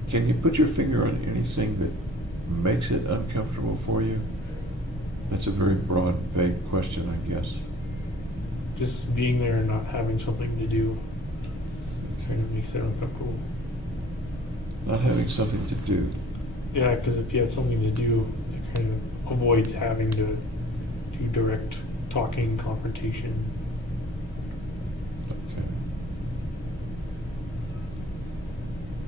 Can you put your finger on anything that makes it uncomfortable for you? That's a very broad, vague question, I guess. Just being there and not having something to do kind of makes it uncomfortable. Not having something to do. Yeah, because if you have something to do, it kind of avoids having to do direct talking, confrontation. Okay.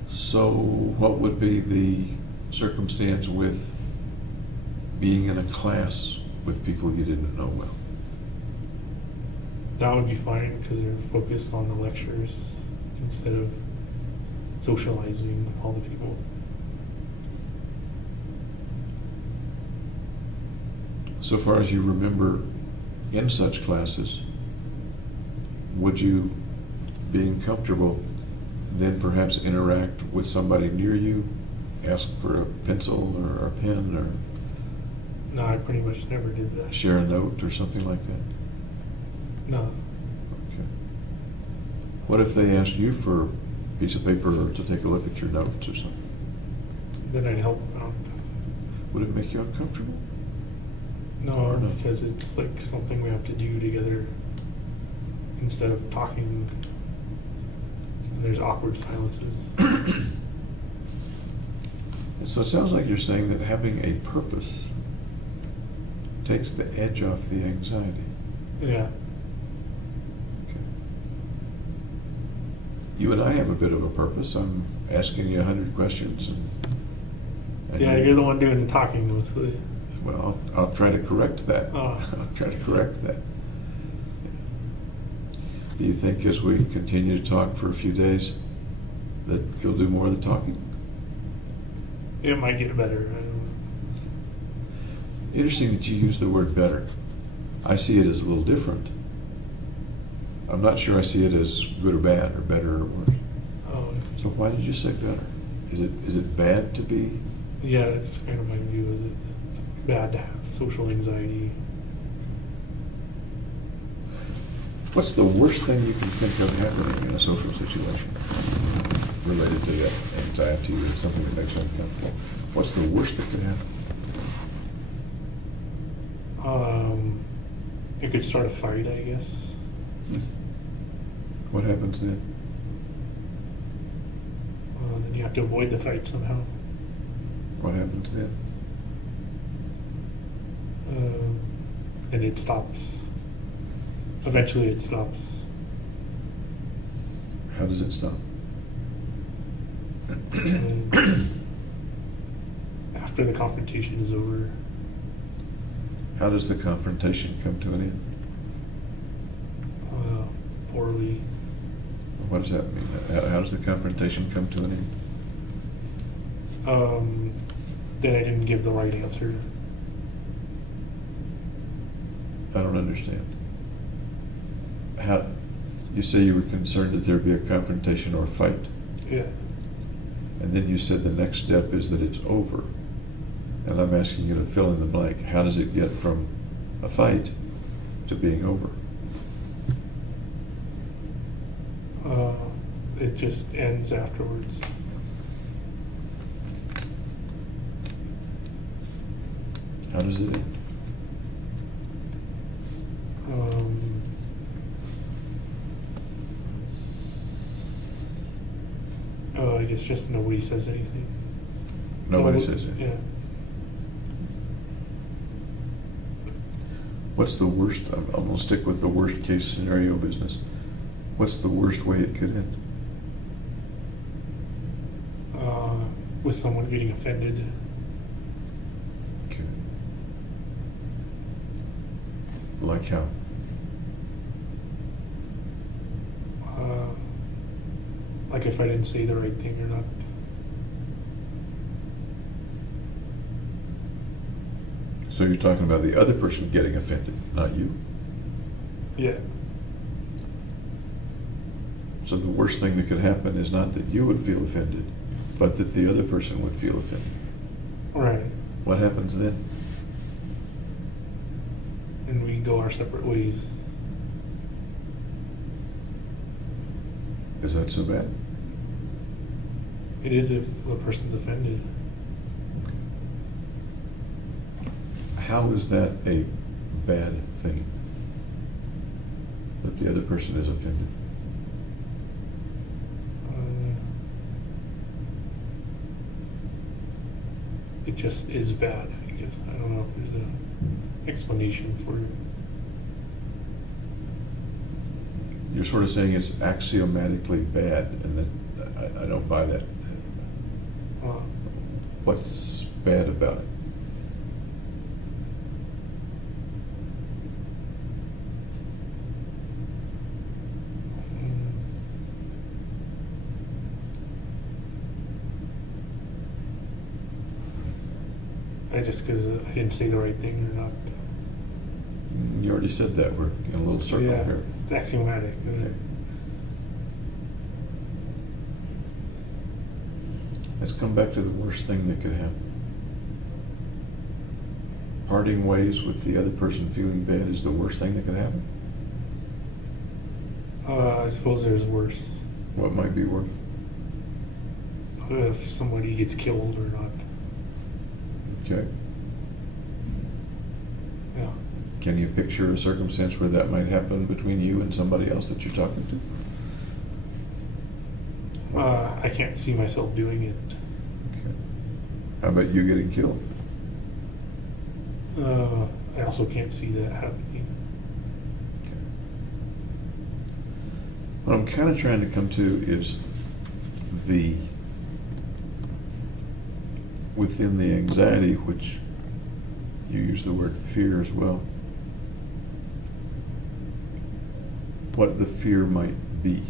So what would be the circumstance with being in a class with people you didn't know well? That would be fine because they're focused on the lectures instead of socializing with all the people. So far as you remember in such classes, would you, being comfortable, then perhaps interact with somebody near you, ask for a pencil or a pen, or No, I pretty much never did that. share a note or something like that? No. Okay. What if they asked you for a piece of paper or to take a look at your notes or something? Then I'd help them out. Would it make you uncomfortable? No, Or not? because it's like something we have to do together instead of talking, there's awkward silences. And so it sounds like you're saying that having a purpose takes the edge off the anxiety. Yeah. Okay. You and I have a bit of a purpose. I'm asking you 100 questions. And Yeah, you're the one doing the talking mostly. Well, I'll try to correct that. Oh. I'll try to correct that. Do you think as we continue to talk for a few days that you'll do more of the talking? It might get better. I don't know. Interesting that you use the word better. I see it as a little different. I'm not sure I see it as good or bad, or better or worse. Oh, So why did you say better? Is it bad to be? yeah, that's kind of my view. Is it's bad to have social anxiety. What's the worst thing you can think of happening in a social situation related to that anxiety or something that makes you uncomfortable? What's the worst that could happen? It could start a fight, I guess. What happens then? Then you have to avoid the fight somehow. What happens then? And it stops. Eventually it stops. How does it stop? After the confrontation is over. How does the confrontation come to an end? Poorly. What does that mean? How does the confrontation come to an end? That I didn't give the right answer. I don't understand. How, you say you were concerned that there'd be a confrontation or a fight, Yeah. and then you said the next step is that it's over. And I'm asking you to fill in the blank. How does it get from a fight to being over? It just ends afterwards. How does it end? I guess just nobody says anything. Nobody says it. Yeah. What's the worst? I'm going to stick with the worst case scenario business. What's the worst way it could end? With someone getting offended. Okay. Like how? Like if I didn't say the right thing or not. So you're talking about the other person getting offended, not you. Yeah. So the worst thing that could happen is not that you would feel offended, but that the other person would feel offended. Right. What happens then? And we go our separate ways. Is that so bad? It is if the person's offended. How is that a bad thing? That the other person is offended? It just is bad, I guess. I don't know if there's an explanation for it. You're sort of saying it's axiomatically bad, and that I don't buy that. What's bad about it? Just because I didn't say the right thing or not. You already said that. We're in a little circle Yeah, here. it's axiomatic. Okay. Let's come back to the worst thing that could happen. Parting ways with the other person feeling bad is the worst thing that could happen? I suppose there's worse. What might be worse? If somebody gets killed or not. Okay. Yeah. Can you picture a circumstance where that might happen between you and somebody else that you're talking to? I can't see myself doing it. Okay. How about you getting killed? I also can't see that happening. Okay. What I'm kind of trying to come to is within the anxiety, which you use the word fear as well, what the fear might be.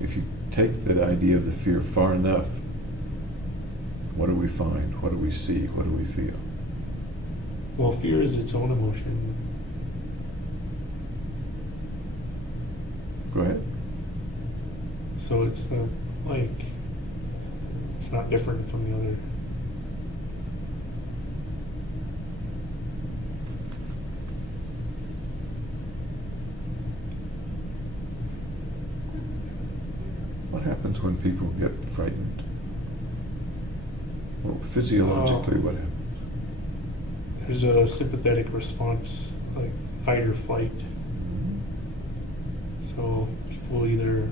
If you take that idea of the fear far enough, what do we find? What do we see? What do we feel? Well, fear is its own emotion. Go ahead. So it's it's not different from the other. What happens when people get frightened? Well, physiologically, what happens? There's a sympathetic response, like fight or flight. So people either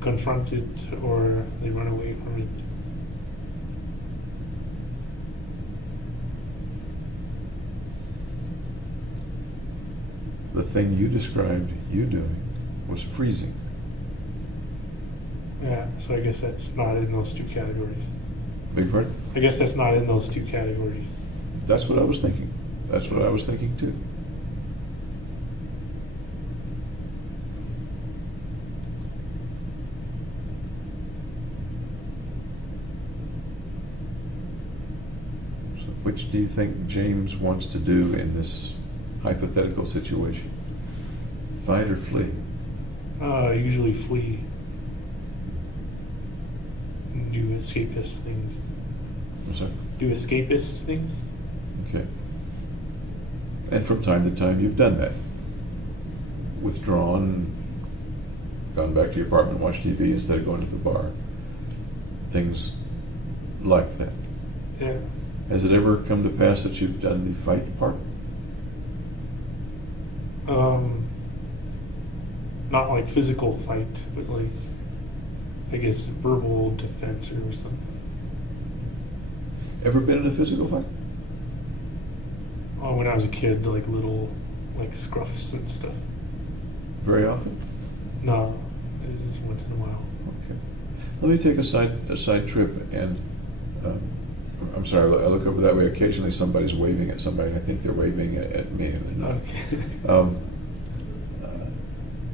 confront it or they run away from it. The thing you described you doing was freezing. Yeah, so I guess that's not in those two categories. Big pardon? I guess that's not in those two categories. That's what I was thinking. That's what I was thinking too. So which do you think James wants to do in this hypothetical situation? Fight or flee? Usually flee. And do escapist things. I'm sorry? Do escapist things? Okay. And from time to time, you've done that. Withdrawn, gone back to your apartment, watched TV instead of going to the bar. Things like that. Yeah. Has it ever come to pass that you've done the fight part? Not like physical fight, but like, I guess verbal defense or something. Ever been in a physical fight? Oh, when I was a kid, like little, like scruffs and stuff. Very often? No, it just once in a while. Okay. Let me take a side trip, and I'm sorry, I look over that way. Occasionally somebody's waving at somebody. I think they're waving at me, and they're not. Okay.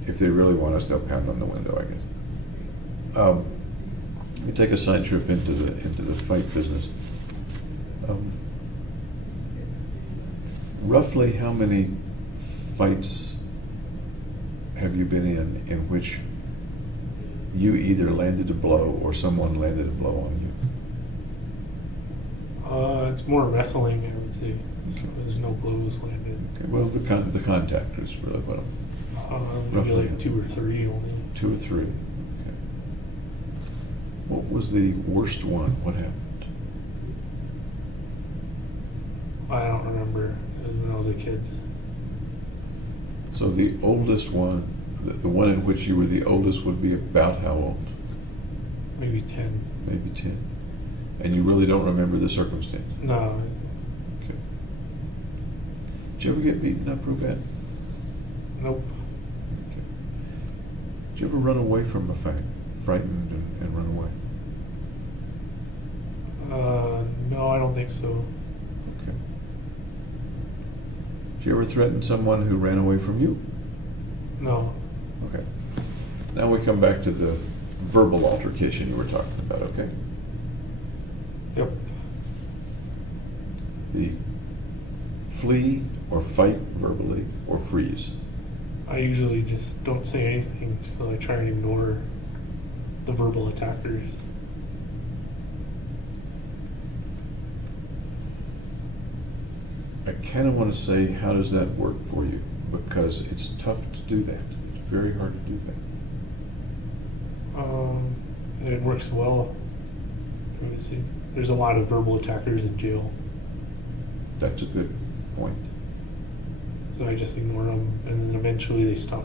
If they really want us, they'll pound on the window, I guess. Let me take a side trip into the fight business. Roughly how many fights have you been in which you either landed a blow or someone landed a blow on you? It's more wrestling, I would say. So Okay. there's no blows landed. Okay, well, the contact is really what I'm... Maybe Roughly. like 2 or 3 only. 2 or 3. Okay. What was the worst one? What happened? I don't remember. It was when I was a kid. So the oldest one, the one in which you were the oldest, would be about how old? Maybe 10. Maybe 10. And you really don't remember the circumstance? No. Okay. Did you ever get beaten up real bad? Nope. Okay. Did you ever run away from a fight? Frightened and run away? No, I don't think so. Okay. Did you ever threaten someone who ran away from you? No. Okay. Now we come back to the verbal altercation you were talking about, okay? Yep. The flee or fight verbally or freeze. I usually just don't say anything, so I try and ignore the verbal attackers. I kind of want to say, how does that work for you? Because it's tough to do that. It's very hard to do that. It works well. Let me see. There's a lot of verbal attackers in jail. That's a good point. So I just ignore them, and then eventually they stop.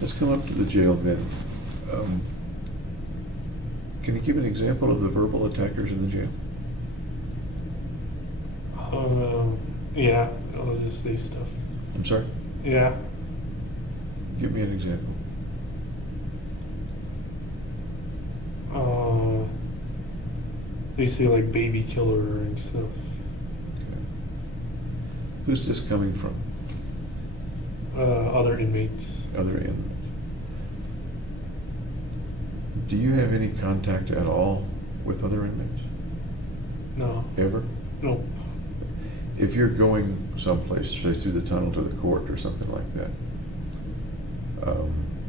Let's come up to the jail then. Can you give an example of the verbal attackers in the jail? Yeah, I'll just say stuff. I'm sorry? Yeah. Give me an example. They say like baby killer and stuff. Okay. Who's this coming from? Other inmates. Other inmates. Do you have any contact at all with other inmates? No. Ever? Nope. If you're going someplace, say through the tunnel to the court or something like that,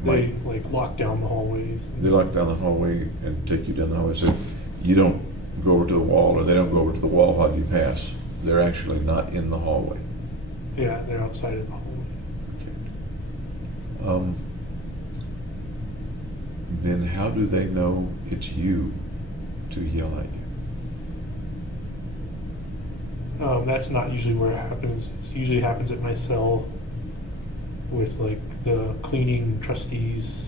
They like lock down the hallways. they lock down the hallway and take you down the hallway. So you don't go over to the wall, or they don't go over to the wall while you pass. They're actually not in the hallway. Yeah, they're outside of the hallway. Then how do they know it's you to yell at you? That's not usually where it happens. It usually happens at my cell with like the cleaning trustees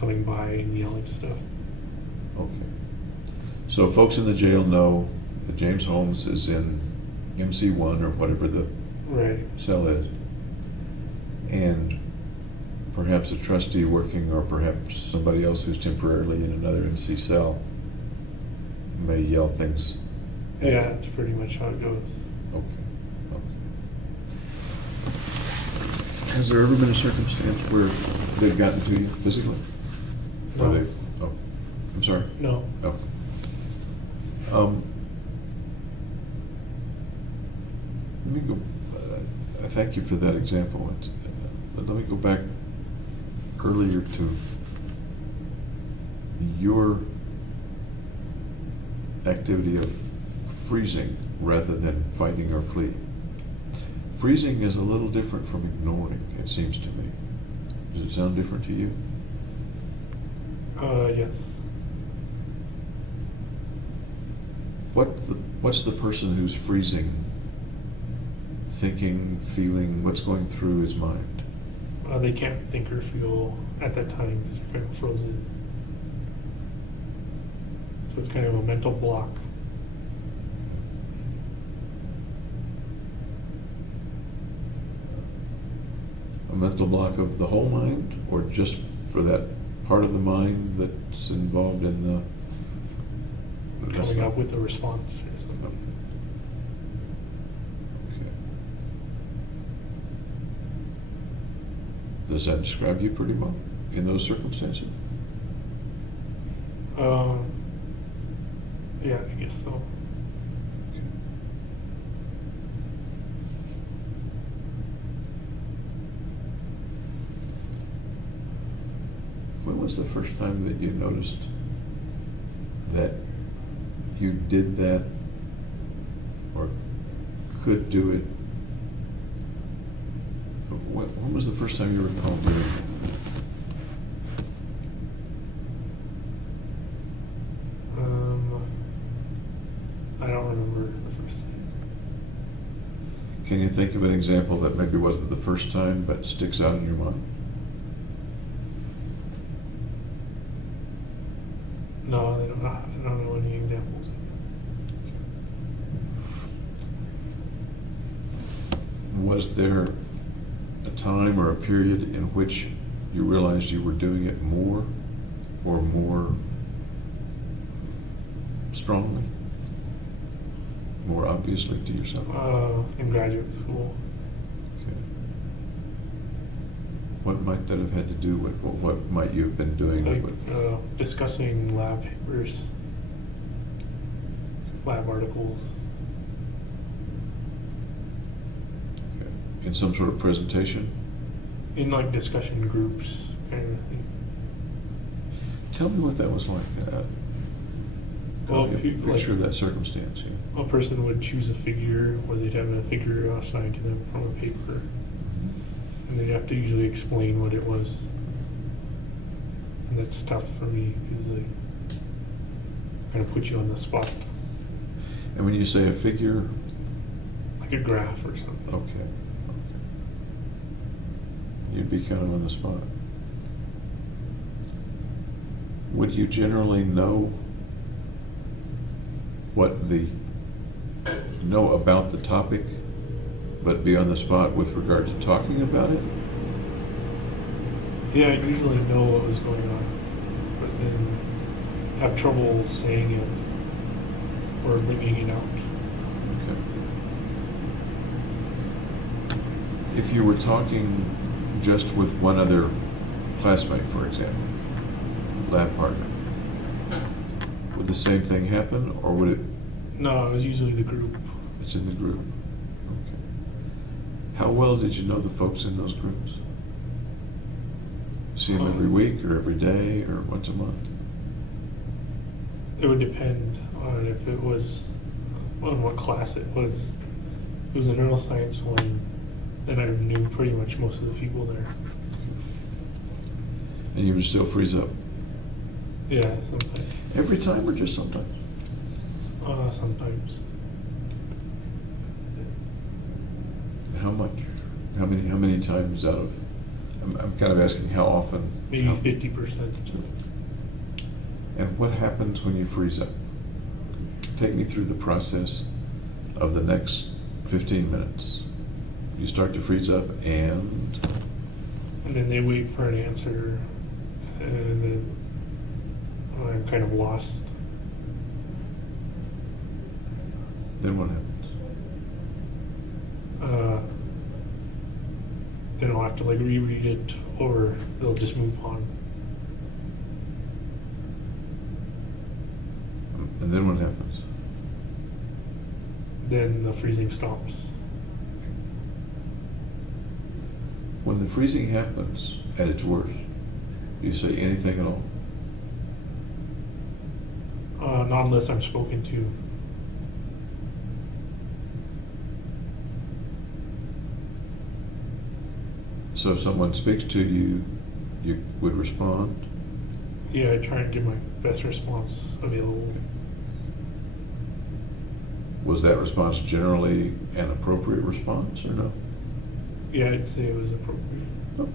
coming by and yelling stuff. Okay. So folks in the jail know that James Holmes is in MC1 or whatever the Right. cell is. And perhaps a trustee working, or perhaps somebody else who's temporarily in another MC cell may yell things. Yeah, that's pretty much how it goes. Okay. Has there ever been a circumstance where they've gotten to you physically? Or No. they? Oh, I'm sorry. No. Oh. Let me go. I thank you for that example. But let me go back earlier to your activity of freezing rather than fighting or fleeing. Freezing is a little different from ignoring, it seems to me. Does it sound different to you? Yes. What's the person who's freezing thinking, feeling, what's going through his mind? They can't think or feel at that time because you're kind of frozen. So it's kind of a mental block. A mental block of the whole mind, or just for that part of the mind that's involved in the Coming up with a response or something. Okay. Does that describe you pretty well in those circumstances? Yeah, I guess so. Okay. When was the first time that you noticed that you did that or could do it? When was the first time you recall doing it? I don't remember the first time. Can you think of an example that maybe wasn't the first time but sticks out in your mind? No, I don't know any examples. Was there a time or a period in which you realized you were doing it more or more strongly, more obviously to yourself? In graduate school. Okay. What might that have had to do with, what might you have been doing? Like discussing lab papers, lab articles. Okay. In some sort of presentation? In like discussion groups kind of thing. Tell me what that was like. Well, Tell me a people, picture like- of that circumstance. Yeah. A person would choose a figure, or they'd have a figure assigned to them from a paper, and they'd have to usually explain what it was. And that's tough for me because they kind of put you on the spot. And when you say a figure, Like like a graph or something. Okay. You'd be kind of on the spot. Would you generally know know about the topic, but be on the spot with regard to talking about it? Yeah, I usually know what was going on, but then have trouble saying it or living it out. Okay. If you were talking just with one other classmate, for example, lab partner, would the same thing happen, or would it? No, it was usually the group. It's in the group. Okay. How well did you know the folks in those groups? See them every week, or every day, or once a month? It would depend on if it was, on what class it was. If it was a neuroscience one, then I knew pretty much most of the people there. And you would still freeze up? Yeah, sometimes. Every time, or just sometimes? Sometimes. How much? How many times out of? I'm kind of asking how often. Maybe 50%. And what happens when you freeze up? Take me through the process of the next 15 minutes. You start to freeze up, and then they wait for an answer, and then I'm kind of lost. then what happens? Then I'll have to like reread it, or they'll just move on. And then what happens? Then the freezing stops. When the freezing happens at its worst, do you say anything at all? Not unless I'm spoken to. So if someone speaks to you, you would respond? Yeah, I try and give my best response available. Was that response generally an appropriate response, or no? Yeah, I'd say it was appropriate. Okay.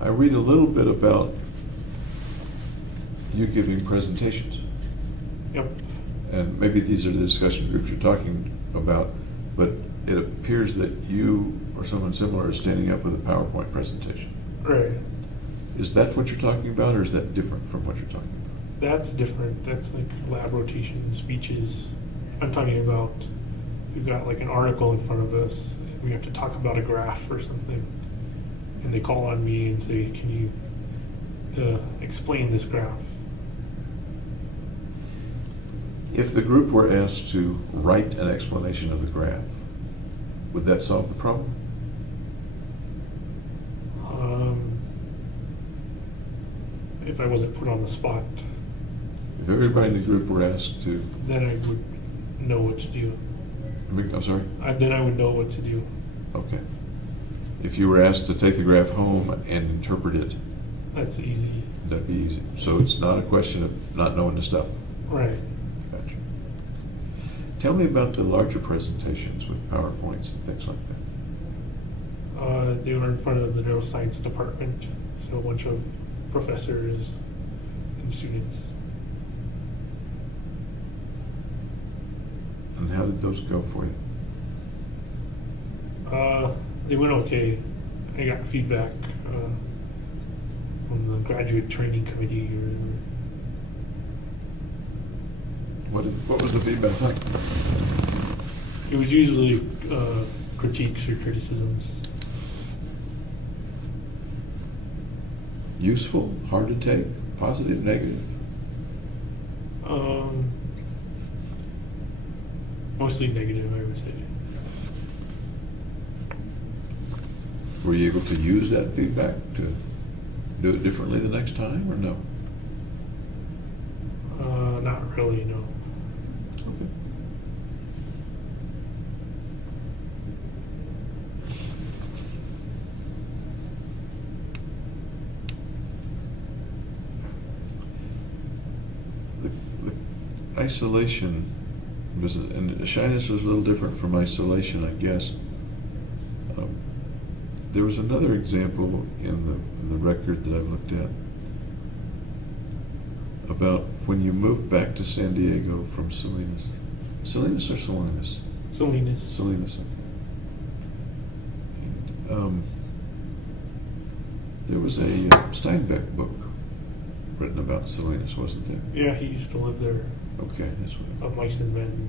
I read a little bit about you giving presentations. Yep. And maybe these are the discussion groups you're talking about, but it appears that you or someone similar is standing up with a PowerPoint presentation. Right. Is that what you're talking about, or is that different from what you're talking about? That's different. That's like lab rotation speeches. I'm talking about, we've got like an article in front of us. We have to talk about a graph or something. And they call on me and say, can you explain this graph? If the group were asked to write an explanation of the graph, would that solve the problem? If I wasn't put on the spot, If everybody in the group were asked to, then I would know what to do. I'm sorry? Then I would know what to do. Okay. If you were asked to take the graph home and interpret it, That's easy. that'd be easy. So it's not a question of not knowing the stuff. Right. Gotcha. Tell me about the larger presentations with PowerPoints and things like that. They were in front of the neuroscience department, so a bunch of professors and students. And how did those go for you? They went okay. I got feedback from the graduate training committee. What was the feedback like? It was usually critiques or criticisms. Useful, hard to take, positive, negative? Mostly negative, I would say. Were you able to use that feedback to do it differently the next time, or no? Not really, no. Okay. The isolation And shyness is a little different from isolation, I guess. There was another example in the record that I've looked at about when you moved back to San Diego from Salinas. Salinas or Salinas? Salinas. Salinas. And, there was a Steinbeck book written about Salinas, wasn't there? Yeah, he used to live there. Okay, that's what. Of Mice and Men.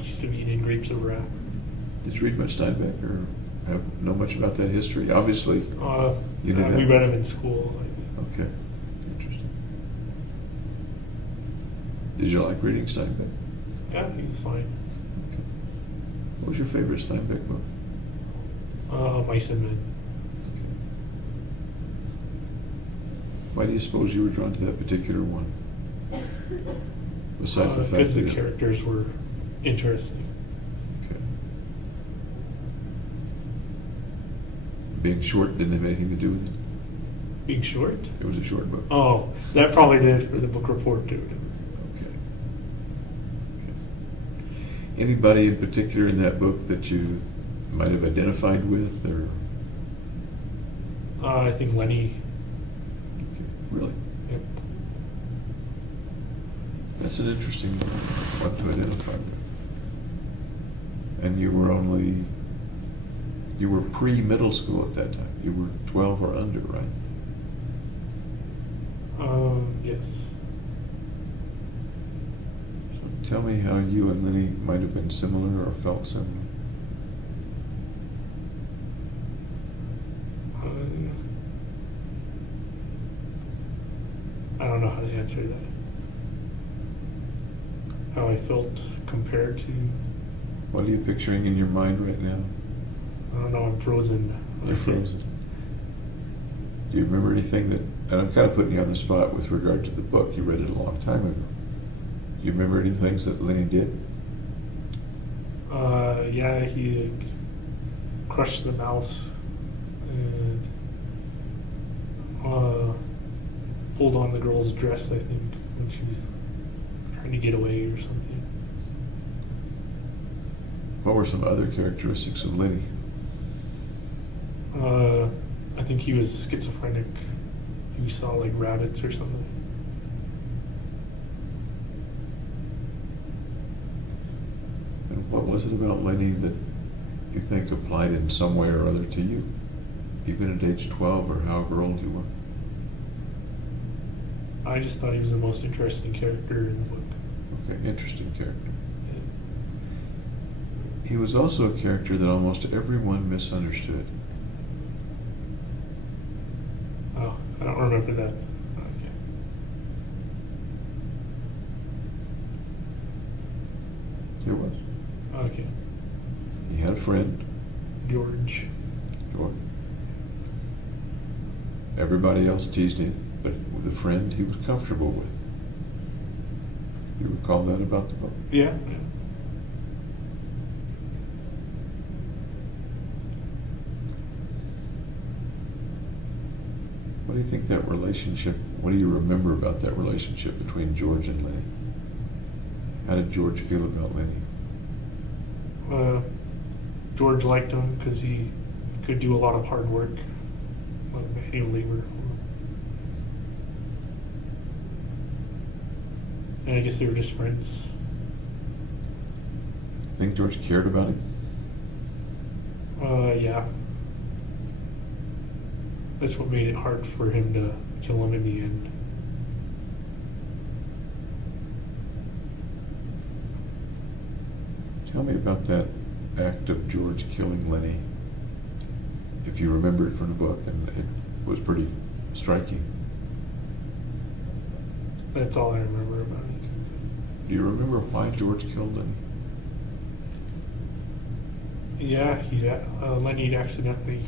He used to be eating grapes of wrath. Did you read much Steinbeck or know much about that history? Obviously, you knew that. We read him in school. Okay, interesting. Did you like reading Steinbeck? Yeah, he was fine. Okay. What was your favorite Steinbeck book? Mice and Men. Why do you suppose you were drawn to that particular one? Besides the fact because that the characters were interesting. Okay. Being short didn't have anything to do with it? Being short? It was a short book. Oh, that probably did for the book report too. Okay. Anybody in particular in that book that you might have identified with, or? I think Lenny. Okay. Really? Yep. That's an interesting one to identify with. And you were pre-middle school at that time. You were 12 or under, right? Yes. So tell me how you and Lenny might have been similar or felt similar. I don't know how to answer that. How I felt compared to. What are you picturing in your mind right now? I don't know. I'm frozen. You're frozen. Do you remember anything that, and I'm kind of putting you on the spot with regard to the book, you read it a long time ago. Do you remember any things that Lenny did? Yeah, he crushed the mouse and pulled on the girl's dress, I think, when she was trying to get away or something. What were some other characteristics of Lenny? I think he was schizophrenic. He saw like rabbits or something. And what was it about Lenny that you think applied in some way or other to you, even at age 12 or however old you were? I just thought he was the most interesting character in the book. Okay, interesting character. He was also a character that almost everyone misunderstood. Oh, I don't remember that. Okay. It was. Okay. He had a friend. George. George. Everybody else teased him, but with a friend he was comfortable with. You recall that about the book? Yeah. What do you think that relationship, what do you remember about that relationship between George and Lenny? How did George feel about Lenny? George liked him because he could do a lot of hard work, like manual labor. And I guess they were just friends. Think George cared about him? Yeah. That's what made it hard for him to kill him in the end. Tell me about that act of George killing Lenny, if you remember it from the book, and it was pretty striking. That's all I remember about it. Do you remember why George killed Lenny? Yeah, Lenny accidentally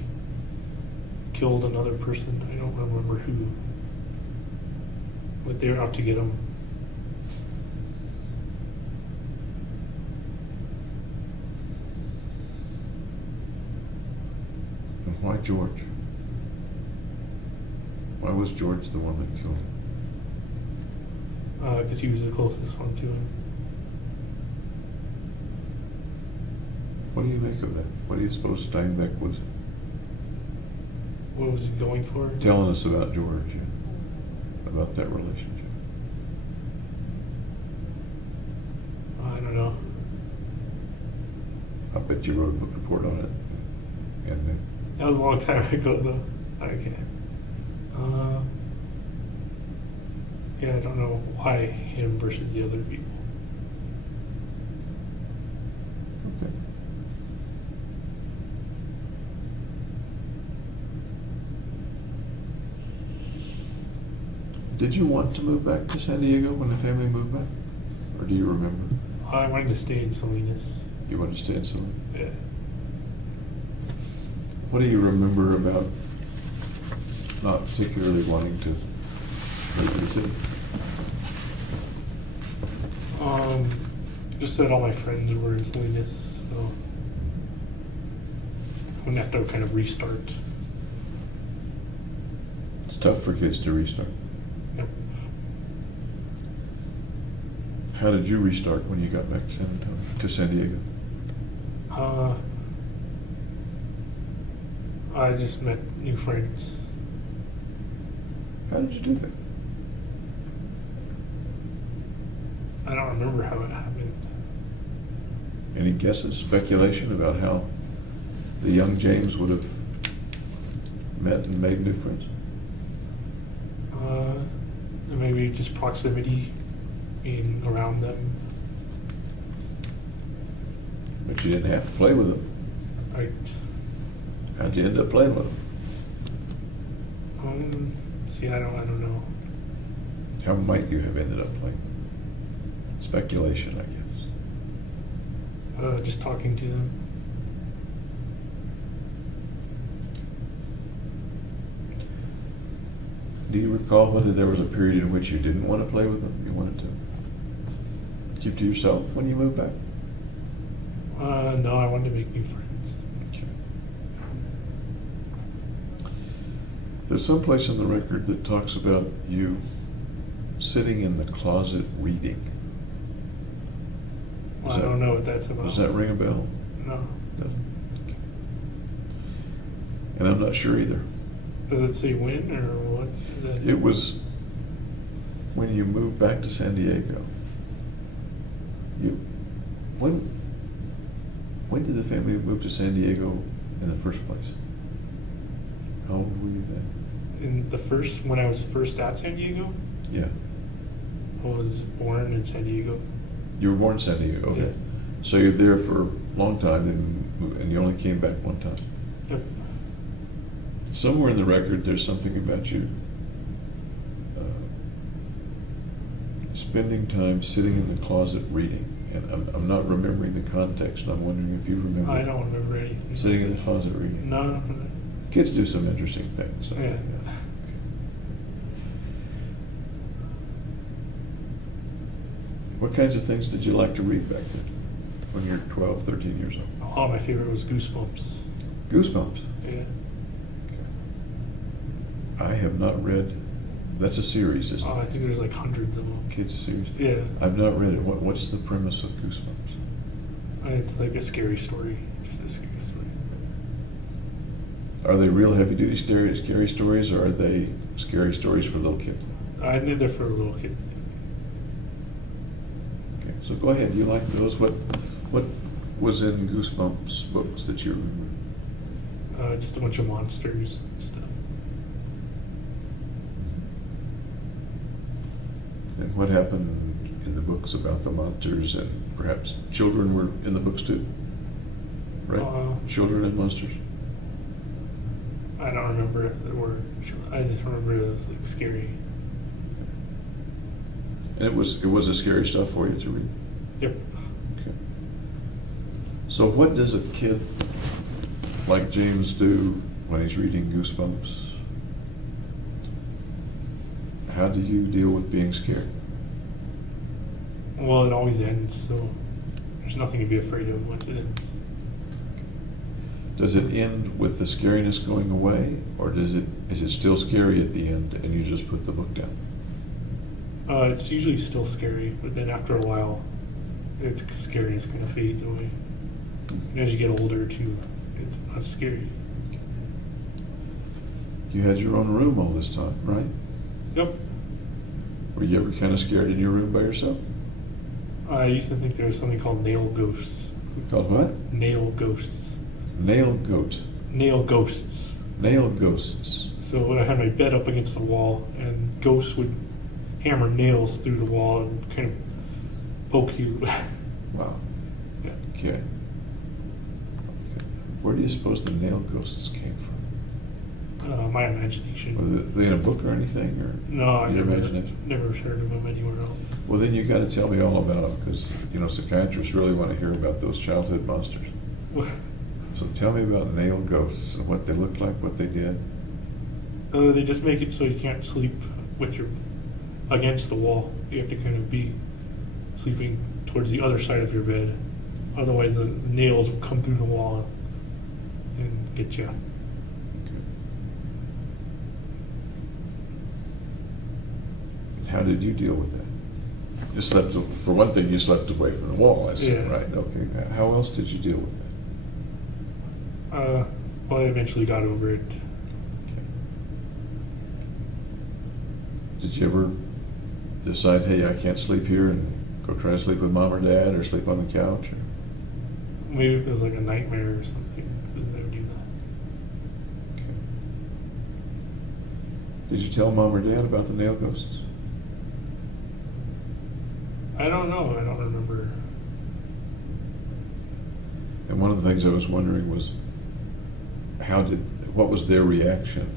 killed another person. I don't remember who, but they were out to get him. And why George? Why was George the one that killed him? Because he was the closest one to him. What do you make of that? What do you suppose Steinbeck was What was he going for? telling us about George, yeah? About that relationship? I don't know. I bet you wrote a book report on it. And That was a long time ago, though. Okay. Yeah, I don't know why him versus the other people. okay. Did you want to move back to San Diego when the family moved back? Or do you remember? I wanted to stay in Salinas. You wanted to stay in Salinas? Yeah. What do you remember about not particularly wanting to live in the city? Just that all my friends were in Salinas, so I wouldn't have to kind of restart. It's tough for kids to restart. Yep. How did you restart when you got back to San Diego? I just met new friends. How did you do that? I don't remember how it happened. Any guesses, speculation about how the young James would have met and made new friends? Maybe just proximity, being around them. But you didn't have to play with them. Right. How'd you end up playing with them? See, I don't know. How might you have ended up playing? Speculation, I guess. Just talking to them. Do you recall whether there was a period in which you didn't want to play with them? You wanted to keep to yourself when you moved back? No, I wanted to make new friends. Okay. There's some place in the record that talks about you sitting in the closet reading. Well, I don't know what that's about. Does that ring a bell? No. Doesn't? Okay. And I'm not sure either. Does it say when or what? Is It was when you moved back to San Diego. When did the family move to San Diego in the first place? How old were you then? when I was first at San Diego, Yeah. I was born in San Diego. You were born in San Diego, okay. Yeah. So you're there for a long time and you only came back one time. Yep. Somewhere in the record, there's something about you spending time sitting in the closet reading. And I'm not remembering the context. I'm wondering if you remember. I don't remember anything. Sitting in the closet reading. No. Kids do some interesting things. So. Yeah. What kinds of things did you like to read back then when you were 12, 13 years old? Oh, my favorite was Goosebumps. Goosebumps. Yeah. I have not read. That's a series, isn't it? I think there's like hundreds of them. Kids series. Yeah. I've not read it. What's the premise of Goosebumps? It's like a scary story. Just a scary story. Are they real heavy-duty scary stories, or are they scary stories for little kids? I did that for little kids. Okay, so go ahead. You like those? What was in Goosebumps books that you remember? Just a bunch of monsters and stuff. And what happened in the books about the monsters, and perhaps children were in the books too? Right? Children and monsters? I don't remember if there were. I just remember it was like scary. And it was a scary stuff for you to read? Yep. Okay. So what does a kid like James do when he's reading Goosebumps? How do you deal with being scared? Well, it always ends, so there's nothing to be afraid of once it ends. Does it end with the scariness going away, or is it still scary at the end and you just put the book down? It's usually still scary, but then after a while, its scariness kind of fades away. And as you get older too, it's not scary. You had your own room all this time, right? Yep. Were you ever kind of scared in your room by yourself? I used to think there was something called nail ghosts. Called what? Nail ghosts. Nail goat. Nail ghosts. Nail ghosts. So when I had my bed up against the wall, and ghosts would hammer nails through the wall and kind of poke you. Wow. Yeah. Okay. Where do you suppose the nail ghosts came from? My imagination. Were they in a book or anything, or No, I your never imagination? heard of them anywhere else. Well, then you got to tell me all about them, because psychiatrists really want to hear about those childhood monsters. So tell me about nail ghosts and what they looked like, what they did. They just make it so you can't sleep with your against the wall. You have to kind of be sleeping towards the other side of your bed. Otherwise, the nails will come through the wall and get you. How did you deal with that? You slept, for one thing, you slept away from the wall, I see, Yeah. right? Okay. How else did you deal with that? Well, I eventually got over it. Okay. Did you ever decide, hey, I can't sleep here, and go try to sleep with mom or dad, or sleep on the couch? Or... Maybe if it was like a nightmare or something, then I would do that. Okay. Did you tell mom or dad about the nail ghosts? I don't know. I don't remember. And one of the things I was wondering was, what was their reaction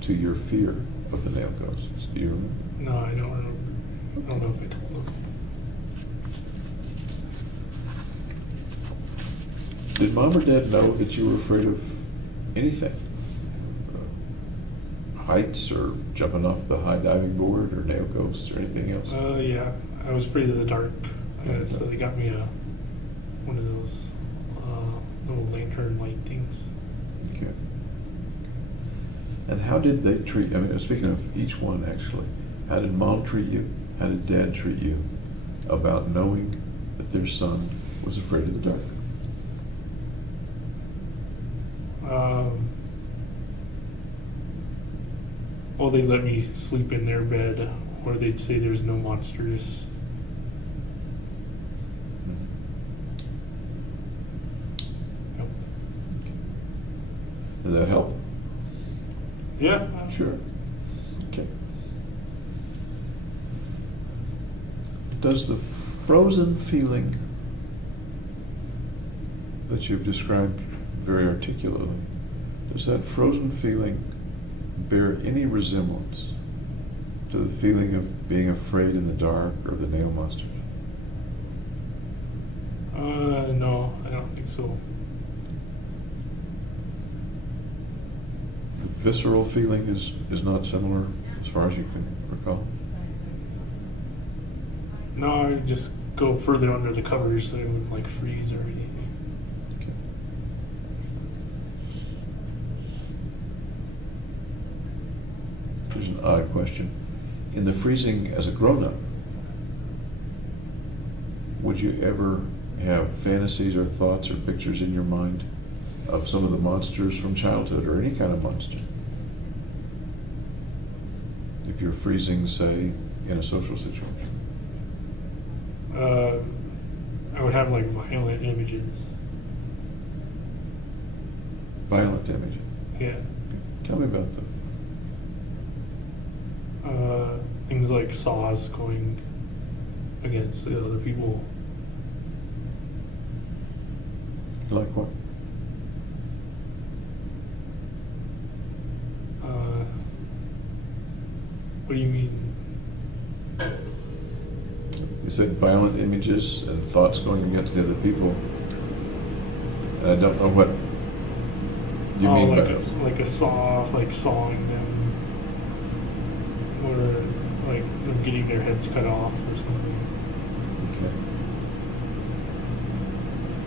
to your fear of the nail ghosts? Do you remember? No, I don't remember. I don't know if I told them. Did mom or dad know that you were afraid of anything? Heights, or jumping off the high diving board, or nail ghosts, or anything else? Yeah, I was afraid of the dark, so they got me one of those little lantern light things. Okay. And how did they treat, speaking of each one actually, how did mom treat you? How did dad treat you about knowing that their son was afraid of the dark? Well, they let me sleep in their bed, or they'd say there's no monsters. Yep. Did that help? Yeah. Sure. Okay. Does the frozen feeling that you've described very articulately, does that frozen feeling bear any resemblance to the feeling of being afraid in the dark or the nail monsters? No, I don't think so. The visceral feeling is not similar as far as you can recall? No, I just go further under the covers so I wouldn't like freeze or anything. Okay. Here's an odd question. In the freezing as a grown-up, would you ever have fantasies or thoughts or pictures in your mind of some of the monsters from childhood, or any kind of monster? If you're freezing, say, in a social situation. I would have like violent images. Violent images. Yeah. Tell me about them. Things like saws going against the other people. Like what? What do you mean? You said violent images and thoughts going against the other people. And I don't know what you mean by those. Like a saw, like sawing them, or like them getting their heads cut off or something. Okay.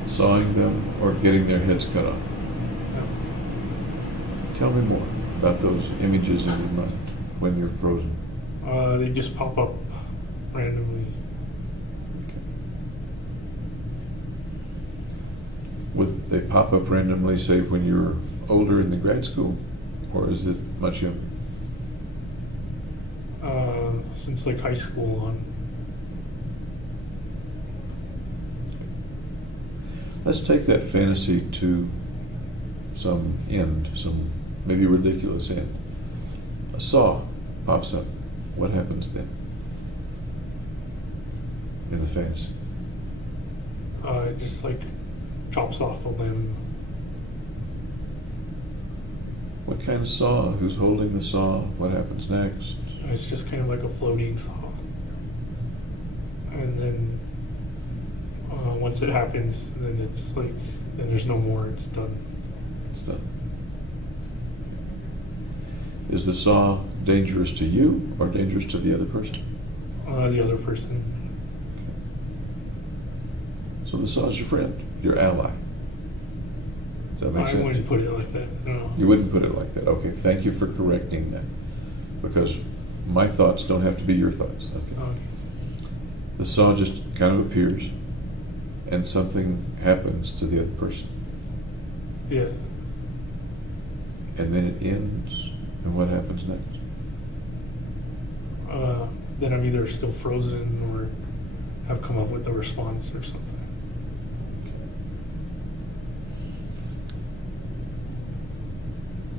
Sawing them or getting their heads cut off. Yeah. Tell me more about those images in your mind when you're frozen. They just pop up randomly. they pop up randomly, say, when you're older in the grad school? Or is it much younger? Since like high school on. Let's take that fantasy to some end, some maybe ridiculous end. A saw pops up. What happens then in the fantasy? It just like chops off a limb. What kind of saw? Who's holding the saw? What happens next? It's just kind of like a floating saw. And then once it happens, then it's like, then there's no more, it's done. It's done. Is the saw dangerous to you or dangerous to the other person? The other person. So the saw is your friend, your ally. Does that make sense? I wouldn't put it like that, no. You wouldn't put it like that. Okay, thank you for correcting that. Because my thoughts don't have to be your thoughts. Okay. The saw just kind of appears and something happens to the other person. Yeah. And then it ends. And what happens next? Then I'm either still frozen or have come up with a response or something.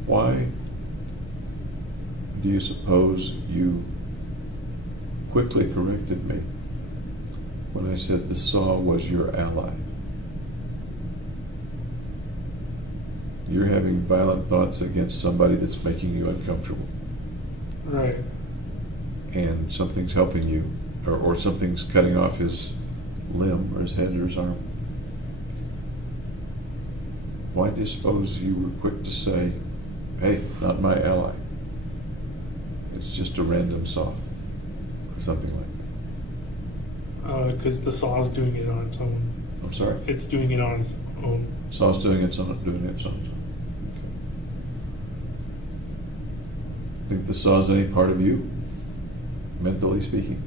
Why do you suppose you quickly corrected me when I said the saw was your ally? You're having violent thoughts against somebody that's making you uncomfortable, Right. and something's helping you, or something's cutting off his limb or his head or his arm. Why do you suppose you were quick to say, hey, not my ally? It's just a random saw, or something like that. Because the saw's doing it on its own. I'm sorry? It's doing it on its own. Saw's doing its own. Okay. Think the saw's any part of you, mentally speaking?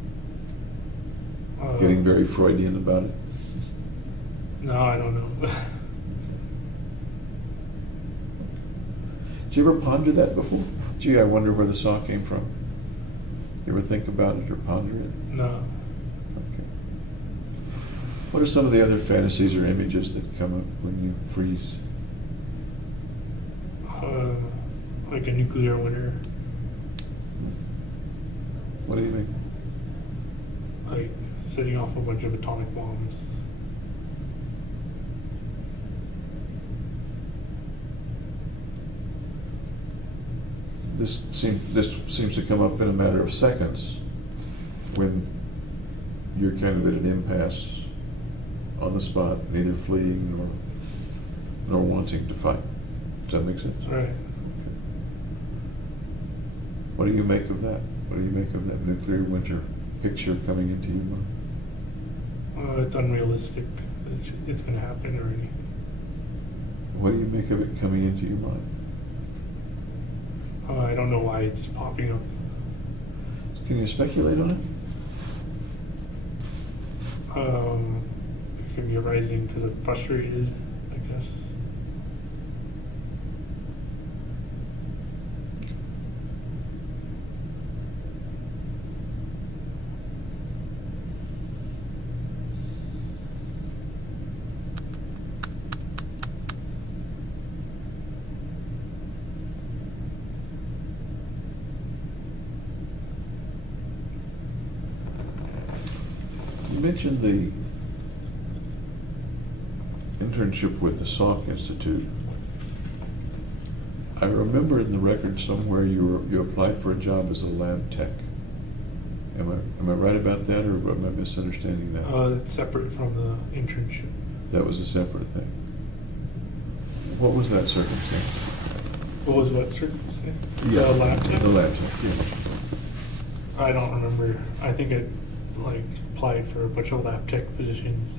Getting very Freudian about it? No, I don't know. Did you ever ponder that before? Gee, I wonder where the saw came from. You ever think about it or ponder it? No. Okay. What are some of the other fantasies or images that come up when you freeze? Like a nuclear winter. What do you mean? Like setting off a bunch of atomic bombs. This seems to come up in a matter of seconds when you're kind of at an impasse on the spot, neither fleeing nor wanting to fight. Does that make sense? Right. What do you make of that? What do you make of that nuclear winter picture coming into your mind? It's unrealistic. It's going to happen already. What do you make of it coming into your mind? I don't know why it's popping up. Can you speculate on it? It could be arising because I'm frustrated, I guess. You mentioned the internship with the Salk Institute. I remember in the record somewhere you applied for a job as a lab tech. Am I right about that, or am I misunderstanding that? It's separate from the internship. That was a separate thing. What was that circumstance? What was what circumstance? Yeah, The lab tech? The lab tech, yeah. I don't remember. I think I applied for a bunch of lab tech positions.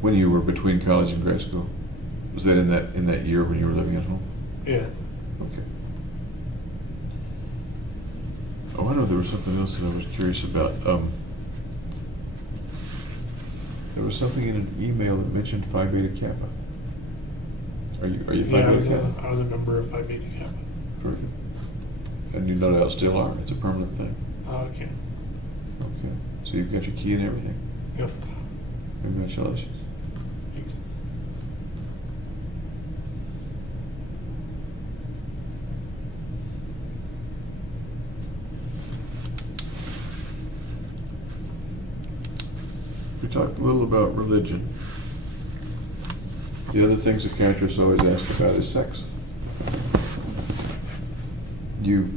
When you were between college and grad school? Was that in that year when you were living at home? Yeah. Okay. Oh, I know there was something else that I was curious about. There was something in an email that mentioned Phi Beta Kappa. Are you Yeah, Phi Beta Kappa? I was a member of Phi Beta Kappa. Perfect. And you no doubt still are. It's a permanent thing. Okay. Okay. So you've got your key and everything. Yep. Congratulations. Thanks. We talked a little about religion. The other thing psychiatrists always ask about is sex. You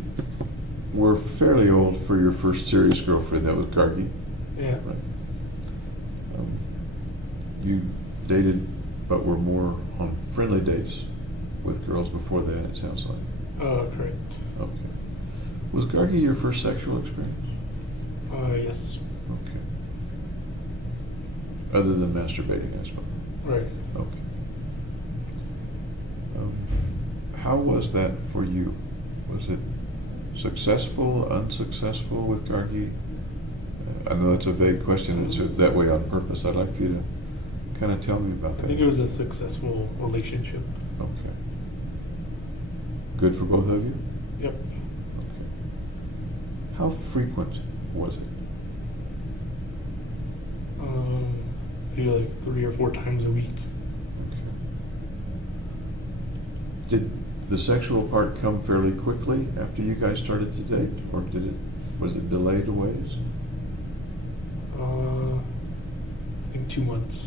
were fairly old for your first serious girlfriend. That was Kargi. Yeah. Right. You dated, but were more on friendly dates with girls before that, it sounds like. Correct. Okay. Was Kargi your first sexual experience? Yes. Okay. Other than masturbating, I suppose. Right. Okay. How was that for you? Was it successful, unsuccessful with Kargi? I know that's a vague question. It's that way on purpose. I'd like for you to kind of tell me about that. I think it was a successful relationship. Okay. Good for both of you? Yep. Okay. How frequent was it? Maybe like 3 or 4 times a week. Okay. Did the sexual part come fairly quickly after you guys started to date, or was it delayed a ways? I think 2 months.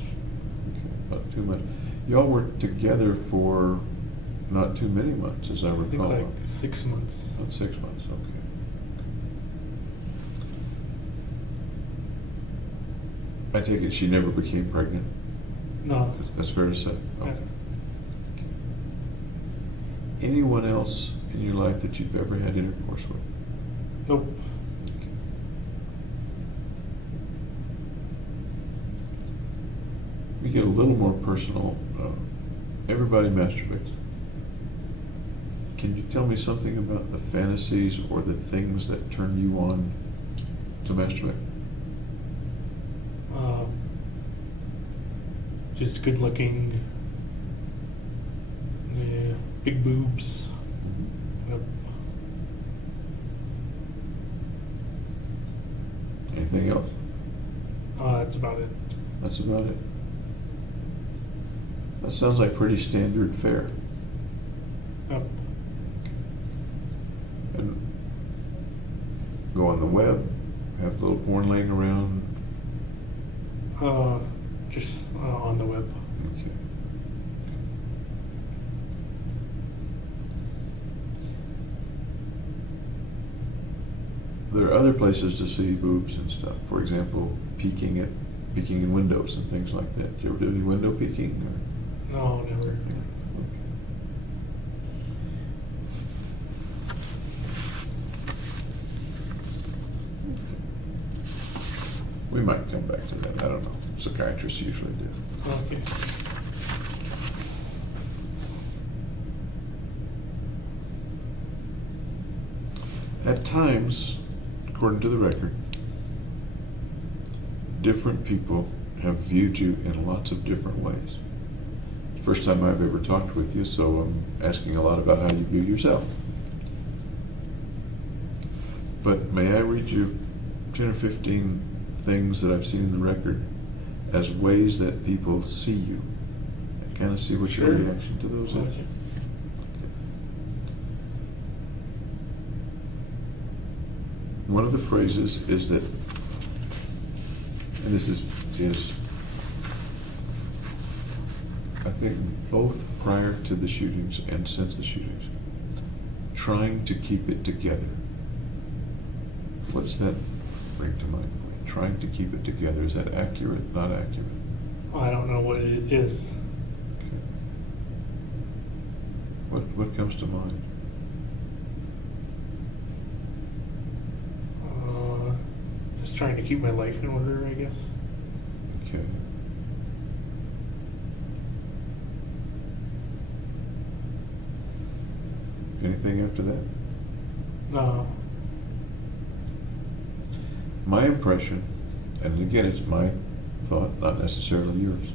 Okay, about 2 months. Y'all were together for not too many months, as I I think recall. like 6 months. About 6 months, okay. I take it she never became pregnant? No. That's fair to say? Yeah. Okay. Anyone else in your life that you've ever had intercourse with? Nope. We get a little more personal. Everybody masturbates. Can you tell me something about the fantasies or the things that turn you on to masturbate? Just good looking. Yeah. Big boobs. Yep. Anything else? That's about it. That's about it. That sounds like pretty standard fare. Yep. And go on the web, have a little porn laying around. Just on the web. Okay. There are other places to see boobs and stuff. For example, peeking in windows and things like that. Do you ever do any window peeking? Or? No, never. Okay. We might come back to that. I don't know. Psychiatrists usually do. Okay. At times, according to the record, different people have viewed you in lots of different ways. First time I've ever talked with you, so I'm asking a lot about how you view yourself. But may I read you 10 or 15 things that I've seen in the record as ways that people see you, and kind of see what your Sure. reaction to those is? Okay. One of the phrases is that, and this is I think both prior to the shootings and since the shootings, trying to keep it together. What does that bring to mind for you? Trying to keep it together. Is that accurate, not accurate? I don't know what it is. Okay. What comes to mind? Just trying to keep my life in order, I guess. Okay. Anything after that? No. My impression, and again, it's my thought, not necessarily yours,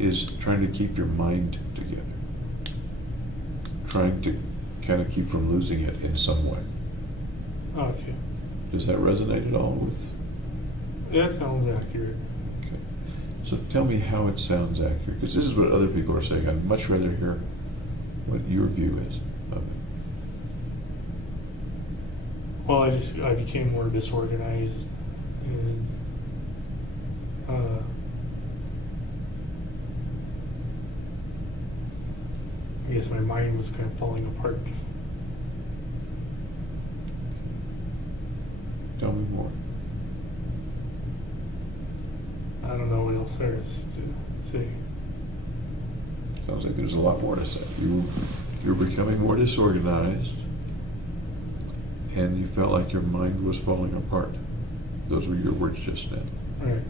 is trying to keep your mind together. Trying to kind of keep from losing it in some way. Okay. Does that resonate at all with? Yeah, that sounds accurate. Okay. So tell me how it sounds accurate, because this is what other people are saying. I'd much rather hear what your view is of it. Well, I became more disorganized, and I guess my mind was kind of falling apart. Tell me more. I don't know what else there is to say. Sounds like there's a lot more to say. You're becoming more disorganized, and you felt like your mind was falling apart. Those were your words just now. Right.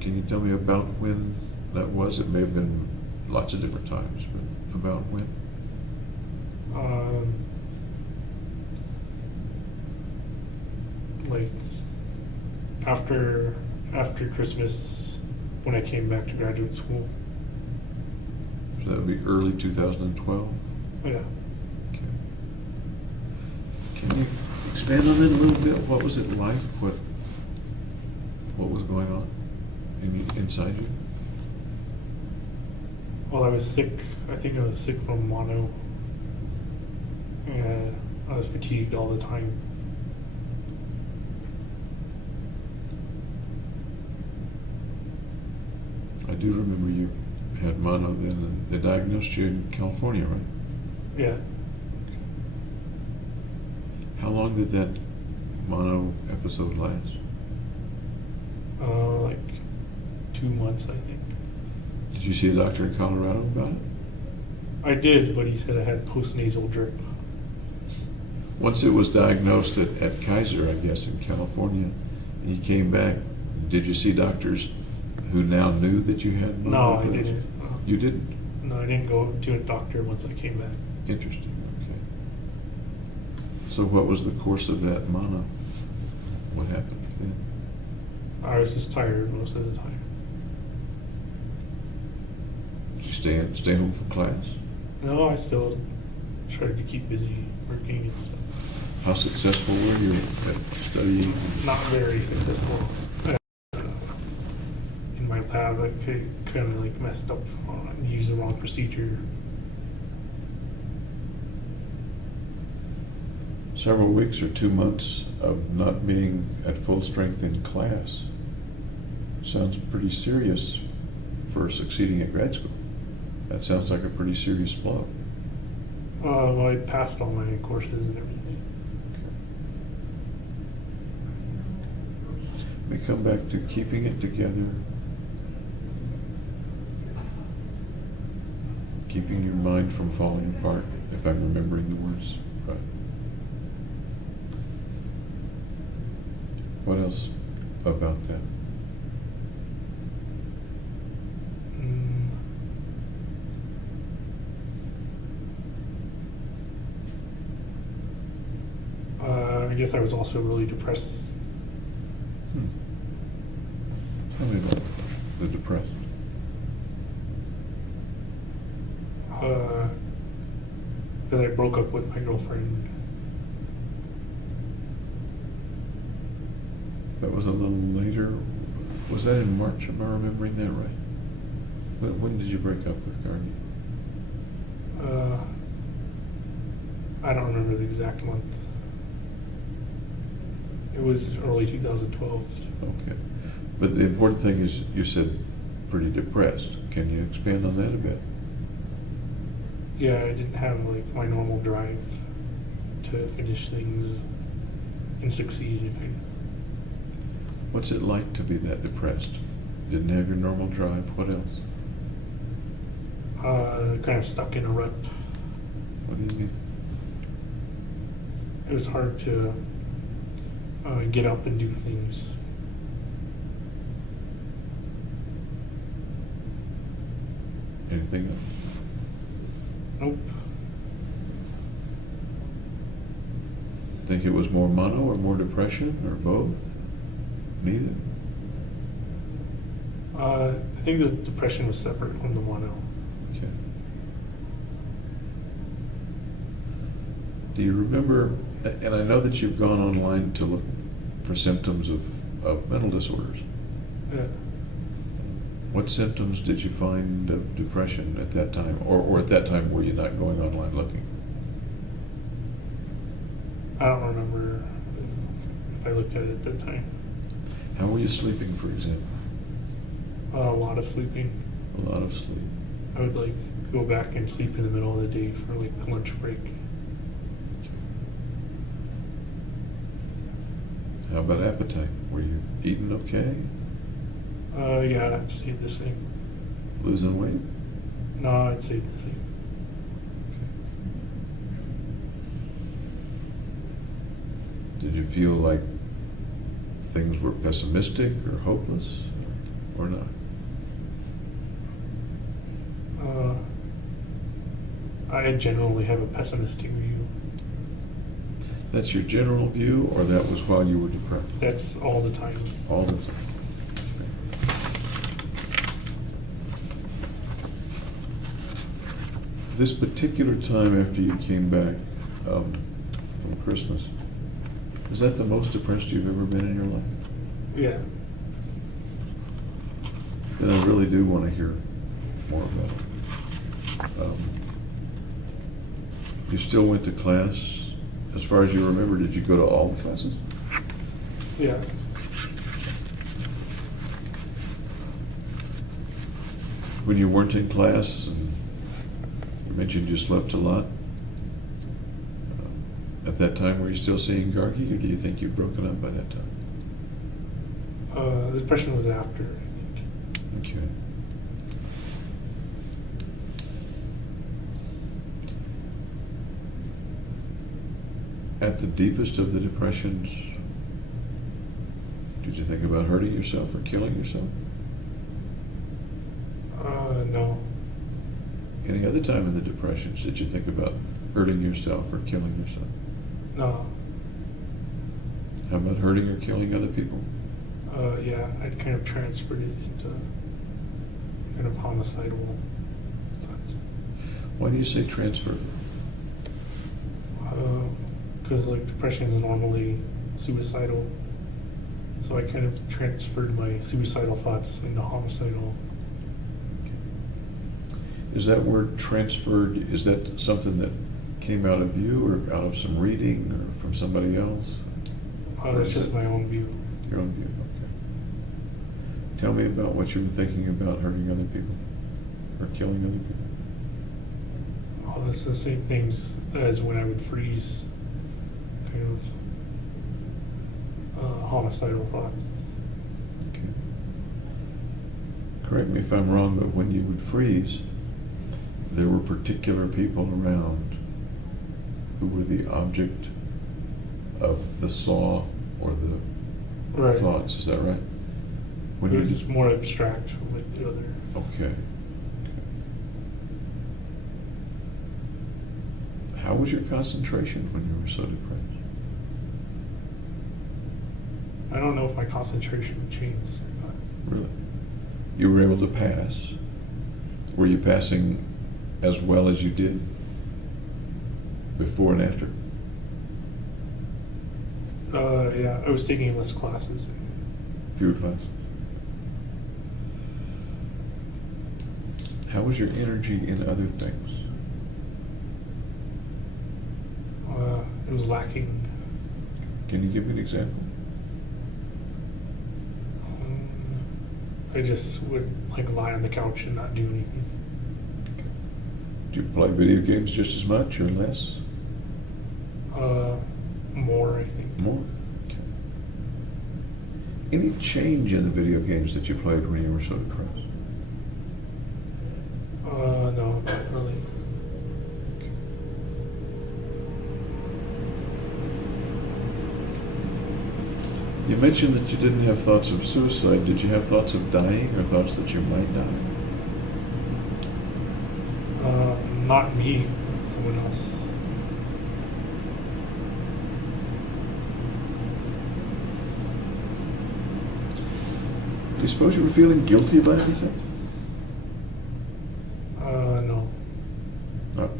Can you tell me about when that was? It may have been lots of different times, but about when? Like after Christmas, when I came back to graduate school. So that would be early 2012? Yeah. Okay. Can you expand on that a little bit? What was it like? What was going on inside you? Well, I was sick. I think I was sick from mono. And I was fatigued all the time. I do remember you had mono then, and they diagnosed you in California, right? Yeah. How long did that mono episode last? Like 2 months, I think. Did you see a doctor in Colorado about it? I did, but he said I had postnasal drip. Once it was diagnosed at Kaiser, I guess, in California, and you came back, did you see doctors who now knew that you had mono? No, I didn't. You didn't? No, I didn't go to a doctor once I came back. Interesting, okay. So what was the course of that mono? What happened then? I was just tired most of the time. Did you stay home from class? No, I still tried to keep busy working and stuff. How successful were you at studying? Not very successful. In my lab, I kind of like messed up and used the wrong procedure. Several weeks or 2 months of not being at full strength in class sounds pretty serious for succeeding at grad school. That sounds like a pretty serious blow. Well, I passed all my courses and everything. Let me come back to keeping it together, keeping your mind from falling apart, if I'm remembering the words right. What else about that? I guess I was also really depressed. Tell me about the depressed. Because I broke up with my girlfriend. That was a little later. Was that in March? Am I remembering that right? When did you break up with Gargi? I don't remember the exact month. It was early 2012. Okay. But the important thing is you said pretty depressed. Can you expand on that a bit? Yeah, I didn't have like my normal drive to finish things and succeed. What's it like to be that depressed? Didn't have your normal drive. What else? Kind of stuck in a rut. What do you mean? It was hard to get up and do things. Anything else? Nope. Think it was more mono or more depression or both? Neither? I think the depression was separate from the mono. Okay. Do you remember, and I know that you've gone online to look for symptoms of mental disorders. Yeah. What symptoms did you find of depression at that time? Or at that time, were you not going online looking? I don't remember if I looked at it at that time. How were you sleeping, for example? A lot of sleeping. A lot of sleep. I would like go back and sleep in the middle of the day for like a lunch break. How about appetite? Were you eating okay? Yeah, I'd say the same. Losing weight? No, I'd say the same. Did you feel like things were pessimistic or hopeless or not? I generally have a pessimistic view. That's your general view, or that was while you were depressed? That's all the time. All the time. This particular time after you came back from Christmas, is that the most depressed you've ever been in your life? Yeah. Then I really do want to hear more about it. You still went to class? As far as you remember, did you go to all the classes? Yeah. When you weren't in class, and you mentioned you slept a lot, at that time were you still seeing Gargi, or do you think you'd broken up by that time? The depression was after, I think. Okay. At the deepest of the depressions, did you think about hurting yourself or killing yourself? No. Any other time in the depressions did you think about hurting yourself or killing yourself? No. How about hurting or killing other people? Yeah, I'd kind of transferred it into kind of homicidal thoughts. Why do you say transfer? Because like depression is normally suicidal, so I kind of transferred my suicidal thoughts into homicidal. Is that word transferred, is that something that came out of you or out of some reading or from somebody else? That's just my own view. Your own view, okay. Tell me about what you were thinking about hurting other people or killing other people. Oh, that's the same things as when I would freeze, kind of homicidal thoughts. Okay. Correct me if I'm wrong, but when you would freeze, there were particular people around who were the object of the saw or the Right. thoughts, is that right? When It you was just more abstract, like the other. Okay. How was your concentration when you were so depressed? I don't know if my concentration would change. Really? You were able to pass. Were you passing as well as you did before and after? Yeah, I was taking less classes. Fewer classes. How was your energy in other things? It was lacking. Can you give me an example? I just would like lie on the couch and not do anything. Do you play video games just as much or less? More, I think. More? Okay. Any change in the video games that you played when you were so depressed? No, not really. You mentioned that you didn't have thoughts of suicide. Did you have thoughts of dying or thoughts that you might die? Not me, someone else. you suppose you were feeling guilty about anything? No. Not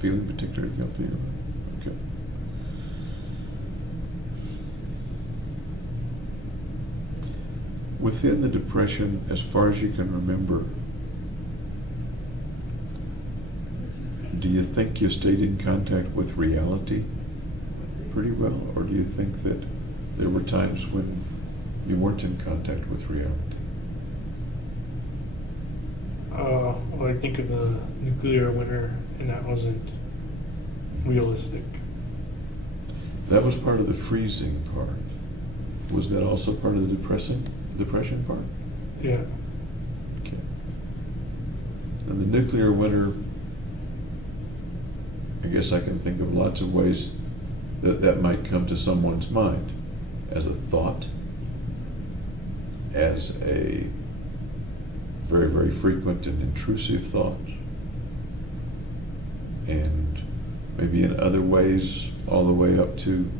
feeling particularly guilty? Okay. Within the depression, as far as you can remember, do you think you stayed in contact with reality pretty well? Or do you think that there were times when you weren't in contact with reality? Well, I think of the nuclear winter, and that wasn't realistic. That was part of the freezing part. Was that also part of the depression part? Yeah. Okay. And the nuclear winter, I guess I can think of lots of ways that might come to someone's mind. As a thought, as a very, very frequent and intrusive thought, and maybe in other ways all the way up to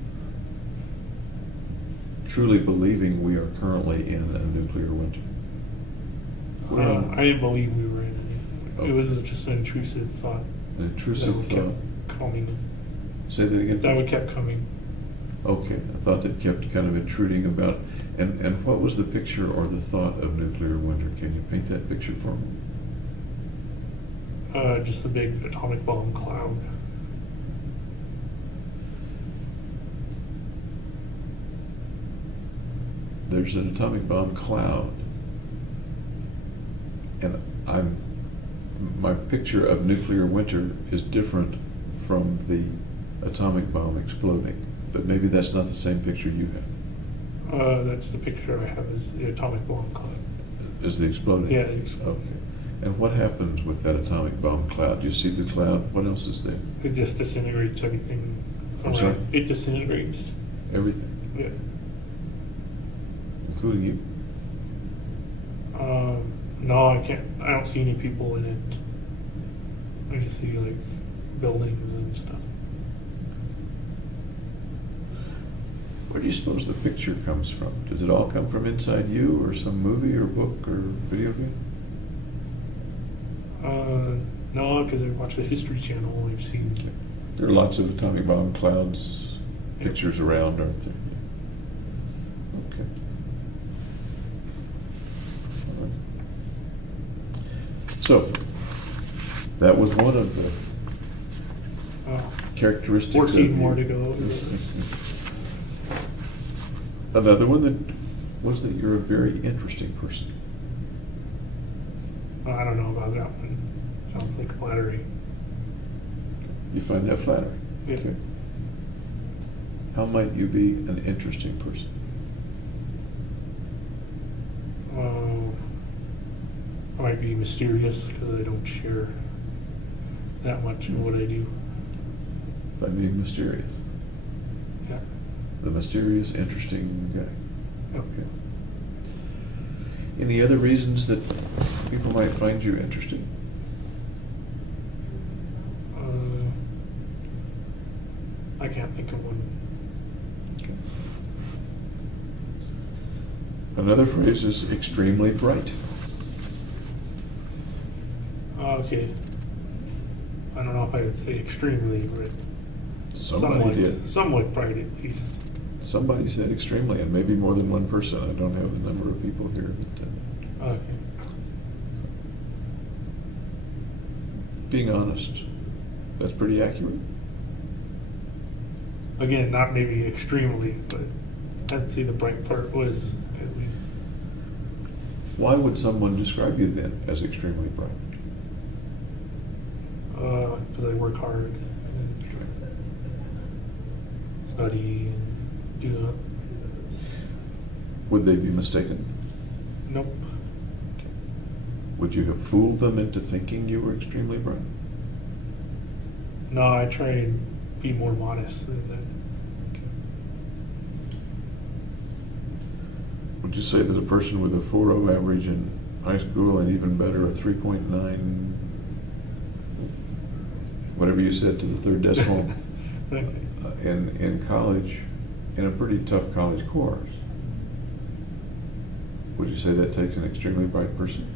truly believing we are currently in a nuclear winter. I didn't believe we were in it. It was just an intrusive thought. An intrusive that thought. kept coming. Say that again? That would kept coming. Okay, a thought that kept kind of intruding about. And what was the picture or the thought of nuclear winter? Can you paint that picture for me? Just a big atomic bomb cloud. There's an atomic bomb cloud. And my picture of nuclear winter is different from the atomic bomb exploding. But maybe that's not the same picture you have. That's the picture I have, is the atomic bomb cloud. Is the exploding? Yeah, the exploding. Okay. And what happens with that atomic bomb cloud? Do you see the cloud? What else is there? It just disintegrates everything I'm around. sorry? It disintegrates. Everything, Yeah. including you. No, I can't. I don't see any people in it. I just see like buildings and stuff. Where do you suppose the picture comes from? Does it all come from inside you, or some movie or book or video game? No, because I watch the History Channel. I've seen. There are lots of atomic bomb clouds pictures around, aren't there? Okay. All right. So, that was one of the characteristics. 14 more to go. Another one that was that you're a very interesting person. I don't know about that one. Sounds like flattery. You find that flattering? Yeah. Okay. How might you be an interesting person? I might be mysterious because I don't share that much of what I do. By being mysterious. Yeah. The mysterious, interesting guy. Yep. Okay. Any other reasons that people might find you interesting? I can't think of one. Okay. Another phrase is extremely bright. Okay. I don't know if I would say extremely, but Somebody did. somewhat bright at least. Somebody said extremely, and maybe more than one person. I don't have the number of people here. But, Okay. being honest, that's pretty accurate. Again, not maybe extremely, but I'd say the bright part was at least. Why would someone describe you then as extremely bright? Because I work hard and study and do that. Would they be mistaken? Nope. Would you have fooled them into thinking you were extremely bright? No, I try and be more modest than that. Would you say that a person with a 4.0 average in high school and even better, a 3.9, whatever you said to the third decimal, in college, in a pretty tough college course, Would you say that takes an extremely bright person?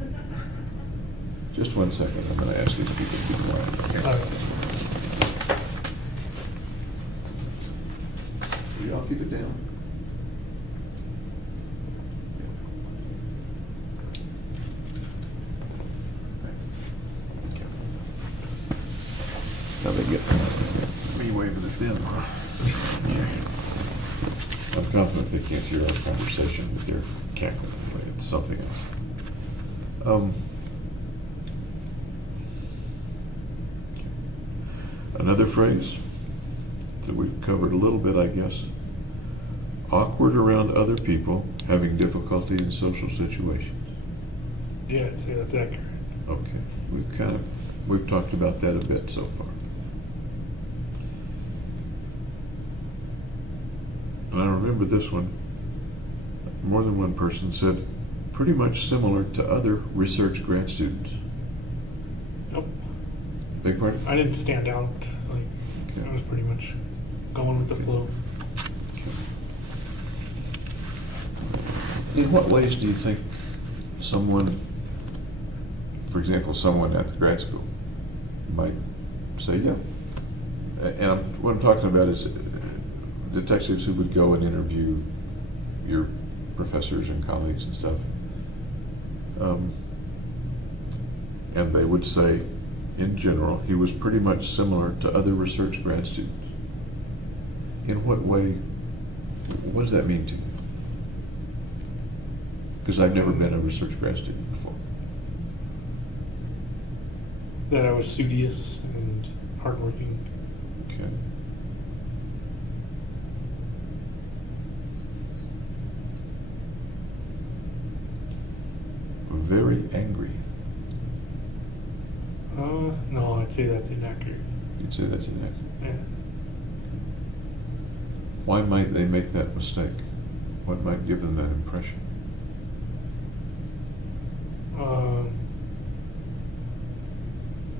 Just 1 second, I'm gonna ask you if you can be quiet. Will y'all keep it down? Now they get me waving at them, huh? I'm confident they can't hear our conversation with their cackling, but it's something else. Another phrase that we've covered a little bit, I guess. Awkward around other people, having difficulty in social situations. Yeah, I'd say that's accurate. Okay, we've talked about that a bit so far. And I remember this one, more than one person said, pretty much similar to other research grad students. Nope. Big part? I didn't stand out. Like, Okay. I was pretty much going with the flow. In what ways do you think someone, for example, someone at the grad school might say, yeah? And what I'm talking about is detectives who would go and interview your professors and colleagues and stuff. And they would say, in general, he was pretty much similar to other research grad students. In what way, what does that mean to you? Because I've never been a research grad student before. That I was studious and hardworking. Okay. Very angry. No, I'd say that's inaccurate. You'd say that's inaccurate. Yeah. Why might they make that mistake? What might give them that impression?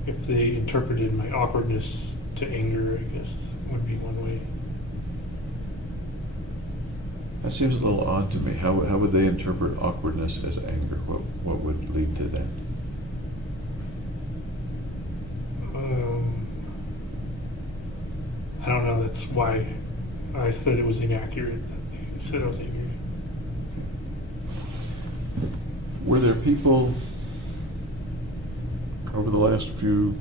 If they interpreted my awkwardness to anger, I guess, would be one way. That seems a little odd to me. How would they interpret awkwardness as anger? What would lead to that? I don't know. That's why I said it was inaccurate. That they said I was angry. Were there people over the last few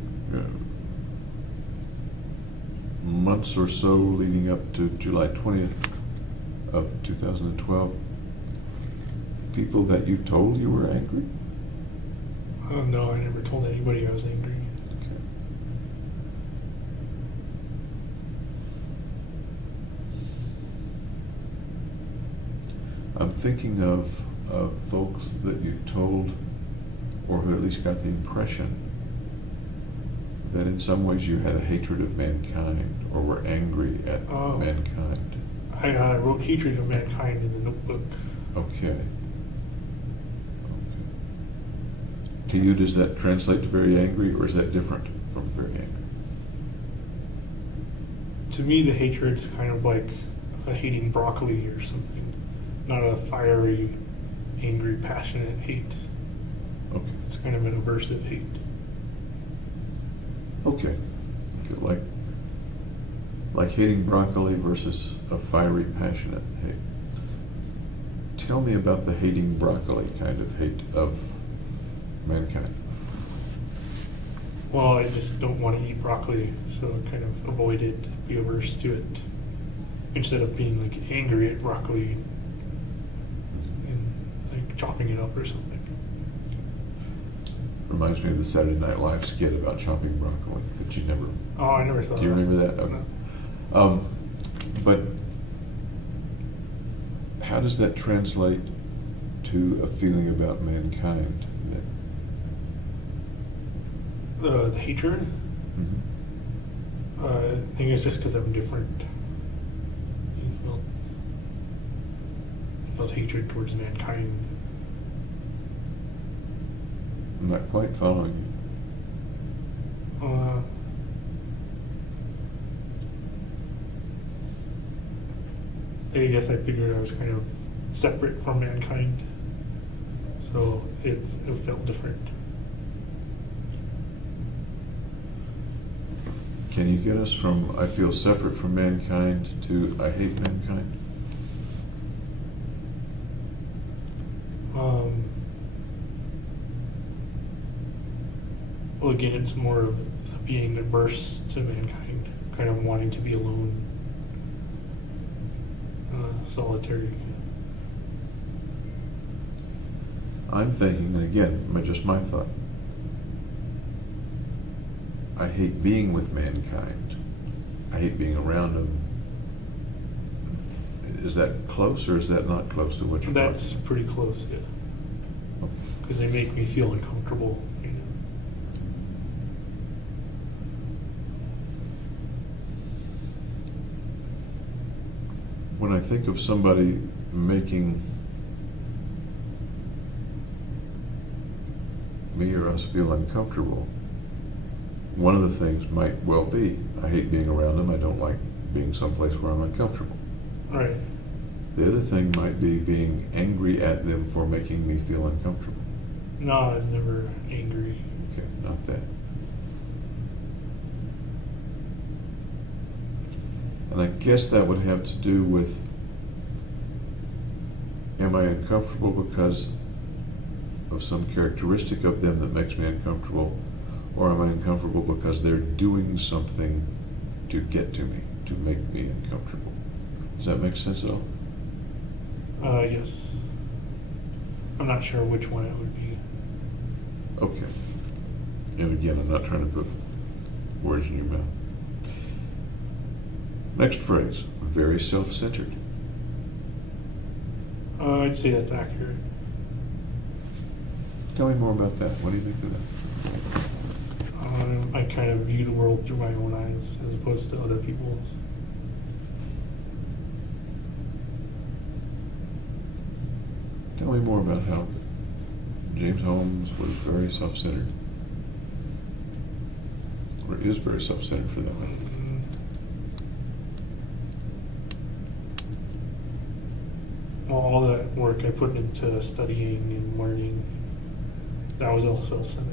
months or so leading up to July 20th of 2012, people that you told you were angry? No, I never told anybody I was angry. Okay. I'm thinking of folks that you told, or who at least got the impression that in some ways you had a hatred of mankind, or were angry at mankind. I wrote hatred of mankind in the notebook. Okay. To you, does that translate to very angry, or is that different from very angry? To me, the hatred's kind of like hating broccoli or something, not a fiery, angry, passionate hate. Okay. It's kind of an aversive hate. Okay. Like hating broccoli versus a fiery, passionate hate. Tell me about the hating broccoli kind of hate of mankind. Well, I just don't want to eat broccoli, so I kind of avoid it, be averse to it, instead of being like angry at broccoli and like chopping it up or something. Reminds me of the Saturday Night Live skit about chopping broccoli, but you never. Oh, I never thought. Do you remember that? Okay. No. But how does that translate to a feeling about mankind? The hatred? Mm-hmm. I think it's just because I'm different. I felt hatred towards mankind. I'm not quite following you. I guess I figured I was kind of separate from mankind. So it felt different. Can you get us from I feel separate from mankind to I hate mankind? Well, again, it's more of being averse to mankind, kind of wanting to be alone, solitary. I'm thinking, and again, just my thought. I hate being with mankind. I hate being around them. Is that close or is that not close to what you're That's talking pretty close, yeah. about? Because they make me feel uncomfortable. You know? When I think of somebody making me or us feel uncomfortable, one of the things might well be, I hate being around them, I don't like being someplace where I'm uncomfortable. Right. The other thing might be being angry at them for making me feel uncomfortable. No, I was never angry. Okay, not that. And I guess that would have to do with, am I uncomfortable because of some characteristic of them that makes me uncomfortable, or am I uncomfortable because they're doing something to get to me, to make me uncomfortable? Does that make sense at all? Yes. I'm not sure which one it would be. Okay. And again, I'm not trying to put words in your mouth. Next phrase, very self-centered. I'd say that's accurate. Tell me more about that. What do you think of that? I kind of view the world through my own eyes as opposed to other people's. Tell me more about how James Holmes was very self-centered, or is very self-centered for that matter. Well, all that work I put into studying and learning, that was all self-centered.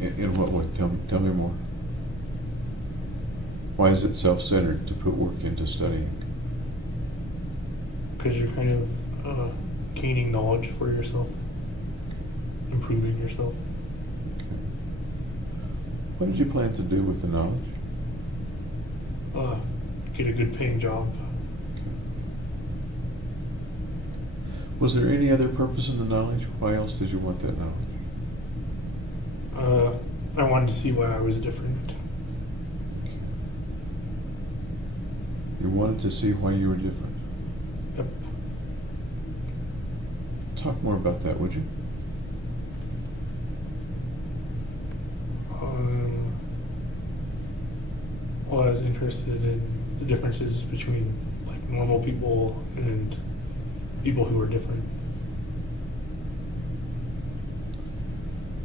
In what way? Tell me more. Why is it self-centered to put work into studying? Because you're kind of gaining knowledge for yourself, improving yourself. Okay. What did you plan to do with the knowledge? Get a good paying job. Okay. Was there any other purpose in the knowledge? Why else did you want that knowledge? I wanted to see why I was different. You wanted to see why you were different. Yep. Talk more about that, would you? Well, I was interested in the differences between like normal people and people who are different.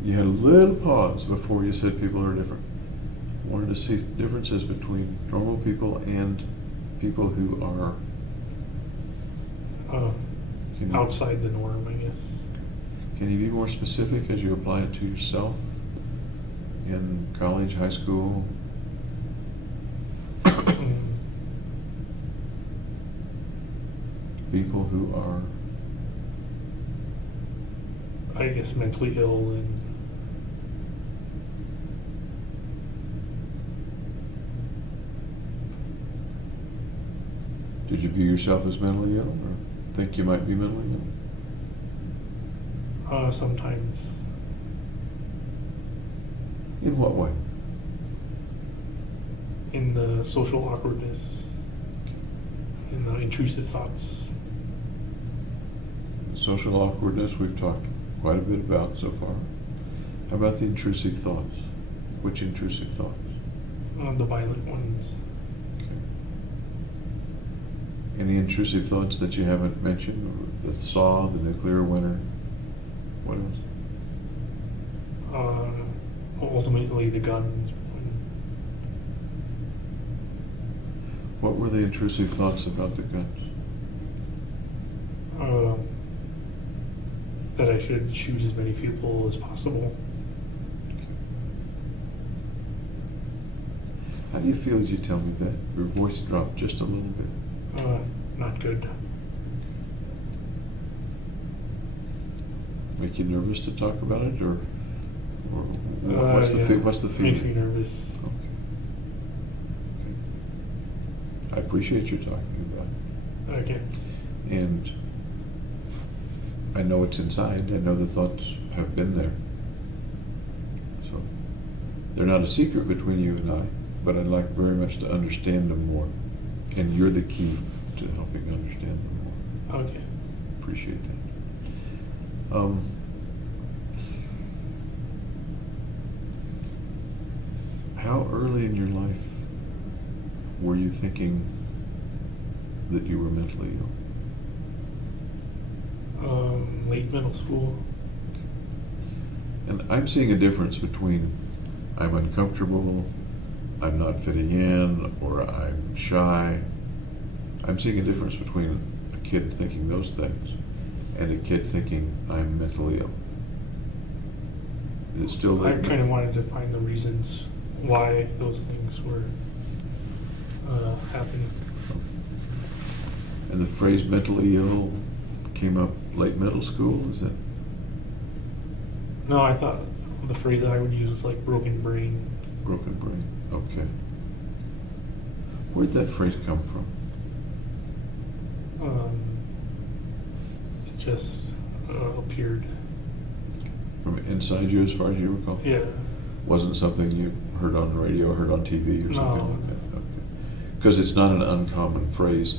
You had a little pause before you said people are different. Wanted to see differences between normal people and people who are Outside the norm, I guess. Can you be more specific as you apply it to yourself in college, high school? People who are, I guess, mentally ill and did you view yourself as mentally ill or think you might be mentally ill? Sometimes. In what way? In the social awkwardness, in the intrusive thoughts. Social awkwardness we've talked quite a bit about so far. How about the intrusive thoughts? Which intrusive thoughts? The violent ones. Okay. Any intrusive thoughts that you haven't mentioned? Or the saw, the nuclear winter? What else? Ultimately, the guns. What were the intrusive thoughts about the guns? That I should shoot as many people as possible. How do you feel as you tell me that? Your voice dropped just a little bit. Not good. Make you nervous to talk about it, or what's the Yeah. what's the feeling? Makes me nervous. Okay. I appreciate you talking about it. Okay. And I know it's inside. I know the thoughts have been there. So they're not a secret between you and I, but I'd like very much to understand them more. And you're the key to helping understand them more. Okay. Appreciate that. How early in your life were you thinking that you were mentally ill? Late middle school. And I'm seeing a difference between I'm uncomfortable, I'm not fitting in, or I'm shy. I'm seeing a difference between a kid thinking those things and a kid thinking I'm mentally ill. Is it still I there? kind of wanted to find the reasons why those things were happening. And the phrase mentally ill came up late middle school, is it? No, I thought the phrase that I would use is like broken brain. Broken brain, okay. Where'd that phrase come from? It just appeared. From inside you as far as you recall? Yeah. Wasn't something you heard on the radio, heard on TV or something No. like that? Okay. Because it's not an uncommon phrase.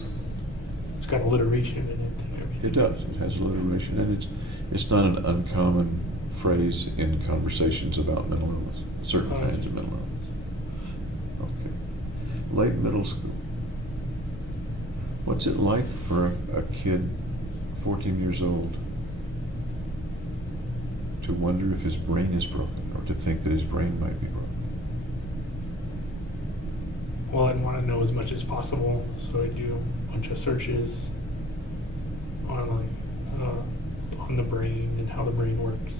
It's got alliteration in it and everything. It does, it has alliteration, and it's not an uncommon phrase in conversations about mental illness, certain Oh, kinds okay. of mental illness. Okay. Late middle school. What's it like for a kid, 14 years old, to wonder if his brain is broken, or to think that his brain might be broken? Well, I'd want to know as much as possible, so I do a bunch of searches on on the brain and how the brain works.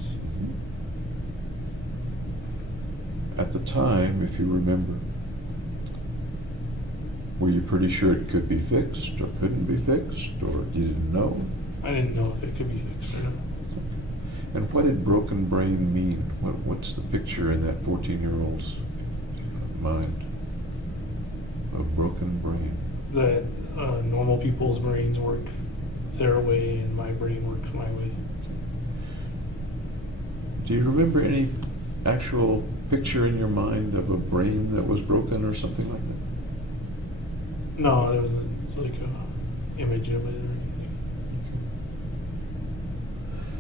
At the time, if you remember, were you pretty sure it could be fixed or couldn't be fixed, or you didn't know? I didn't know if it could be fixed or not. And what did broken brain mean? What's the picture in that 14-year-old's mind of broken brain? That normal people's brains work their way and my brain works my way. Do you remember any actual picture in your mind of a brain that was broken or something like that? No, there wasn't like a image of it or anything.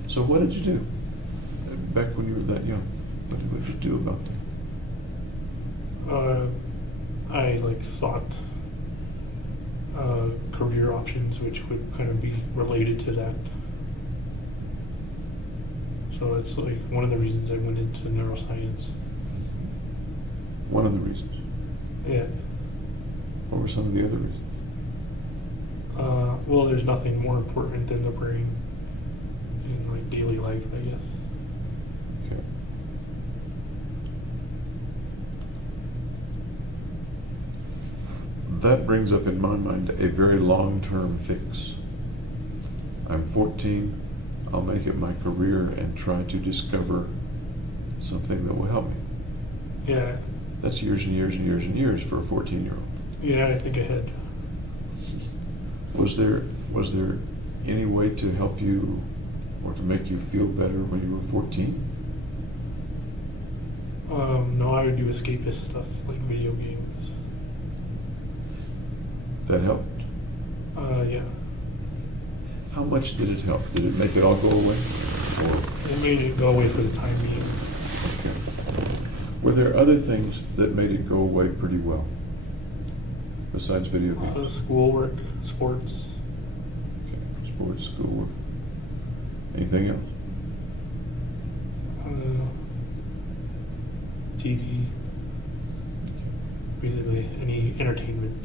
So what did you do back when you were that young? What did you do about that? I like sought career options which would kind of be related to that. So it's like one of the reasons I went into neuroscience. One of the reasons. Yeah. What were some of the other reasons? Well, there's nothing more important than the brain in like daily life, I guess. Okay. That brings up in my mind a very long-term fix. I'm 14, I'll make it my career and try to discover something that will help me. Yeah. That's years and years and years and years for a 14-year-old. Yeah, I think I had. Was there any way to help you or to make you feel better when you were 14? No, I would do escapist stuff like video games. That helped? Yeah. How much did it help? Did it make it all go away? Or, It made it go away for the time being. okay. Were there other things that made it go away pretty well? Besides video games? Schoolwork, sports. Okay. Sports, schoolwork. Anything else? TV. Basically, any entertainment.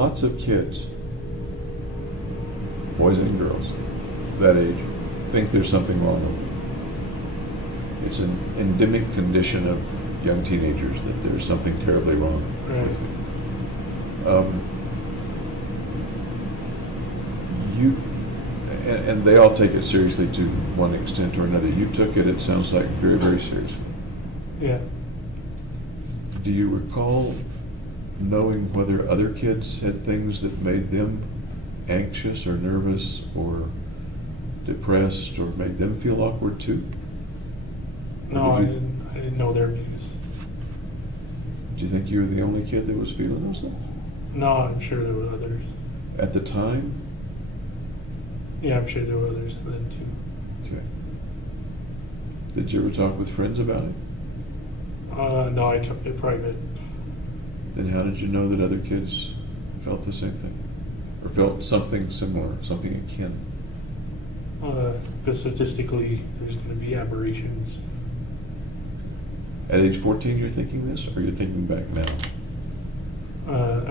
lots of kids, boys and girls, that age, think there's something wrong with them. It's an endemic condition of young teenagers that there's something terribly wrong with them. And they all take it seriously to one extent or another. You took it, it sounds like, very, very seriously. Yeah. Do you recall knowing whether other kids had things that made them anxious or nervous or depressed or made them feel awkward too? No, Or I did you- didn't know their views. Do you think you were the only kid that was feeling those things? No, I'm sure there were others. At the time? Yeah, I'm sure there were others then too. Okay. Did you ever talk with friends about it? No, I kept it private. Then how did you know that other kids felt the same thing? Or felt something similar, something akin? Because statistically, there's going to be aberrations. At age 14 you're thinking this, or you're thinking back now?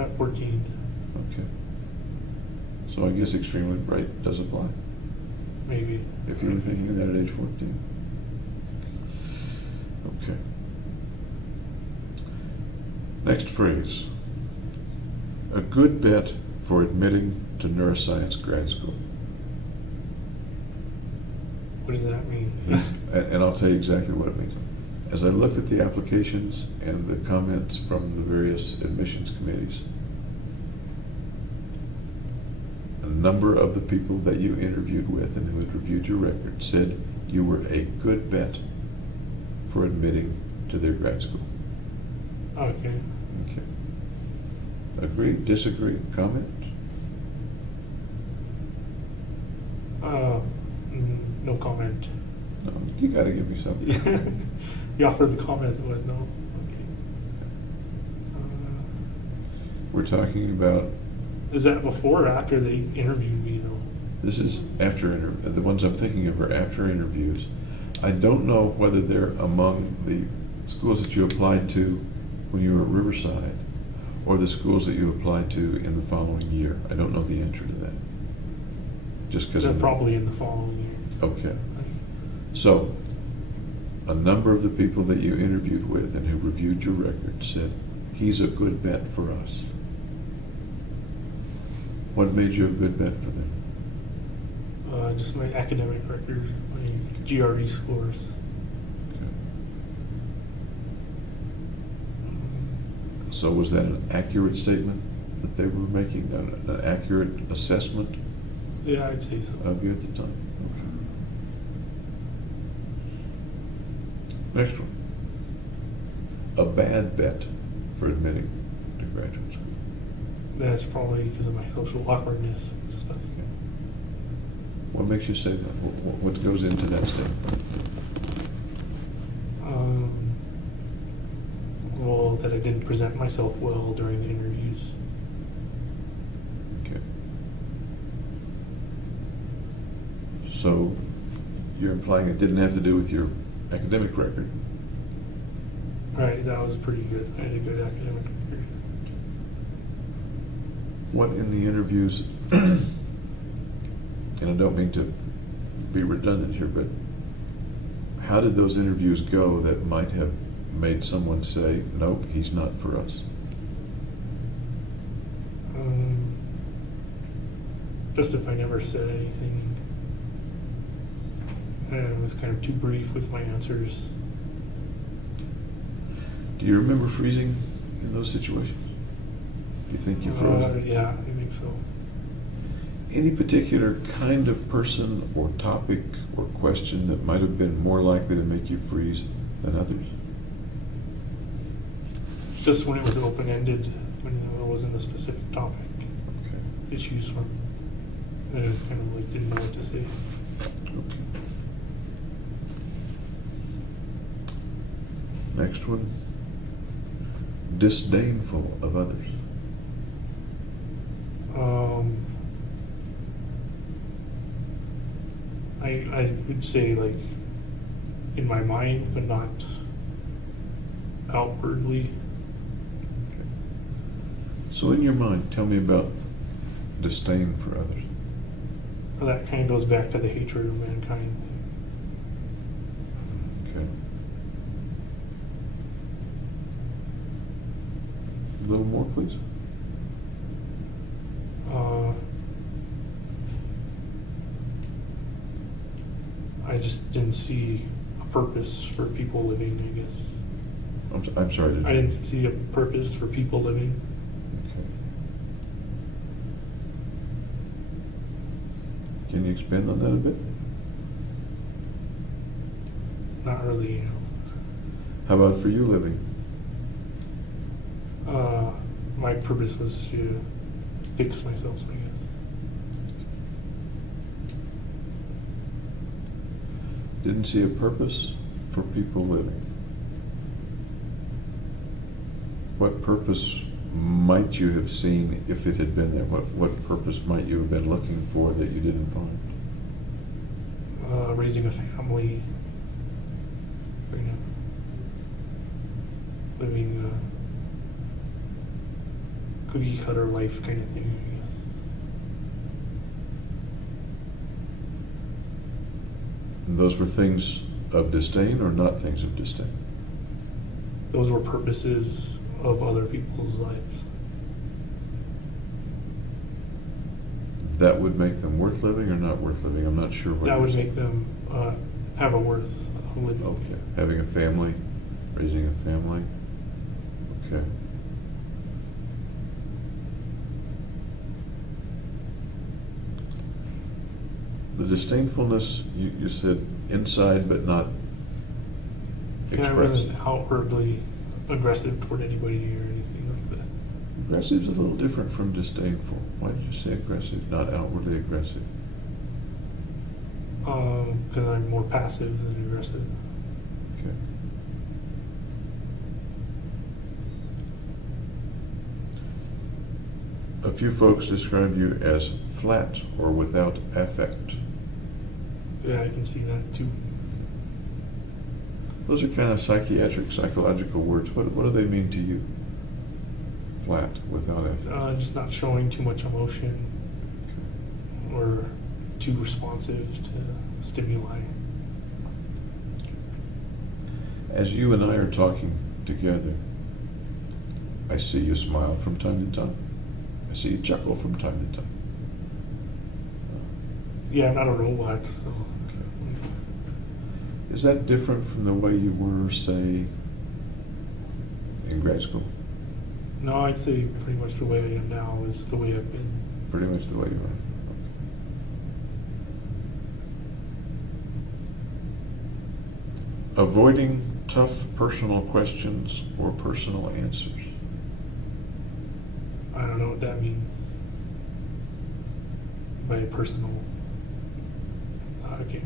At 14. Okay. So I guess extremely bright does apply, Maybe. if you were thinking that at age 14. Okay. Next phrase. A good bet for admitting to neuroscience grad school. What does that mean? And I'll tell you exactly what it means. As I looked at the applications and the comments from the various admissions committees, a number of the people that you interviewed with and who had reviewed your record said you were a good bet for admitting to their grad school. Okay. Okay. Agree, disagree, comment? No comment. No, you gotta give me something. You offered the comment, but no. Okay. We're talking about, Is that before or after they interviewed me, though? this is after, the ones I'm thinking of are after interviews. I don't know whether they're among the schools that you applied to when you were at Riverside or the schools that you applied to in the following year. I don't know the answer to that. Just because They're probably in the following year. Okay. So, a number of the people that you interviewed with and who reviewed your record said, he's a good bet for us. What made you a good bet for them? Just my academic record, my GRE scores. Okay. So was that an accurate statement that they were making, an accurate assessment Yeah, I'd say so. of you at the time? Okay. Next one. A bad bet for admitting to graduate school. That's probably because of my social awkwardness and stuff. What makes you say that? What goes into that statement? Well, that I didn't present myself well during the interviews. Okay. So you're implying it didn't have to do with your academic record? Right, that was pretty good. I had a good academic record. What in the interviews, and I don't mean to be redundant here, but how did those interviews go that might have made someone say, nope, he's not for us? Just if I never said anything. And I was kind of too brief with my answers. Do you remember freezing in those situations? Do you think you froze? Yeah, I think so. Any particular kind of person or topic or question that might have been more likely to make you freeze than others? Just when it was open-ended, when it wasn't a specific topic Okay. to choose from. Then I just kind of like didn't know what to say. Okay. Next one. Disdainful of others. I would say like in my mind, but not outwardly. Okay. So in your mind, tell me about disdain for others. That kind of goes back to the hatred of mankind thing. Okay. A little more, please. I just didn't see a purpose for people living, I guess. I'm sorry. I didn't see a purpose for people living. Okay. Can you expand on that a bit? Not really, you How about for you living? know. My purpose was to fix myself, I guess. Didn't see a purpose for people living. What purpose might you have seen if it had been there? What purpose might you have been looking for that you didn't find? Raising a family, you know, living a cookie cutter life kind of thing, I guess. And those were things of disdain or not things of disdain? Those were purposes of other people's lives. That would make them worth living or not worth living? I'm not sure what. That would you're make them have a worth of living. Okay, having a family, raising a family. Okay. The disdainfulness, you said inside but not Yeah, I expressed. wasn't outwardly aggressive toward anybody or anything like that. Aggressive is a little different from disdainful. Why did you say aggressive, not outwardly aggressive? Because I'm more passive than aggressive. Okay. A few folks describe you as flat or without affect. Yeah, I can see that too. Those are kind of psychiatric, psychological words. What do they mean to you? Flat, without affect. Just not showing too much emotion or too responsive to stimuli. As you and I are talking together, I see you smile from time to time. I see you chuckle from time to time. Yeah, I'm not a robot, so. Is that different from the way you were, say, in grad school? No, I'd say pretty much the way I am now is the way I've been. Pretty much the way you are. Okay. Avoiding tough personal questions or personal answers. I don't know what that means. By personal. Okay.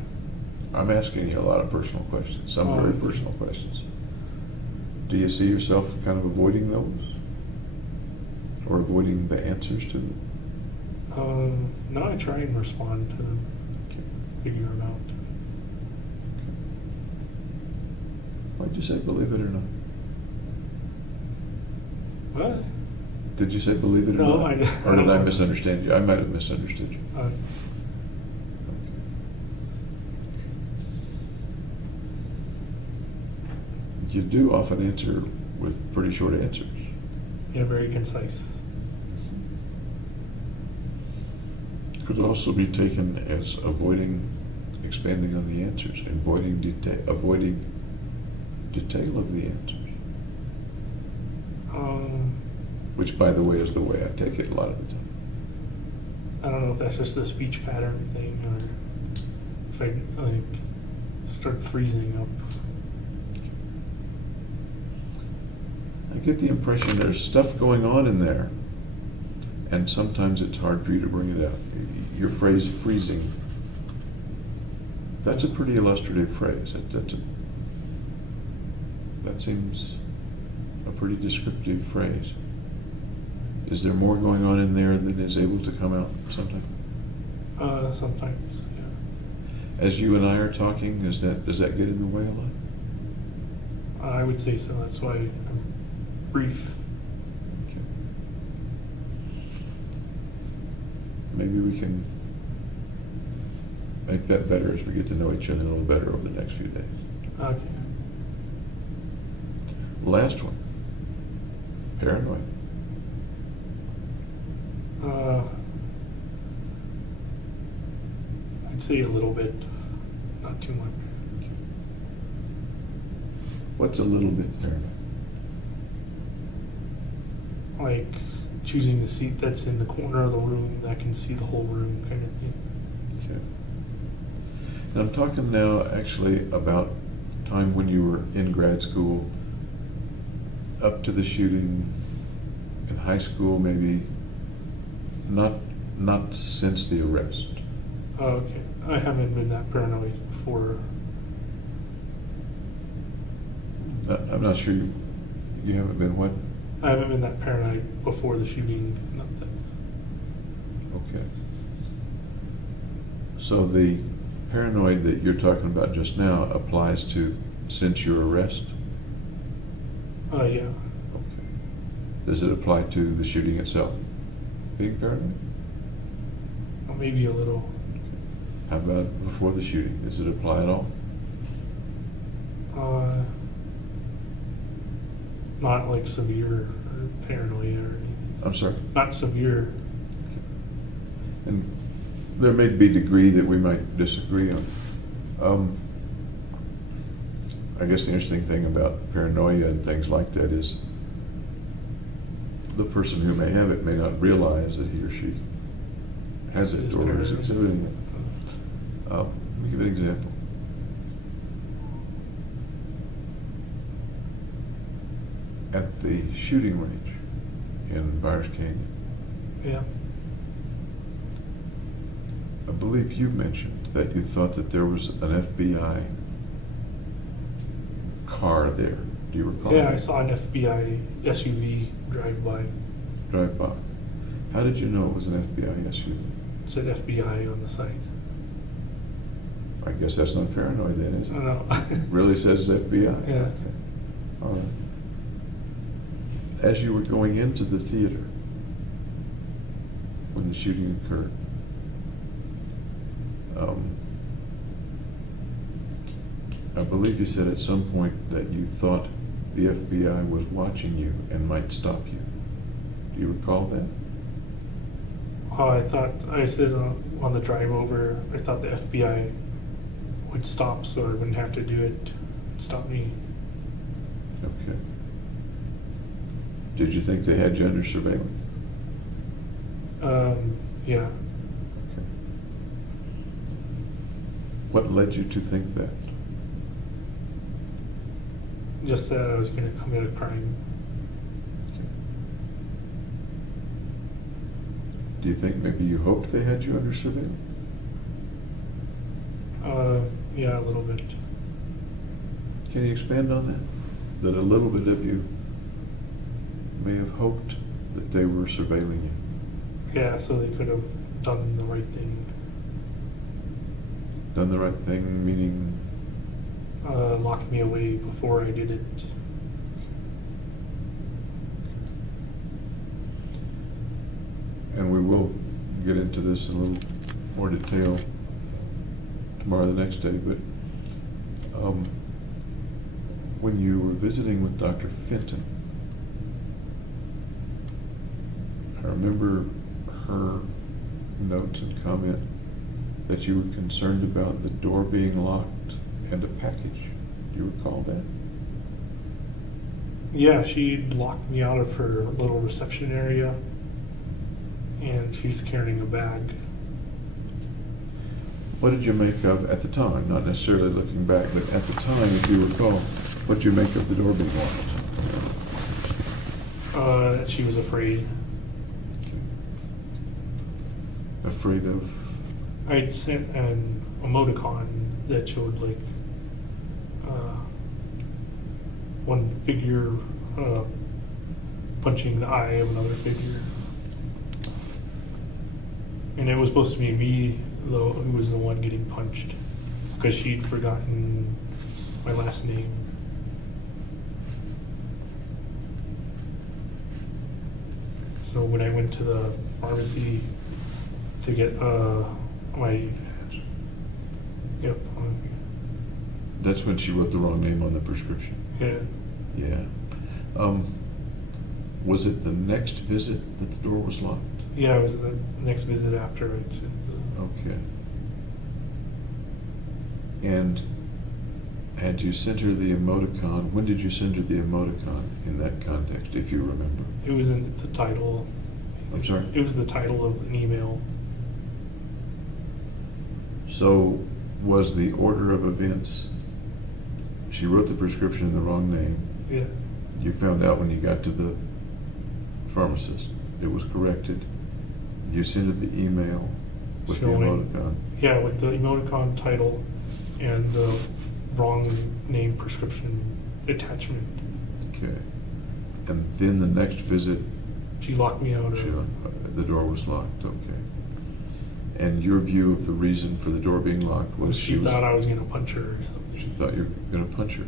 I'm asking you a lot of personal questions, some very personal questions. Do you see yourself kind of avoiding those? Or avoiding the answers to them? No, I try and respond to them, Okay. figure them out. Why'd you say believe it or not? What? Did you say believe it or No, not? I didn't. Or did I misunderstand you? I might have misunderstood you. Uh, You do often answer with pretty short answers. yeah, very concise. Could also be taken as avoiding expanding on the answers, avoiding detail of the answers. Which, by the way, is the way I take it a lot of the time. I don't know if that's just a speech pattern thing or if I like start freezing up. I get the impression there's stuff going on in there, and sometimes it's hard for you to bring it out. Your phrase freezing, that's a pretty illustrative phrase. That seems a pretty descriptive phrase. Is there more going on in there than is able to come out sometimes? Sometimes, yeah. As you and I are talking, does that get in the way a lot? I would say so. That's why I'm brief. Okay. maybe we can make that better as we get to know each other a little better over the next few days. Okay. Last one, paranoid. I'd say a little bit, not too much. What's a little bit paranoid? Like choosing the seat that's in the corner of the room that can see the whole room kind of thing. Okay. And I'm talking now actually about time when you were in grad school, up to the shooting in high school, maybe not since the arrest. Oh, okay. I haven't been that paranoid before. I'm not sure you haven't been what? I haven't been that paranoid before the shooting. Not that. Okay. So the paranoid that you're talking about just now applies to since your arrest? Yeah. Okay. Does it apply to the shooting itself? Being paranoid? Or maybe a little. How about before the shooting? Does it apply at all? Not like severe paranoia or anything. I'm sorry? Not severe. And there may be a degree that we might disagree on. I guess the interesting thing about paranoia and things like that is the person who may have it may not realize that he or she has it or is exhibiting it. Let me give you an example. At the shooting range in Byers Canyon, Yeah. I believe you mentioned that you thought that there was an FBI car there. Do you recall? Yeah, I that? saw an FBI SUV drive by. Drive by. How did you know it was an FBI SUV? It said FBI on the side. I guess that's not paranoid then, is I it? don't know. Really says FBI? Yeah. Okay. All right. As you were going into the theater when the shooting occurred, I believe you said at some point that you thought the FBI was watching you and might stop you. Do you recall that? Oh, I said on the drive over, I thought the FBI would stop so I wouldn't have to do it. Stop me. Okay. Did you think they had you under surveillance? Yeah. Okay. What led you to think that? Just that I was going to commit a crime. Okay. Do you think maybe you hoped they had you under surveillance? Yeah, a little bit. Can you expand on that? That a little bit of you may have hoped that they were surveilling you. Yeah, so they could have done the right thing. Done the right thing, meaning Locked me away before I did it. and we will get into this in a little more detail tomorrow or the next day, but when you were visiting with Dr. Fenton, I remember her notes and comment that you were concerned about the door being locked and a package. Do you recall that? Yeah, she locked me out of her little reception area, and she was carrying a bag. What did you make of, at the time, not necessarily looking back, but at the time, if you recall, what did you make of the door being locked? That she was afraid. Afraid of? I'd sent an emoticon that showed like one figure punching the eye of another figure, and it was supposed to be me though who was the one getting punched because she'd forgotten my last name. So when I went to the pharmacy to get my, yep, That's when she wrote the wrong name on the prescription. yeah. Yeah. Was it the next visit that the door was locked? Yeah, it was the next visit after it. Okay. And had you sent her the emoticon? When did you send her the emoticon in that context, if you remember? It was in the title. I'm sorry? It was the title of an email. So was the order of events, she wrote the prescription in the wrong name. Yeah. You found out when you got to the pharmacist. It was corrected. You sent her the email with the Showing- emoticon. Yeah, with the emoticon title and the wrong name prescription attachment. Okay. And then the next visit, She locked me out. the door was locked. Okay. And your view of the reason for the door being locked was She thought I was gonna punch her or something. She thought you were going to punch her.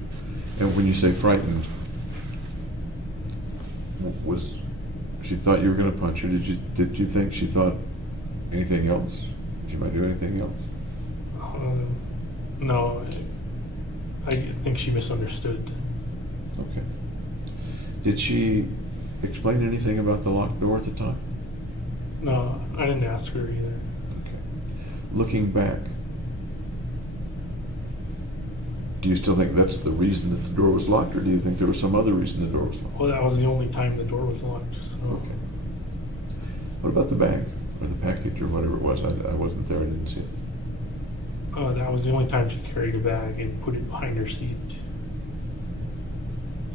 And when you say frightened, was she thought you were going to punch her? Did you think she thought anything else? She might do anything else? No, I think she misunderstood. Okay. Did she explain anything about the locked door at the time? No, I didn't ask her either. Okay. Looking back, do you still think that's the reason that the door was locked, or do you think there was some other reason the door was locked? Well, that was the only time the door was locked. So. Okay. What about the bag, or the package, or whatever it was? I wasn't there, I didn't see it. That was the only time she carried a bag and put it behind her seat.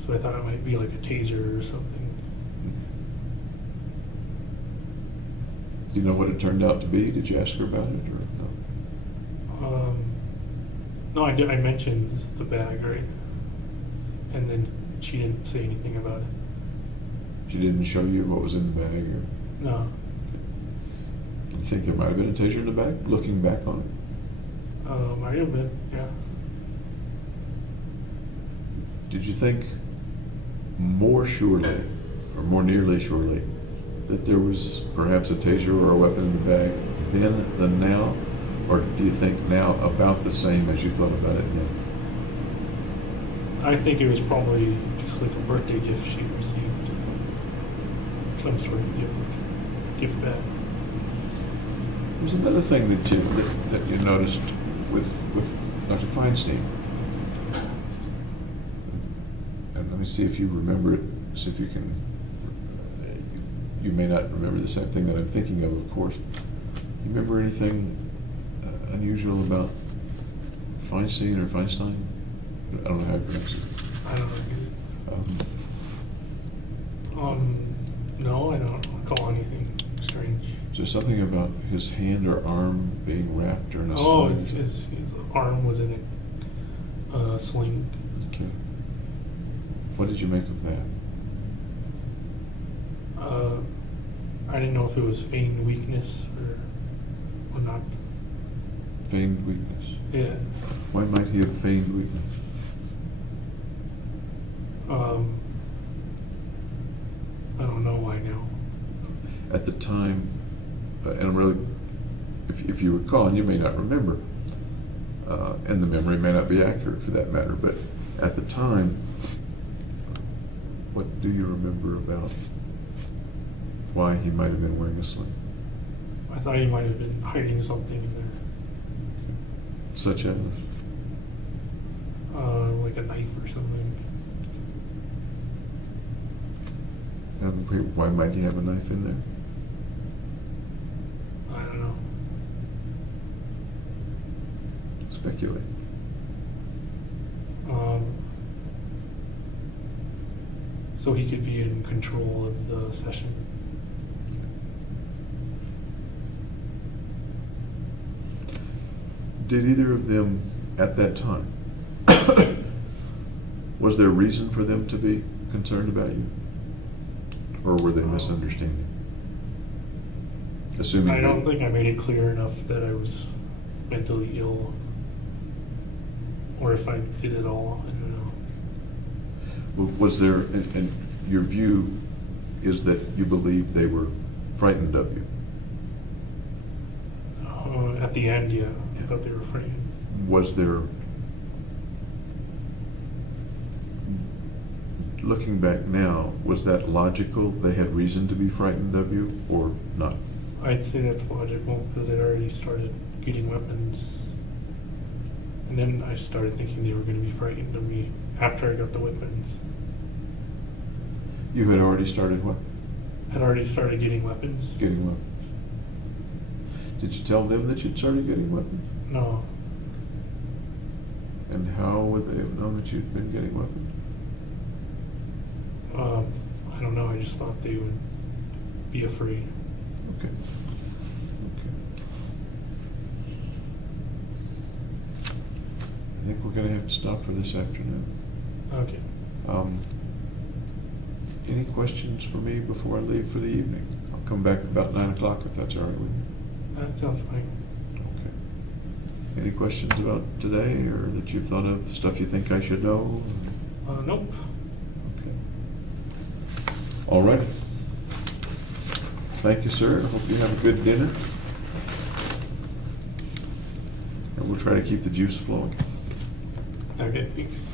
So I thought it might be like a taser or something. Do you know what it turned out to be? Did you ask her about it, or no? No, I did. I mentioned the bag, right? And then she didn't say anything about it. She didn't show you what was in the bag, or No. do you think there might have been a taser in the bag, looking back on it? Might have been, yeah. Did you think more surely, or more nearly surely, that there was perhaps a taser or a weapon in the bag then than now? Or do you think now about the same as you thought about it then? I think it was probably just like a birthday gift she received. Some sort of gift bag. There's another thing that you noticed with Dr. Feinstein. And let me see if you remember it, see if you can, you may not remember the same thing that I'm thinking of course. You remember anything unusual about Feinstein or Feinstein? I don't know how you pronounce it. I don't know. No, I don't recall anything strange. Is there something about his hand or arm being wrapped or in a Oh, sling? his arm was in a sling. Okay. What did you make of that? I didn't know if it was feigned weakness or not. Feigned weakness. Yeah. Why might he have feigned weakness? I don't know why now. At the time, and I'm really, if you recall, and you may not remember, and the memory may not be accurate for that matter, but at the time, what do you remember about why he might have been wearing a sling? I thought he might have been hiding something in there. Such as? Like a knife or something. Why might he have a knife in there? I don't know. Speculate. So he could be in control of the session. Did either of them, at that time, was there reason for them to be concerned about you? Or were they misunderstanding? Assuming I don't they- think I made it clear enough that I was mentally ill. Or if I did at all, I don't know. Was there, and your view is that you believe they were frightened of you? At the end, yeah, I thought they were frightened. Was there, looking back now, was that logical? They had reason to be frightened of you or not? I'd say that's logical because they'd already started getting weapons. And then I started thinking they were going to be frightened of me after I got the weapons. You had already started what? Had already started getting weapons. Getting weapons. Did you tell them that you'd started getting weapons? No, And how would they have known that you'd been getting weapons? I don't know. I just thought they would be afraid. Okay. Okay. I think we're gonna have to stop for this afternoon. Okay. Any questions for me before I leave for the evening? I'll come back about 9 o'clock if that's all right with you. That sounds fine. Okay. Any questions about today or that you've thought of, stuff you think I should know? Nope. Okay. All right. Thank you, sir. I hope you have a good dinner. And we'll try to keep the juice flowing. Okay, thanks.